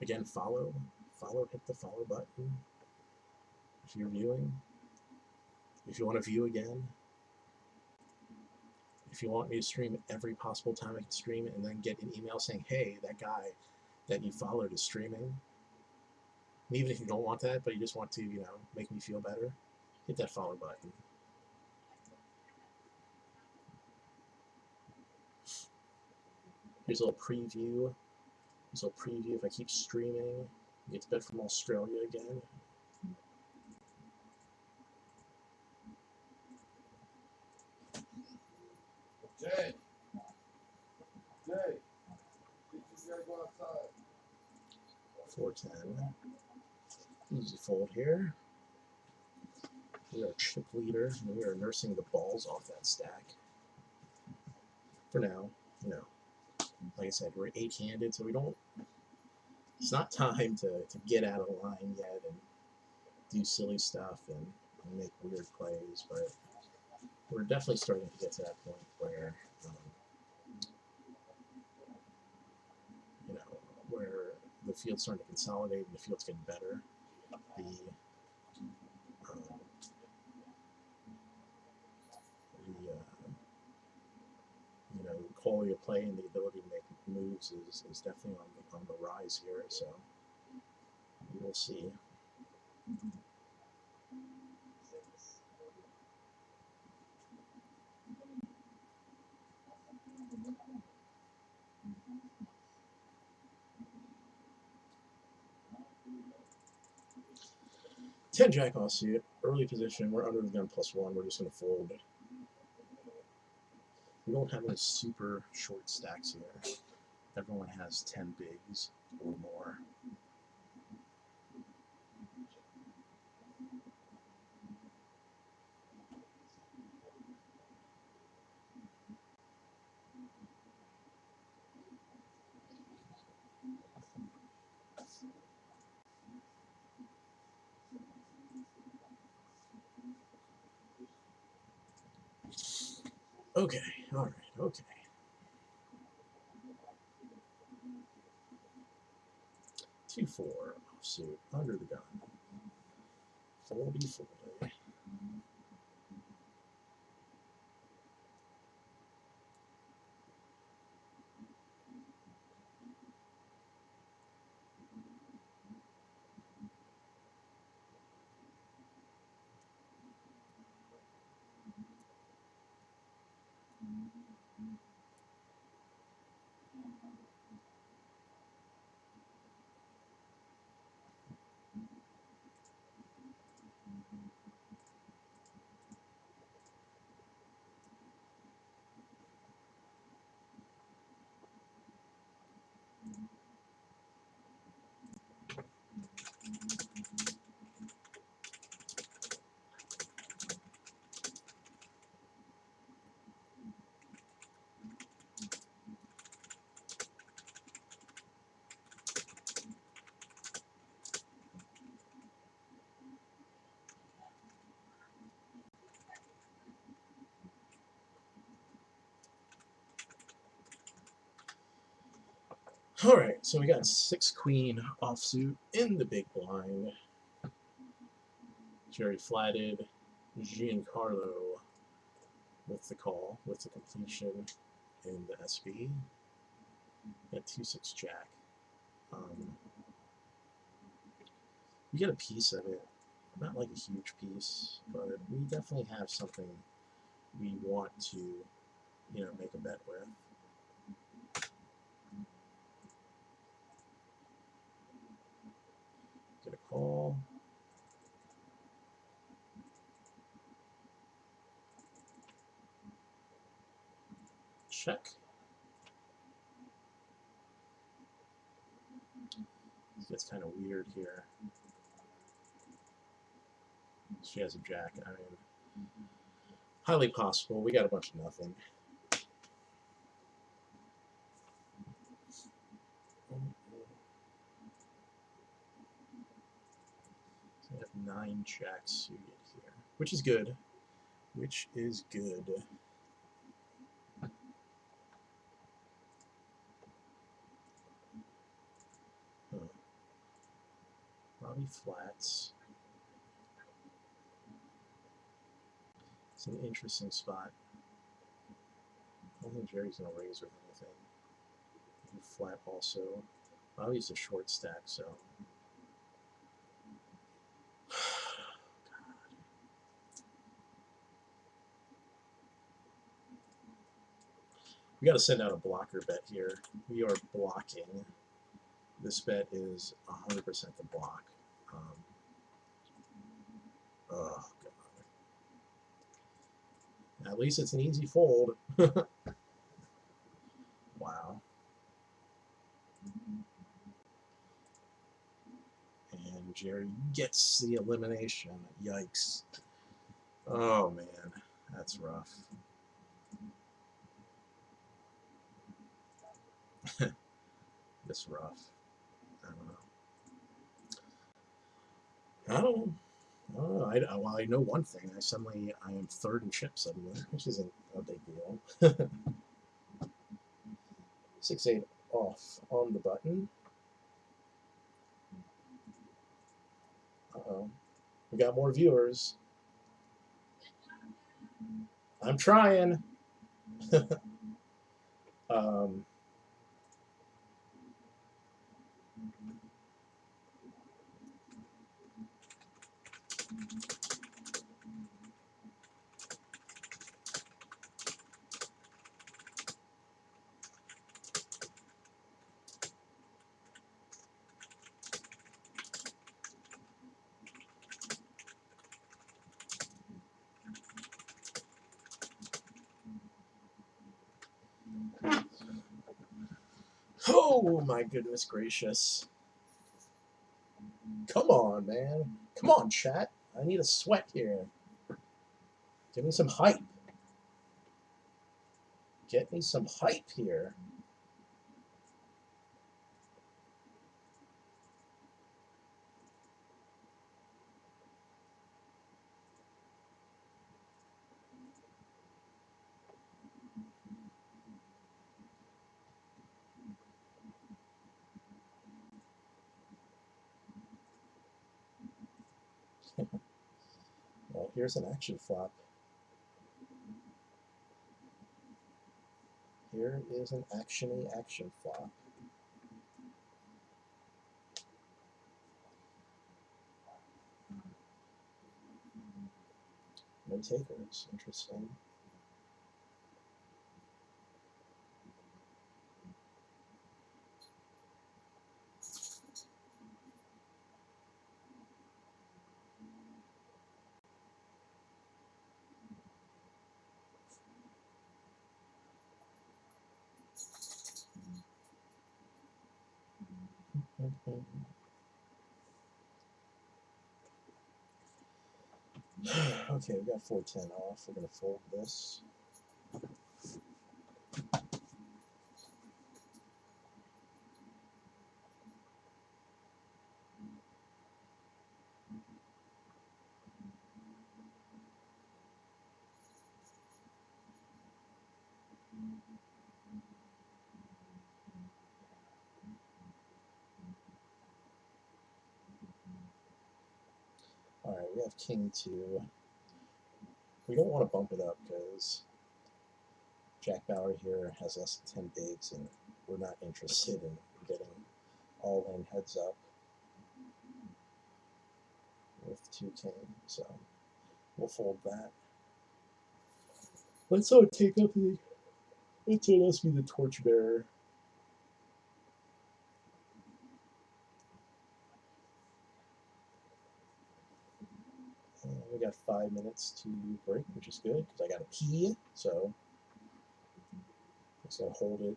Again, hit the follow button if you're viewing. If you want to view again. If you want me to stream every possible time I can stream and then get an email saying, hey, that guy that you followed is streaming. And even if you don't want that, but you just want to, make me feel better, hit that follow button. Here's a little preview. If I keep streaming, it's bet from Australia again. Jay, you gotta go outside. 410. Easy fold here. We are chip leader, and we are nursing the balls off that stack. For now, like I said, we're 8-handed, so we don't. It's not time to get out of line yet and do silly stuff and make weird plays, but we're definitely starting to get to that point where, where the field's starting to consolidate and the field's getting better. The quality of play and the ability to make moves is definitely on the rise here. So we will see. Ten jack offsuit, early position. We're under the gun +1. We're just going to fold. We don't have any super short stacks here. Everyone has 10 bigs or more. Okay, alright, okay. 2-4 offsuit, under the gun. Foldy, foldy. Alright, so we got 6-queen offsuit in the big blind. Jerry flatted. Giancarlo with the call, with the completion in the SB. Got 2-6 jack. We get a piece of it. Not like a huge piece, but we definitely have something we want to, you know, make a bet with. Get a call. Check. It gets kind of weird here. She has a jack. I mean, highly possible. We got a bunch of nothing. So we have 9 jacks suited here, which is good. Which is good. Huh. Bobby flats. It's an interesting spot. I don't think Jerry's gonna raise with anything. He flat also. Bobby's a short stack, so. We got to send out a blocker bet here. We are blocking. This bet is 100% the block. Oh, God. At least it's an easy fold. Wow. And Jerry gets the elimination. Yikes. Oh, man. That's rough. That's rough. I don't know. I don't know. Well, I know one thing. I am third in chip suddenly, which isn't a big deal. 6-8 off on the button. Uh-oh. We got more viewers. I'm trying. um, oh my goodness gracious. Come on, man. Come on, chat. I need a sweat here. Give me some hype. Get me some hype here. Well, here's an action flop. Here is an actiony action flop. No takers. Interesting. Okay, we got 410 off. We're going to fold this. All right, we have king 2. We don't want to bump it up because Jack Bauer here has less than 10 bigs, and we're not interested in getting all-in heads up with 2 king, so we'll fold that. Let's take up the. Let's let us be the torchbearer. We got 5 minutes to break, which is good because I got a pee, so just gonna hold it.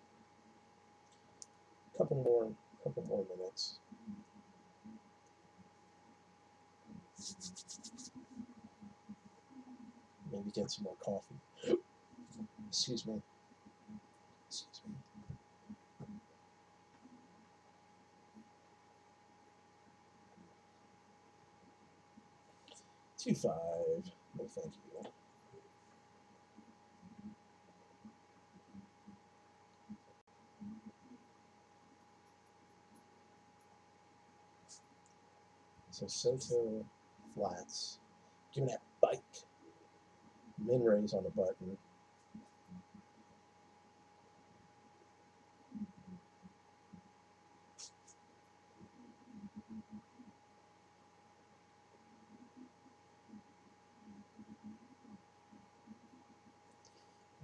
Couple more minutes. Maybe get some more coffee. Excuse me. Excuse me. 2-5. No, thank you. So Soto flats. Give me that bike. Min raise on the button.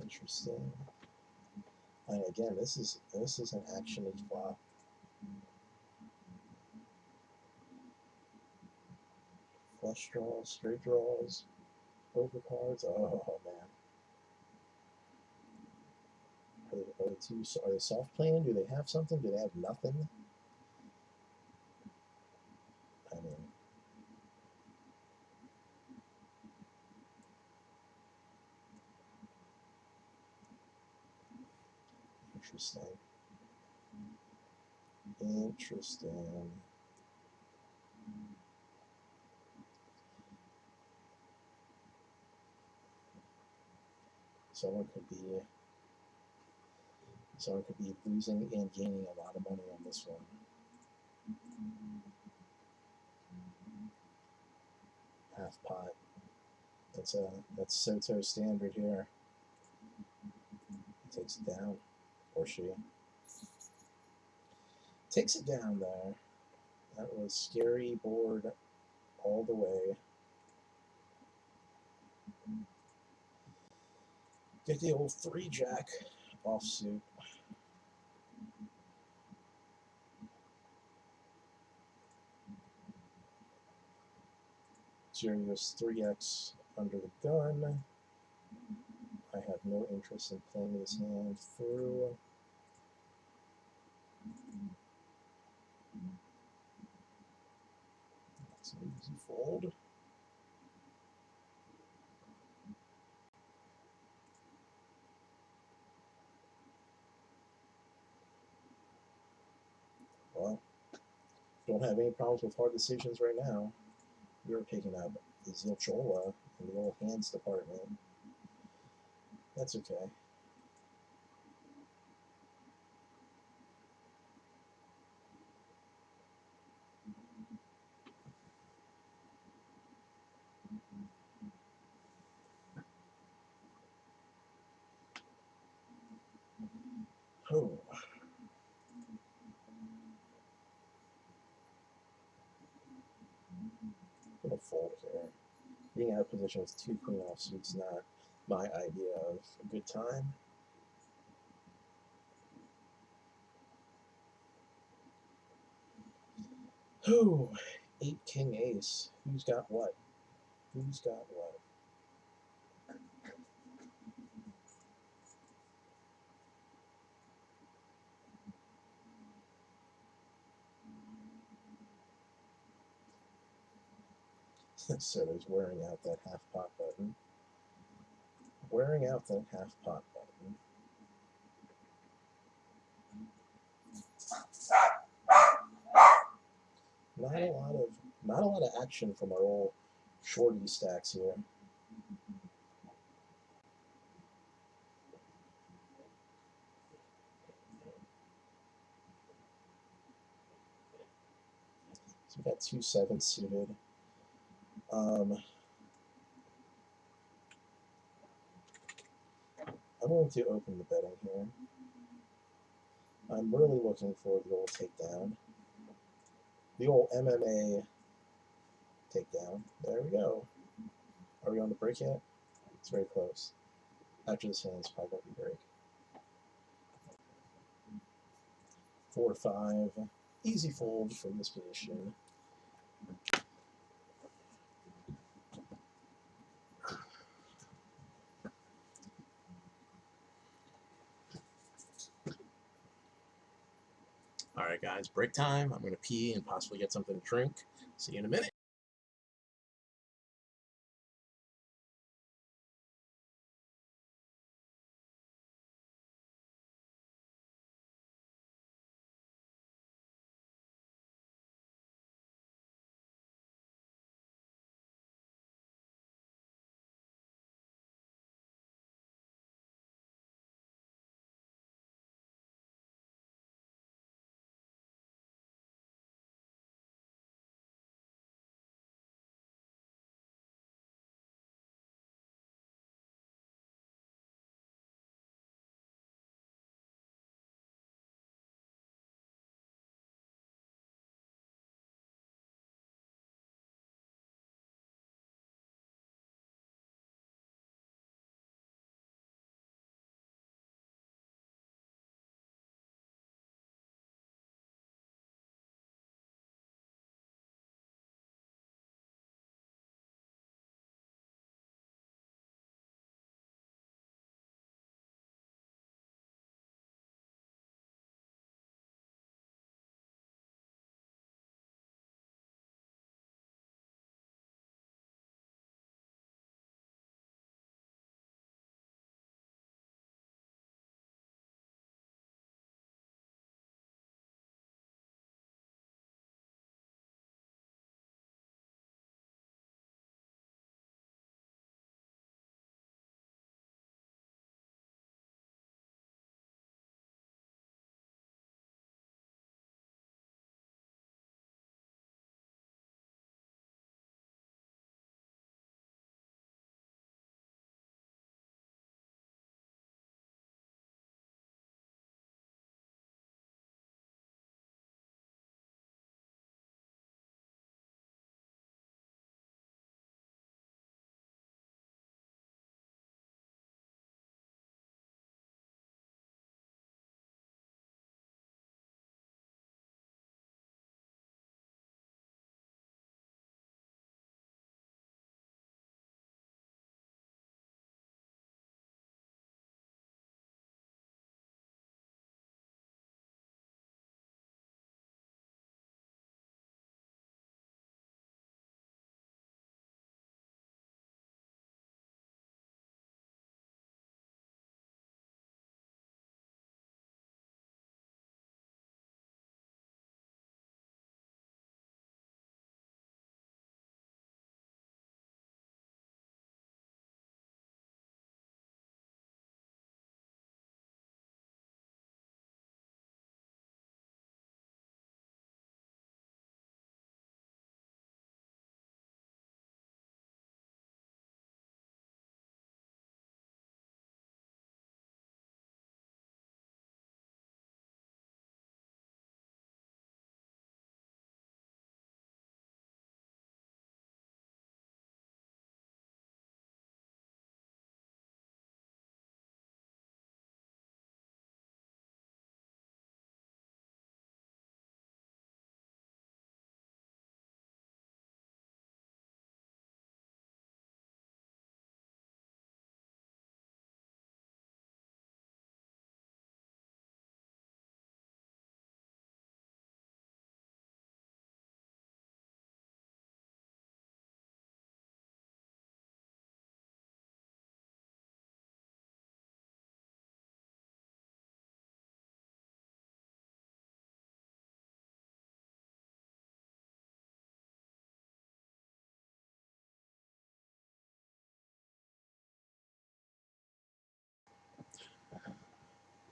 Interesting. And again, this is an action flop. Flush draws, straight draws, overcards. Oh man. Are they soft playing? Do they have something? Do they have nothing? I mean, interesting. Interesting. Someone could be losing and gaining a lot of money on this one. Half pot. That's Soto standard here. Takes it down, or she takes it down there. That was scary board all the way. Get the old 3-jack offsuit. Serious 3x under the gun. I have no interest in playing this hand through. That's an easy fold. Well, don't have any problems with hard decisions right now. We're picking up the Zilchola in the old hands department. That's okay. Oh. I'm gonna fold here. Being out of position with 2 queen offsuits not my idea of a good time. Oh, 8 king ace. Who's got what? Who's got what? So there's wearing out that half pot button. Wearing out that half pot button. Not a lot of action from our old shorty stacks here. So we've got 2 7s suited. I'm going to open the betting here. I'm really looking for the old takedown. The old MMA takedown. There we go. Are we on the break yet? It's very close. After this hand, it's probably going to be break. 4-5. Easy fold from this position. Alright guys, break time. I'm going to pee and possibly get something to drink. See you in a minute.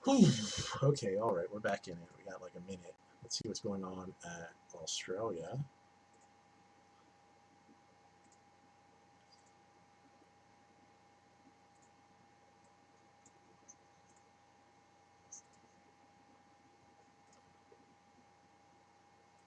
Whew. Okay, all right, we're back in it. We got like a minute. Let's see what's going on at Australia.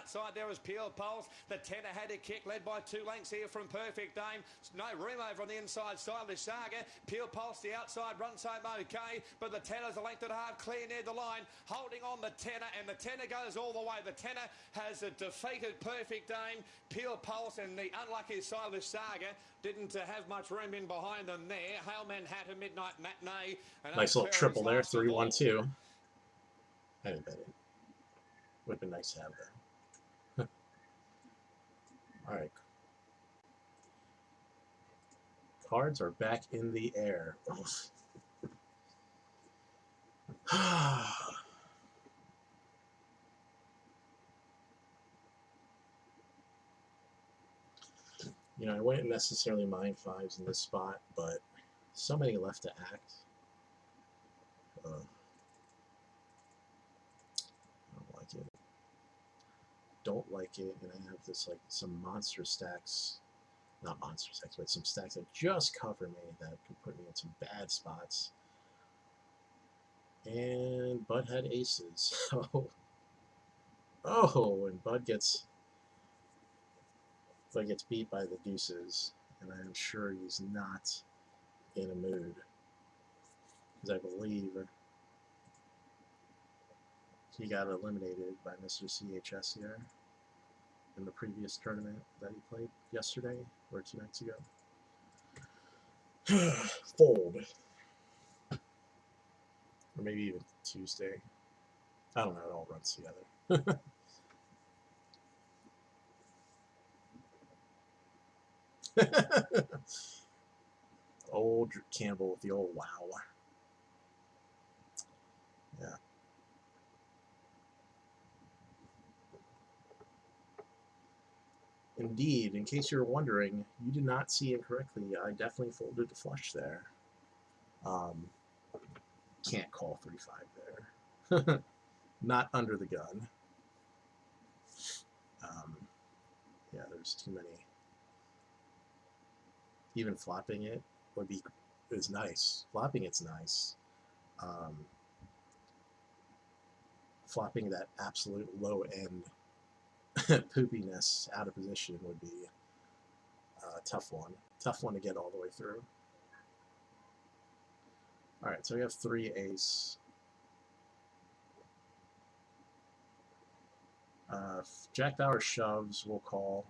Outside there was Peel Pulse. The tenor had a kick, led by 2 lengths here from Perfect Aim. No room over on the inside, Stylish Saga. Peel Pulse, the outside, runs home okay, but the tenor's a length and a half clear near the line, holding on the tenor, and the tenor goes all the way. The tenor has a defeated Perfect Aim, Peel Pulse, and the unlucky Stylish Saga didn't have much room in behind them there. Hail Manhattan Midnight Matinee. And Nice little triple there, last of all. 3-1-2. I didn't bet it. Would have been nice to have that. All right. Cards are back in the air. You know, I wouldn't necessarily mind 5s in this spot, but so many left to act. I don't like it. Don't like it, and I have this like some monster stacks, not monster stacks, but some stacks that just cover me that could put me in some bad spots. And Bud had aces, so and Bud gets beat by the deuces, and I'm sure he's not in a mood, because I believe he got eliminated by Mr. CHS here in the previous tournament that he played yesterday or 2 nights ago. Fold. Or maybe even Tuesday. I don't know, it all runs together. Old Campbell with the old wow. Yeah. Indeed, in case you're wondering, you did not see it correctly. I definitely folded the flush there. Can't call 3-5 there. Not under the gun. Yeah, there's too many. Even flopping it is nice. Flopping it's nice. Flopping that absolute low end poopiness out of position would be a tough one. Tough one to get all the way through. Alright, so we have 3 ace. Jack Bauer shoves, we'll call.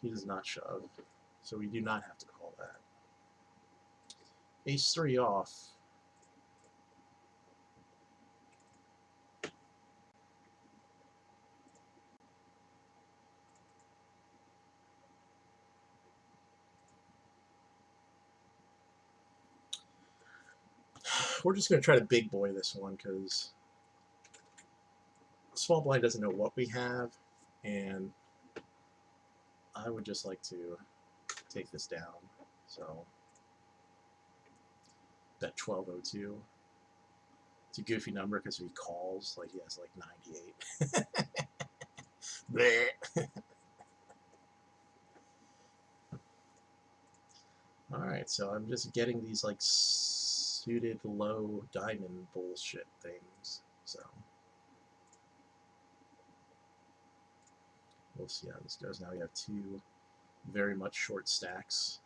He does not shove, so we do not have to call that. Ace 3 off. We're just going to try to big boy this one because small blind doesn't know what we have, and I would just like to take this down. So bet 1202. It's a goofy number because if he calls, like he has like 98. Alright, so I'm just getting these like suited low diamond bullshit things. So we'll see how this goes. Now we have 2 very much short stacks.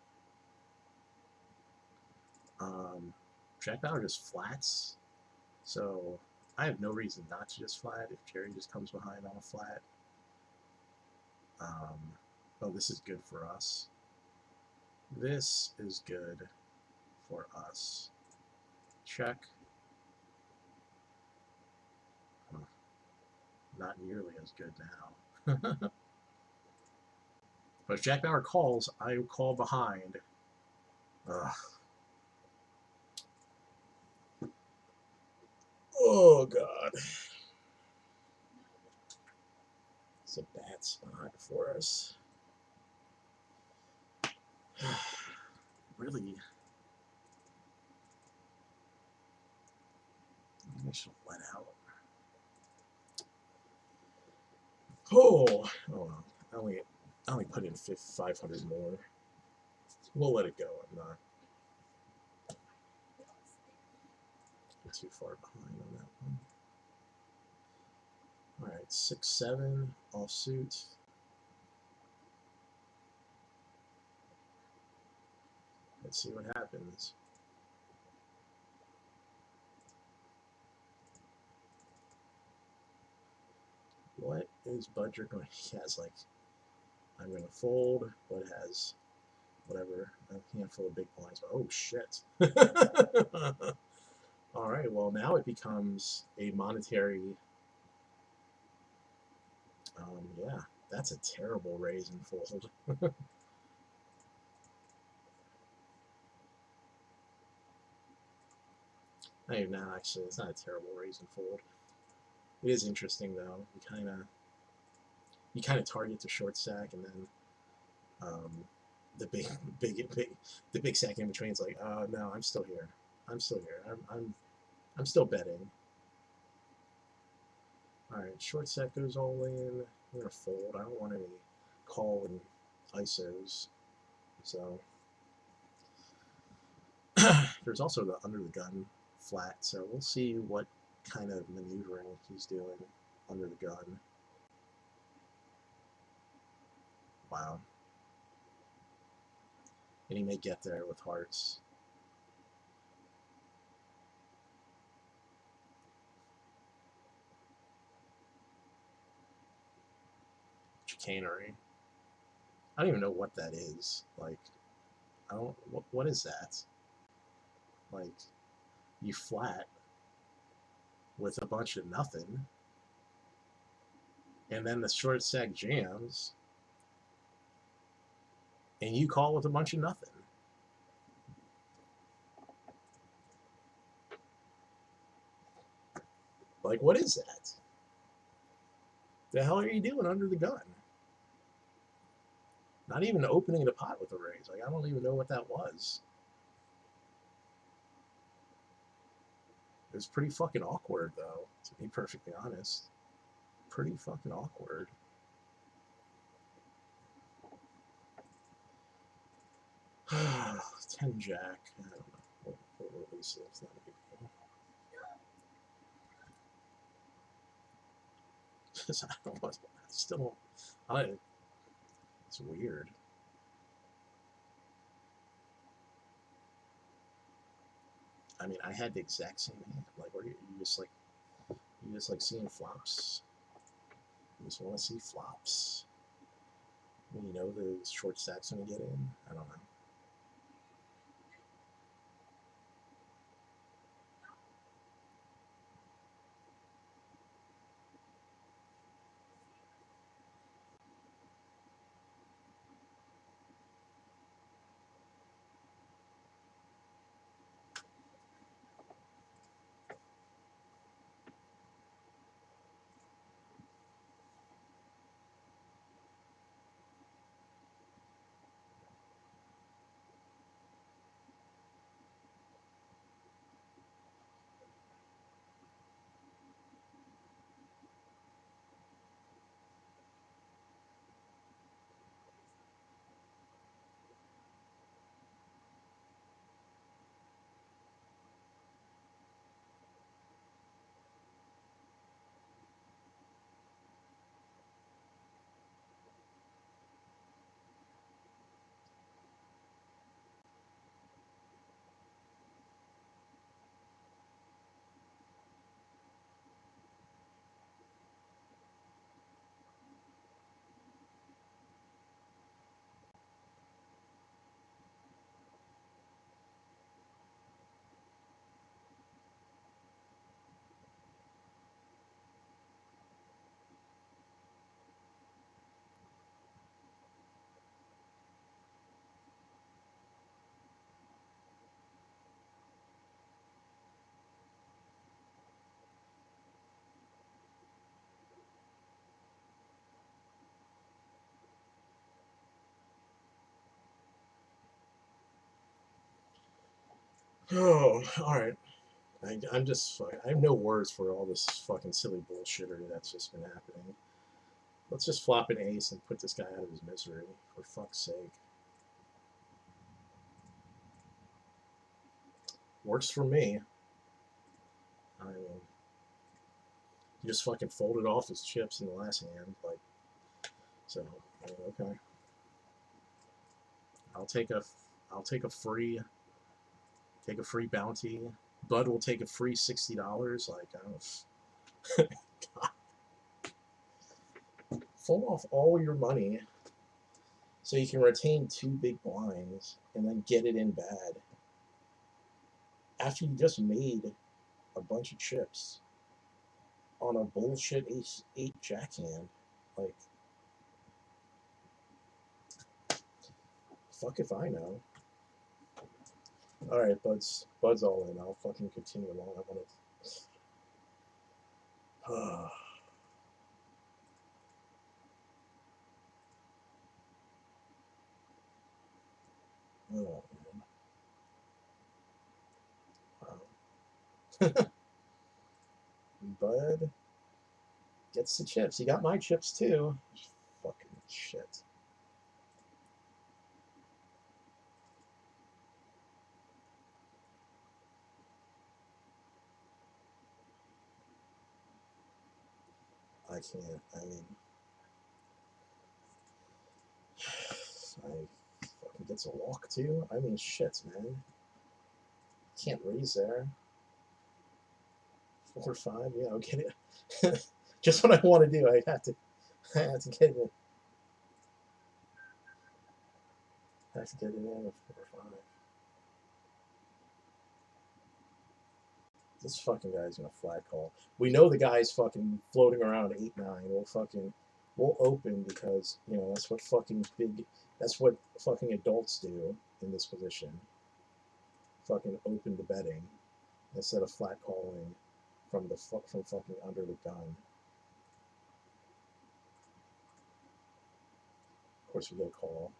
Jack Bauer just flats, so I have no reason not to just flat if Jerry just comes behind on a flat. Oh, this is good for us. This is good for us. Check. Not nearly as good now. But if Jack Bauer calls, I call behind. Ugh. Oh, God. It's a bad spot for us. Really, I should let out. Oh well. I only put in 500 more. We'll let it go. I'm not too far behind on that one. All right, 6-7 offsuit. Let's see what happens. What is Budger going? He has like, I'm going to fold. What has, whatever, a handful of big blinds. Oh shit. All right, well now it becomes a monetary. Yeah, that's a terrible raise and fold. No, actually, it's not a terrible raise and fold. It is interesting though. You kind of target the short stack, and then the big stack in between is like, no, I'm still here. I'm still here. I'm still betting. All right, short stack goes all in. I'm gonna fold. I don't want any call and ISOs. So there's also the under the gun flat. So we'll see what kind of maneuvering he's doing under the gun. Wow. And he may get there with hearts. Chicanery. I don't even know what that is. Like, I don't. What is that? Like, you flat with a bunch of nothing, and then the short stack jams, and you call with a bunch of nothing. Like, what is that? The hell are you doing under the gun? Not even opening the pot with a raise. Like, I don't even know what that was. It was pretty fucking awkward, though, to be perfectly honest. Pretty fucking awkward. Ten jack. I don't know. We'll release it. It's not a big deal. I don't know. I still don't. It's weird. I mean, I had the exact same hand. Like, where you just like seeing flops. You just want to see flops. When you know the short stack's gonna get in. I don't know. Oh, alright. I'm just, I have no words for all this fucking silly bullshittery that's just been happening. Let's just flop an ace and put this guy out of his misery, for fuck's sake. Works for me. I mean, he just fucking folded off his chips in the last hand, like, so, I mean, okay. I'll take a free bounty. Bud will take a free $60. Like, I don't. God. Fold off all your money so you can retain 2 big blinds and then get it in bad after you just made a bunch of chips on a bullshit ace 8 jack hand. Like, fuck if I know. Alright, Bud's all in. I'll fucking continue along. I want to. Oh, man. Wow. Bud gets the chips. He got my chips too. Fucking shit. I can't. I mean, I fucking gets a walk too. I mean, shit, man. Can't raise there. 4 or 5. Yeah, I'll get it. Just what I want to do. I have to get it. I have to get it in with 4 or 5. This fucking guy's gonna flag call. We know the guy's fucking floating around 8-9. We'll open because, you know, that's what fucking adults do in this position. Fucking open the betting instead of flat calling from fucking under the gun. Of course, we get a call.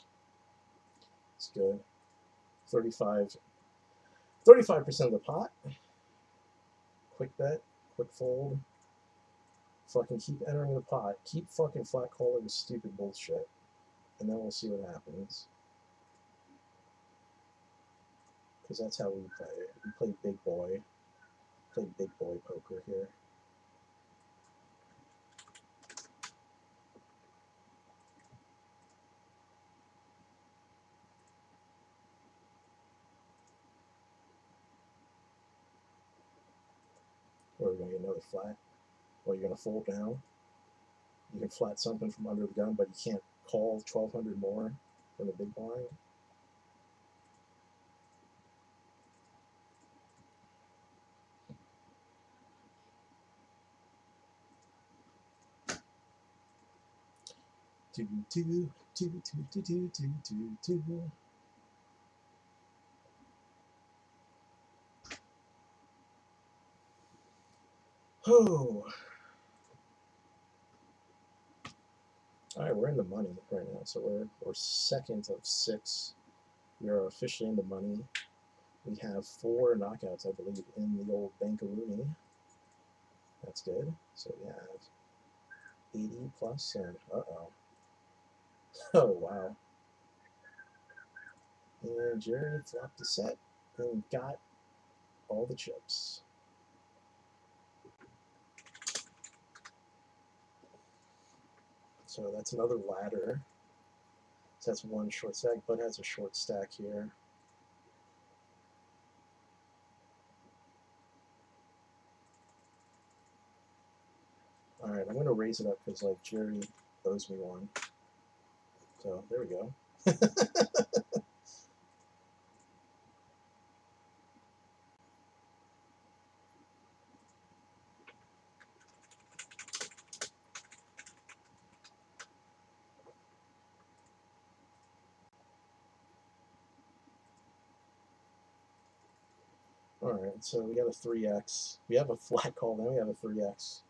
It's good. 35% of the pot. Quick bet, quick fold. Fucking keep entering the pot. Keep fucking flat calling this stupid bullshit. And then we'll see what happens. Because that's how we play. We play big boy. Play big boy poker here. Or we're going to get another flat. Or you're going to fold down. You can flat something from under the gun, but you can't call 1,200 more from the big blind. Oh. Alright, we're in the money right now, so we're second of 6. We are officially in the money. We have 4 knockouts, I believe, in the old Bankaroonie. That's good. So we have 80 plus, and uh-oh. Oh, wow. And Jerry flopped a set and got all the chips. So that's another ladder. So that's 1 short stack. Bud has a short stack here. Alright, I'm going to raise it up because, like, Jerry owes me 1. So, there we go. Alright, so we got a 3x. We have a flat call, then we have a 3x.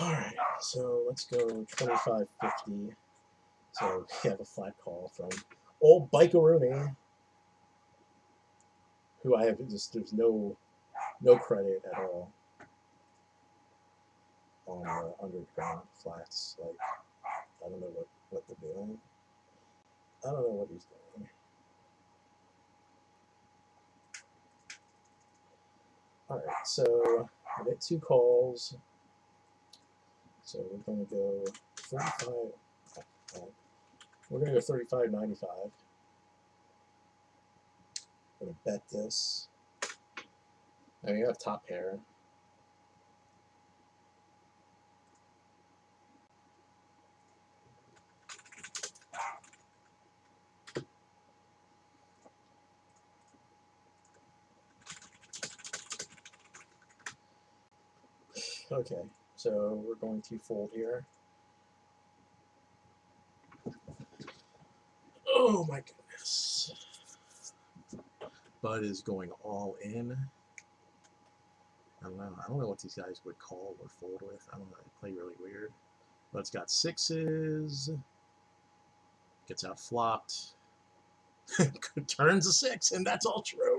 Alright, so let's go 25.50. So we have a flat call from old Bikeroonie, who I have just, there's no credit at all on the underground flats. Like, I don't know what they're doing. I don't know what he's doing. Alright, so I get 2 calls. So we're going to go 35. We're going to go 35.95. I'm going to bet this. I mean, you have top pair. Okay, so we're going to fold here. Oh my goodness. Bud is going all in. I don't know what these guys would call or fold with. I don't know. They play really weird. Bud's got 6s. Gets out flopped. Turns a 6, and that's all true.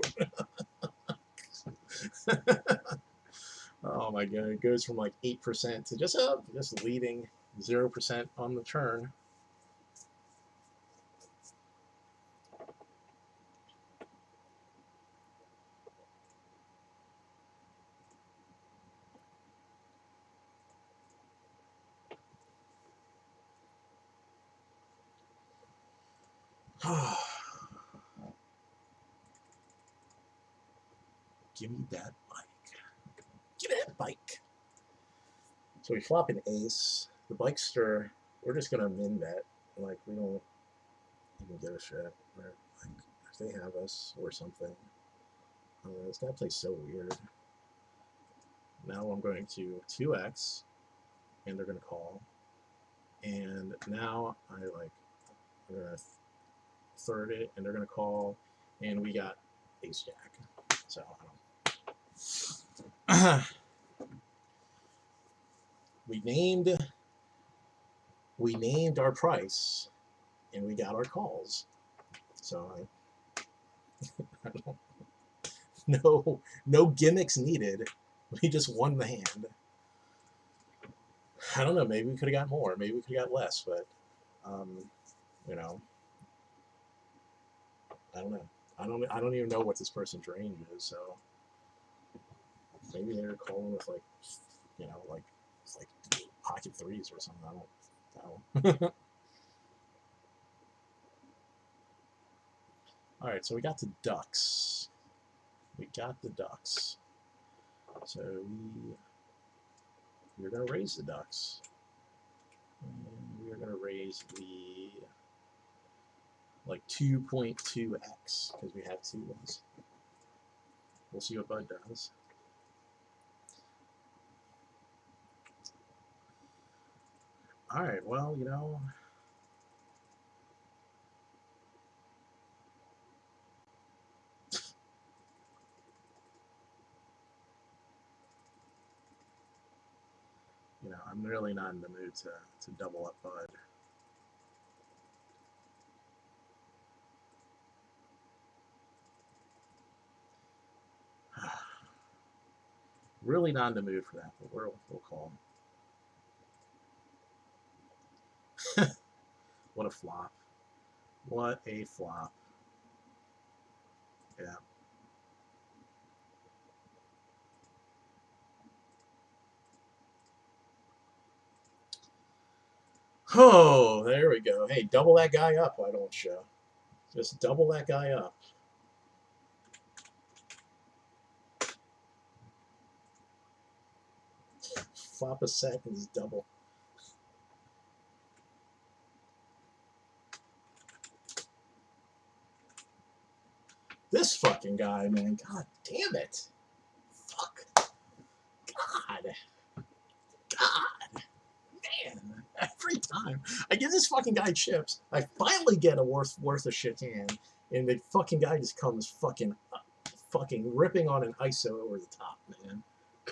Oh my god, it goes from like 8% to just leading 0% on the turn. Give me that bike. Give me that bike. So we flop an ace. The bikester, we're just gonna min bet. Like, we don't even give a shit. We're, like, if they have us or something. This guy plays so weird. Now I'm going to 2x, and they're gonna call. And now I'm gonna third it, and they're gonna call, and we got ace jack. So I don't. we named our price, and we got our calls. So I don't, no gimmicks needed. We just won the hand. I don't know. Maybe we could have got more. Maybe we could have got less. But you know, I don't know. I don't even know what this person's range is. So maybe they're calling with like, you know, like it's like pocket threes or something. I don't know. All right, so we got the ducks. We got the ducks. So we're going to raise the ducks. And we're going to raise the like 2.2x because we have 2 ones. We'll see what Bud does. All right, well, you know, I'm really not in the mood to double up Bud. Really not in the mood for that, but we'll call. What a flop. What a flop. Yeah. Oh, there we go. Hey, double that guy up, why don't you? Just double that guy up. Flop a set is double. This fucking guy, man. God damn it. Fuck. God. Man. Every time I give this fucking guy chips, I finally get a worth of shit hand, and the fucking guy just comes fucking ripping on an ISO over the top, man.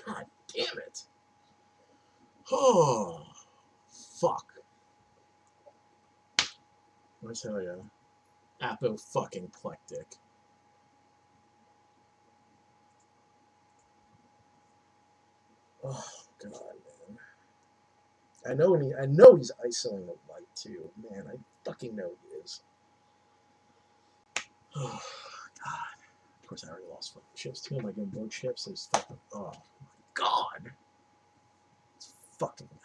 God damn it. Oh, fuck. I tell ya, apo-fucking-plectic. Oh god, man. I know he's isoing the light too. Man, I fucking know he is. Oh god. Of course I already lost fucking chips too. Am I getting more chips? There's fucking oh my god. It's fucking oh my god.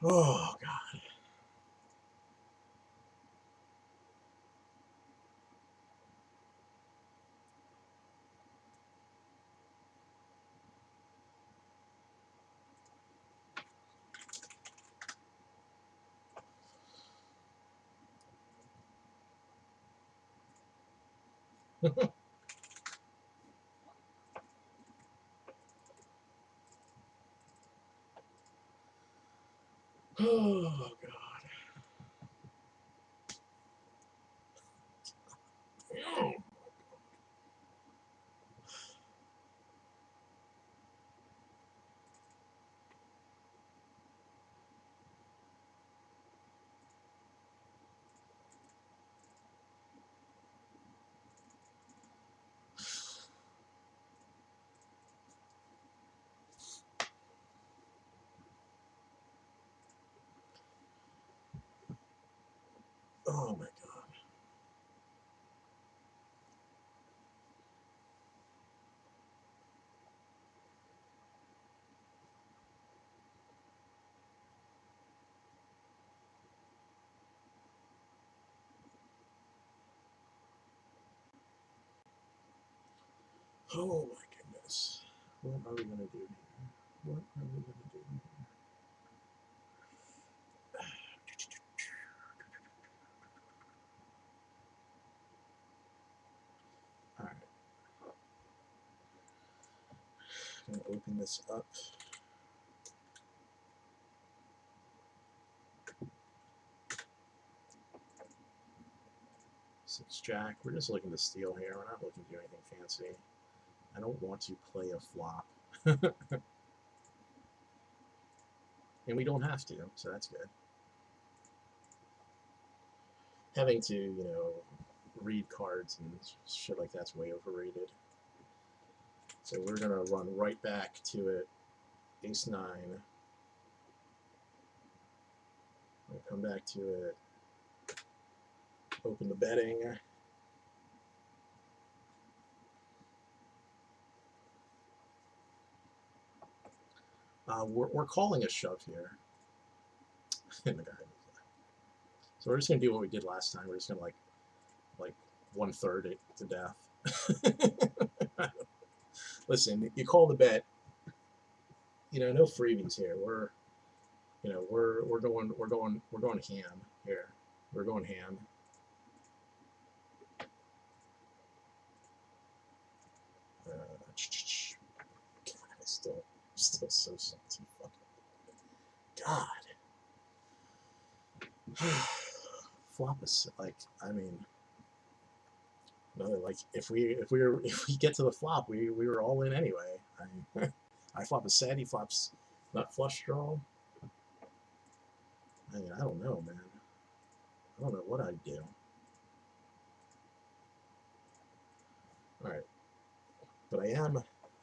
Oh god. Oh god. Oh my god. Oh my goodness. What are we gonna do here? What are we gonna do here? Alright. Gonna open this up. 6 jack. We're just looking to steal here. We're not looking to do anything fancy. I don't want to play a flop. And we don't have to, so that's good. Having to, you know, read cards and shit like that's way overrated. So we're gonna run right back to it. Ace 9. We'll come back to it. Open the betting. We're calling a shove here. The guy. So we're just gonna do what we did last time. We're just gonna like 1/3 it to death. Listen, you call the bet. You know, no freebies here. We're going ham here. We're going ham. God, still so salty. Fucking God. Flop is like, I mean, no, like if we get to the flop, we were all in anyway. I flop a set, he flops nut flush draw. I mean, I don't know, man. I don't know what I'd do. Alright. But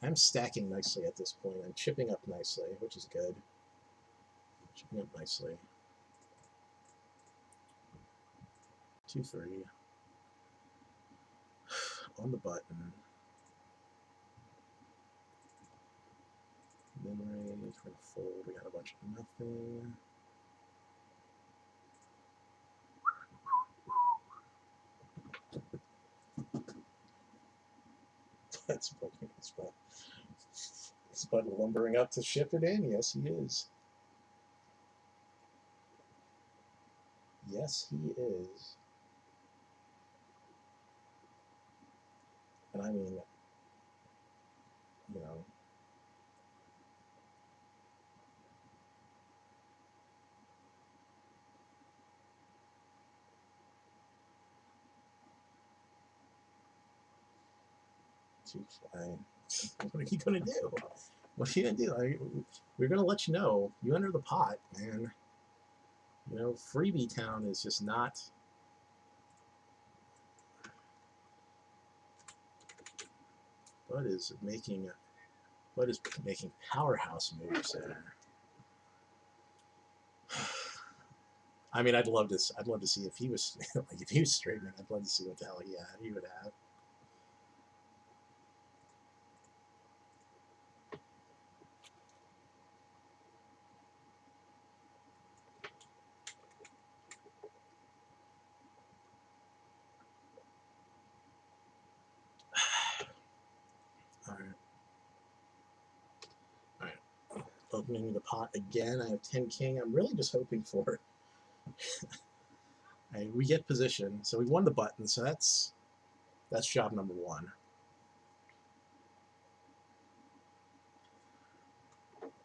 I'm stacking nicely at this point. I'm chipping up nicely, which is good. Chipping up nicely. 2-3. On the button. Min range, we're gonna fold. We got a bunch of nothing. That's poking his butt. His butt lumbering up to ship it in. Yes, he is. Yes, he is. And I mean, you know, what are you gonna do? What are you gonna do? We're gonna let you know. You enter the pot, man. You know, freebie town is just not. Bud is making powerhouse moves there. I mean, I'd love to see if he was like if he was straightening. I'd love to see what the hell he would have. All right. Opening the pot again. I have 10 king. I'm really just hoping for. We get position, so we won the button. So that's job number one.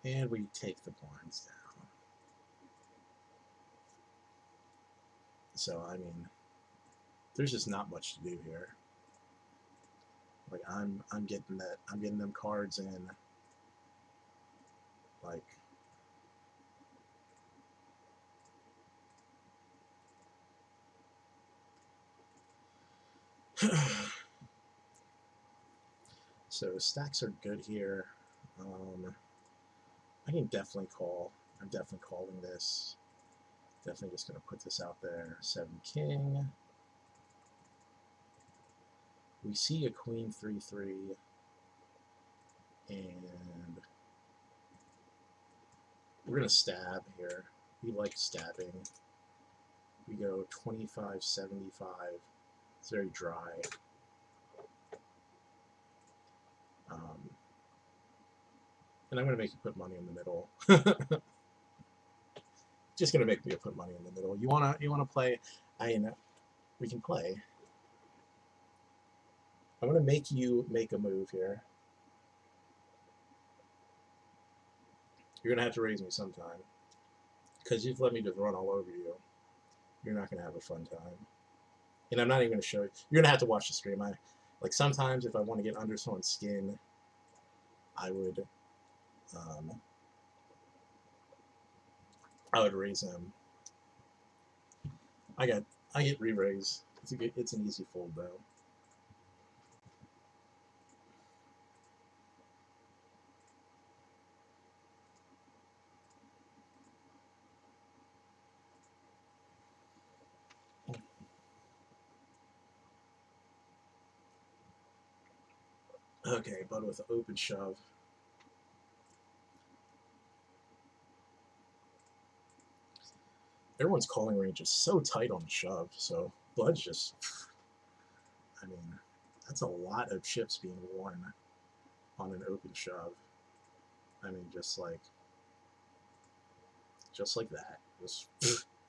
And we take the blinds down. So I mean, there's just not much to do here. Like I'm getting them cards in. Like so stacks are good here. I can definitely call. I'm definitely calling this. Definitely just gonna put this out there. 7 king. We see a queen 3-3, and we're gonna stab here. We like stabbing. We go 25-75. It's very dry. And I'm gonna make you put money in the middle. Just gonna make me put money in the middle. You wanna play? I know we can play. I'm gonna make you make a move here. You're gonna have to raise me sometime, because you've let me just run all over you. You're not gonna have a fun time. And I'm not even gonna show you. You're gonna have to watch the stream. Like sometimes if I want to get under someone's skin, I would raise them. I get re-raise. It's an easy fold though. Okay, but with open shove. Everyone's calling range is so tight on the shove, so Blood's just, I mean, that's a lot of chips being worn on an open shove. I mean, just like that. Just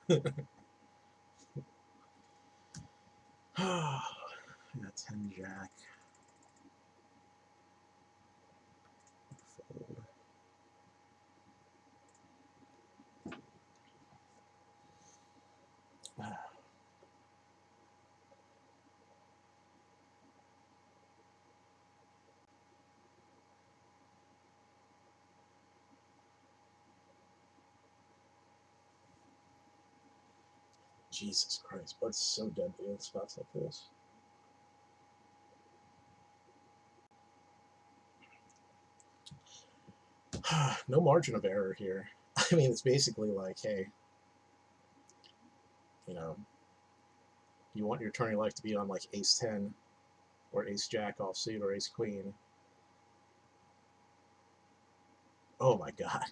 we got 10 jack. Fold. Jesus Christ, Bud's so deadly in spots like this. No margin of error here. I mean, it's basically like, hey, you know, you want your turning life to be on like ace 10 or ace jack offsuit or ace queen. Oh my god.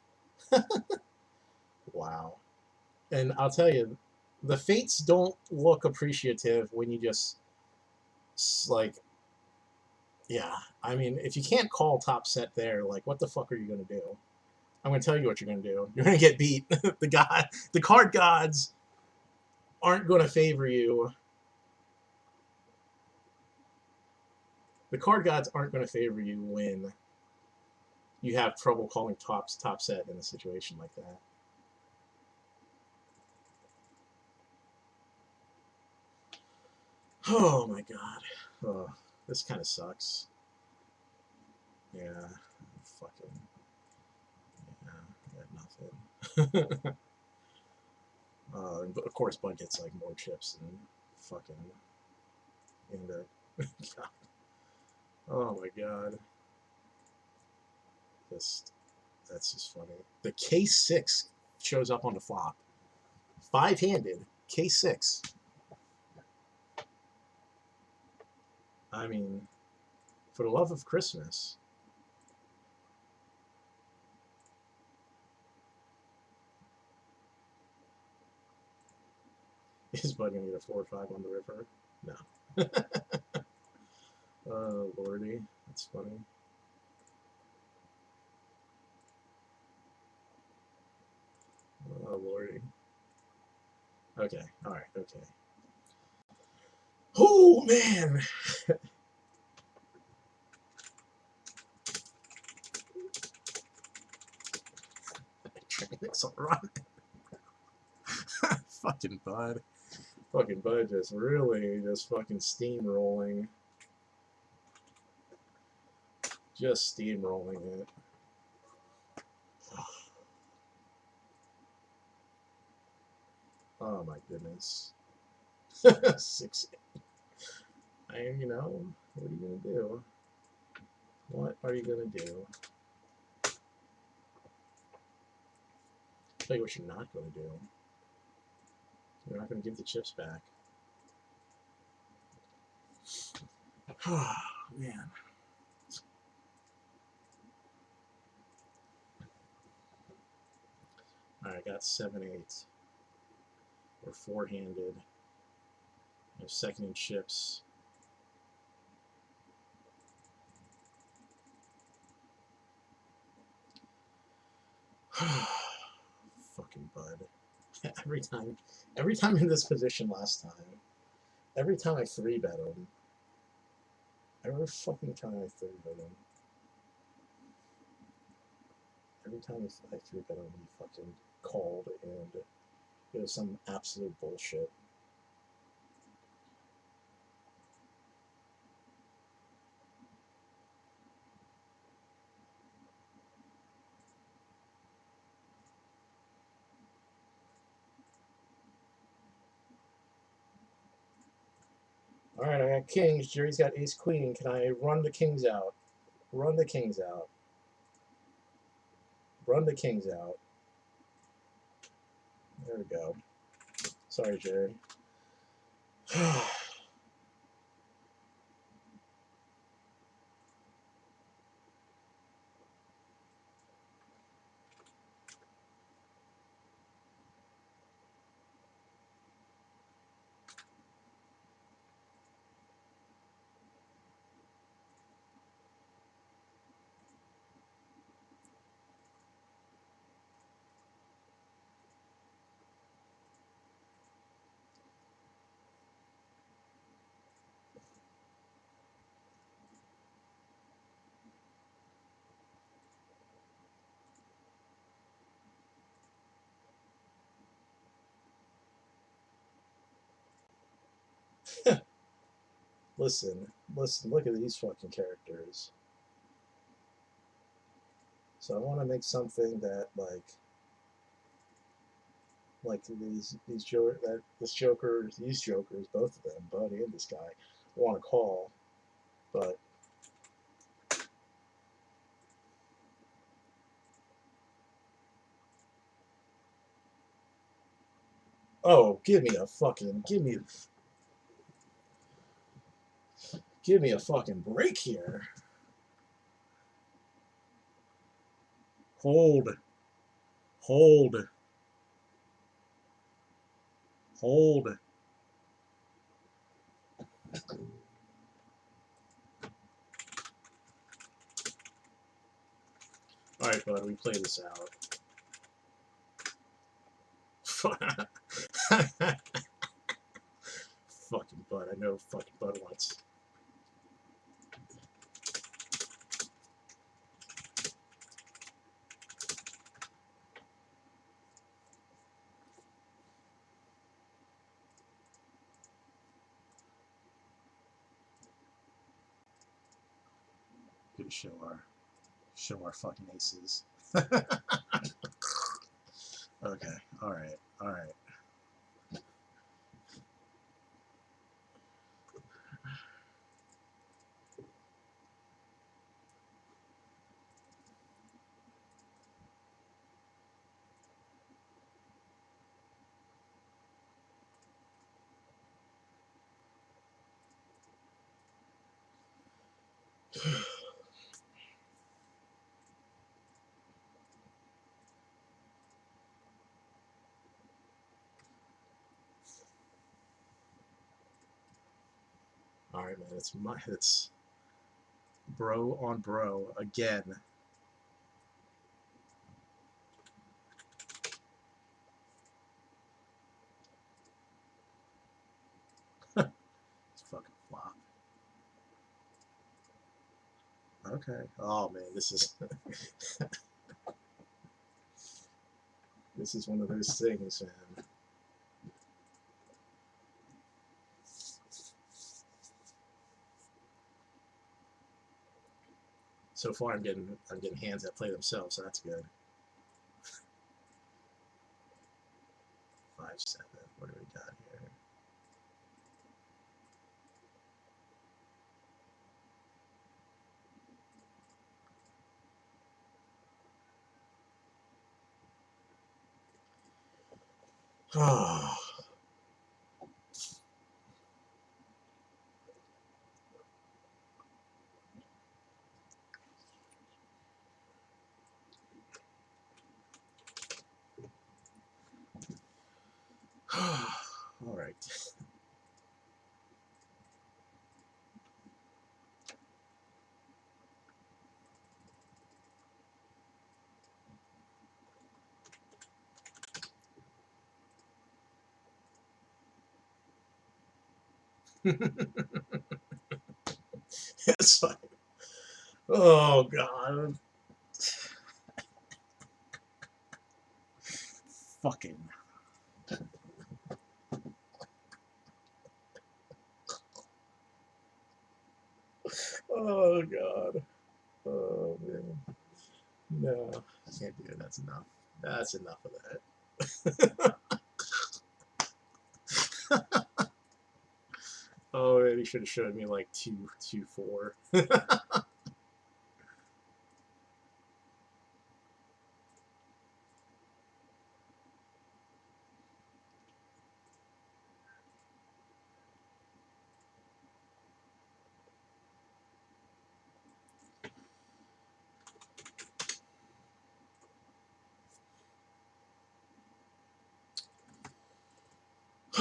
Wow. And I'll tell you, the fates don't look appreciative when you just, like, yeah. I mean, if you can't call top set there, like, what the fuck are you going to do? I'm going to tell you what you're going to do. You're going to get beat. The card gods aren't going to favor you. The card gods aren't going to favor you when you have trouble calling top set in a situation like that. Oh my god. Oh, this kind of sucks. Yeah. Fucking. Yeah, got nothing. Of course, Bud gets like more chips and fucking. And god. Oh my god. That's just funny. The K6 shows up on the flop. 5-handed K6. I mean, for the love of Christmas. Is Bud gonna get a 4 or 5 on the river? No. Oh lordy, that's funny. Oh lordy. Okay, alright, okay. Oh man! It's alright. Fucking Bud. Fucking Bud just really just fucking steamrolling. Just steamrolling it. Oh my goodness. 6. You know, what are you gonna do? What are you gonna do? I'll tell you what you're not gonna do. You're not gonna give the chips back. Oh man. Alright, I got 7-8. We're 4-handed. I have second in chips. Fucking Bud. every time in this position last time, every time I 3-bet him, every fucking time I 3-bet him, every time I 3-bet him, he fucking called, and it was some absolute bullshit. Alright, I got kings. Jerry's got ace queen. Can I run the kings out? Run the kings out. Run the kings out. There we go. Sorry, Jerry. Listen, look at these fucking characters. So I want to make something that, like, like these these jokers, both of them, Bud and this guy, want to call, but oh, give me a fucking break here. Hold. Hold. Hold. Alright, bud, we play this out. Fucking Bud. I know fucking Bud wants. Good show our fucking aces. Okay, alright, alright. Alright, man, it's bro on bro again. It's fucking flop. Okay. Oh man, this is this is one of those things, man. So far, I'm getting hands that play themselves, so that's good. 5-7. What do we got here? Oh. All right. It's fine. Oh god. Fucking. Oh god. Oh man. No, can't do it. That's enough. That's enough of that. Oh man, he should have showed me like 2-4.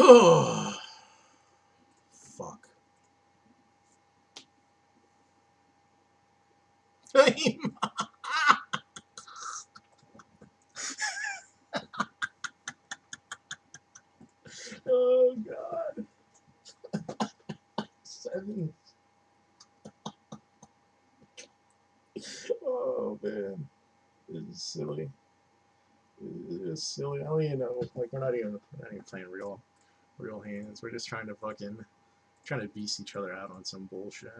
Oh, fuck. Oh god. 7. Oh man. This is silly. This is silly. I don't even know. Like we're not even playing real hands. We're just trying to beast each other out on some bullshit.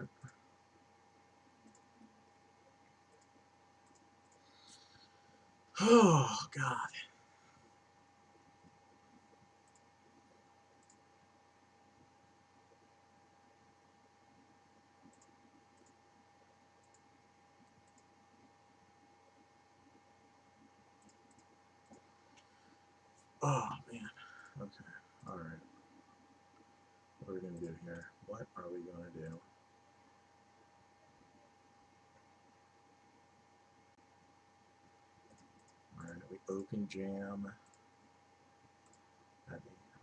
Oh god. Oh, man. Okay. Alright. What are we going to do here? What are we going to do? Alright, we open jam.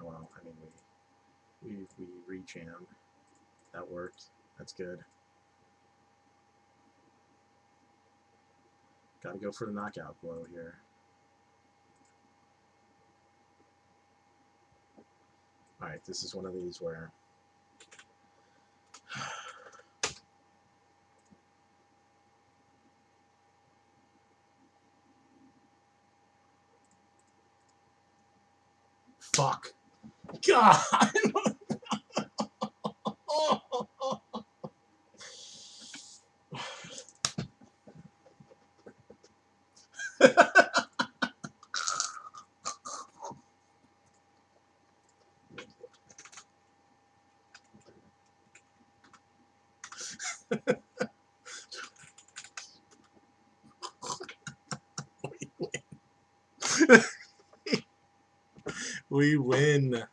Well, I mean, we re-jam. That worked. That's good. Got to go for the knockout blow here. Alright, this is one of these where fuck. God. We win.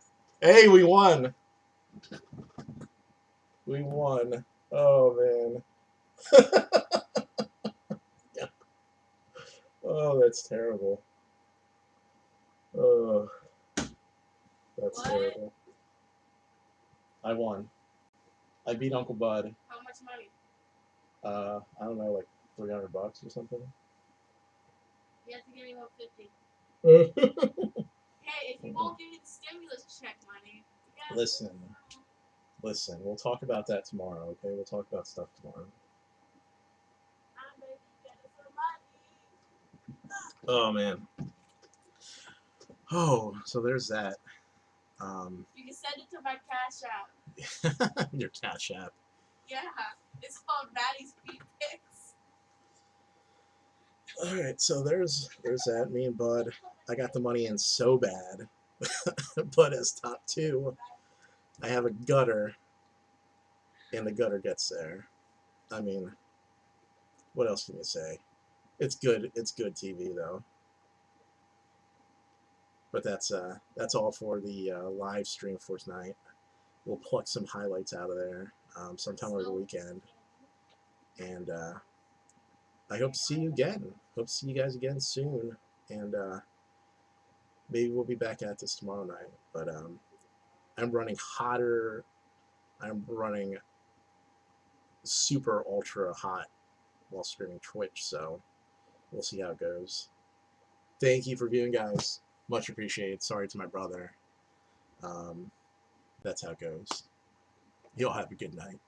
Hey, we won. We won. Oh, man. Oh, that's terrible. Oh, that's What? terrible. I won. I beat Uncle Bud. How much money? I don't know, like $300 or something. You have to give me about 50. Listen, Hey, if you won't give me the stimulus check money, you gotta listen. We'll talk about that tomorrow, okay? We'll talk about stuff tomorrow. I'm gonna get some money. Oh, man. Oh, so there's that. You can send it to my cash app. Your Cash App. Yeah, it's called Maddie's Feet Pics. Alright, so there's that. Me and Bud. I got the money in so bad. Bud has top 2. I have a gutter. And the gutter gets there. I mean, what else can you say? It's good. It's good TV though. But that's all for the live stream for tonight. We'll pluck some highlights out of there sometime over the weekend. And I hope to see you again. Hope to see you guys again soon. And maybe we'll be back at this tomorrow night. But I'm running hotter. I'm running super ultra hot while streaming Twitch. So we'll see how it goes. Thank you for viewing, guys. Much appreciated. Sorry to my brother. That's how it goes. Y'all have a good night.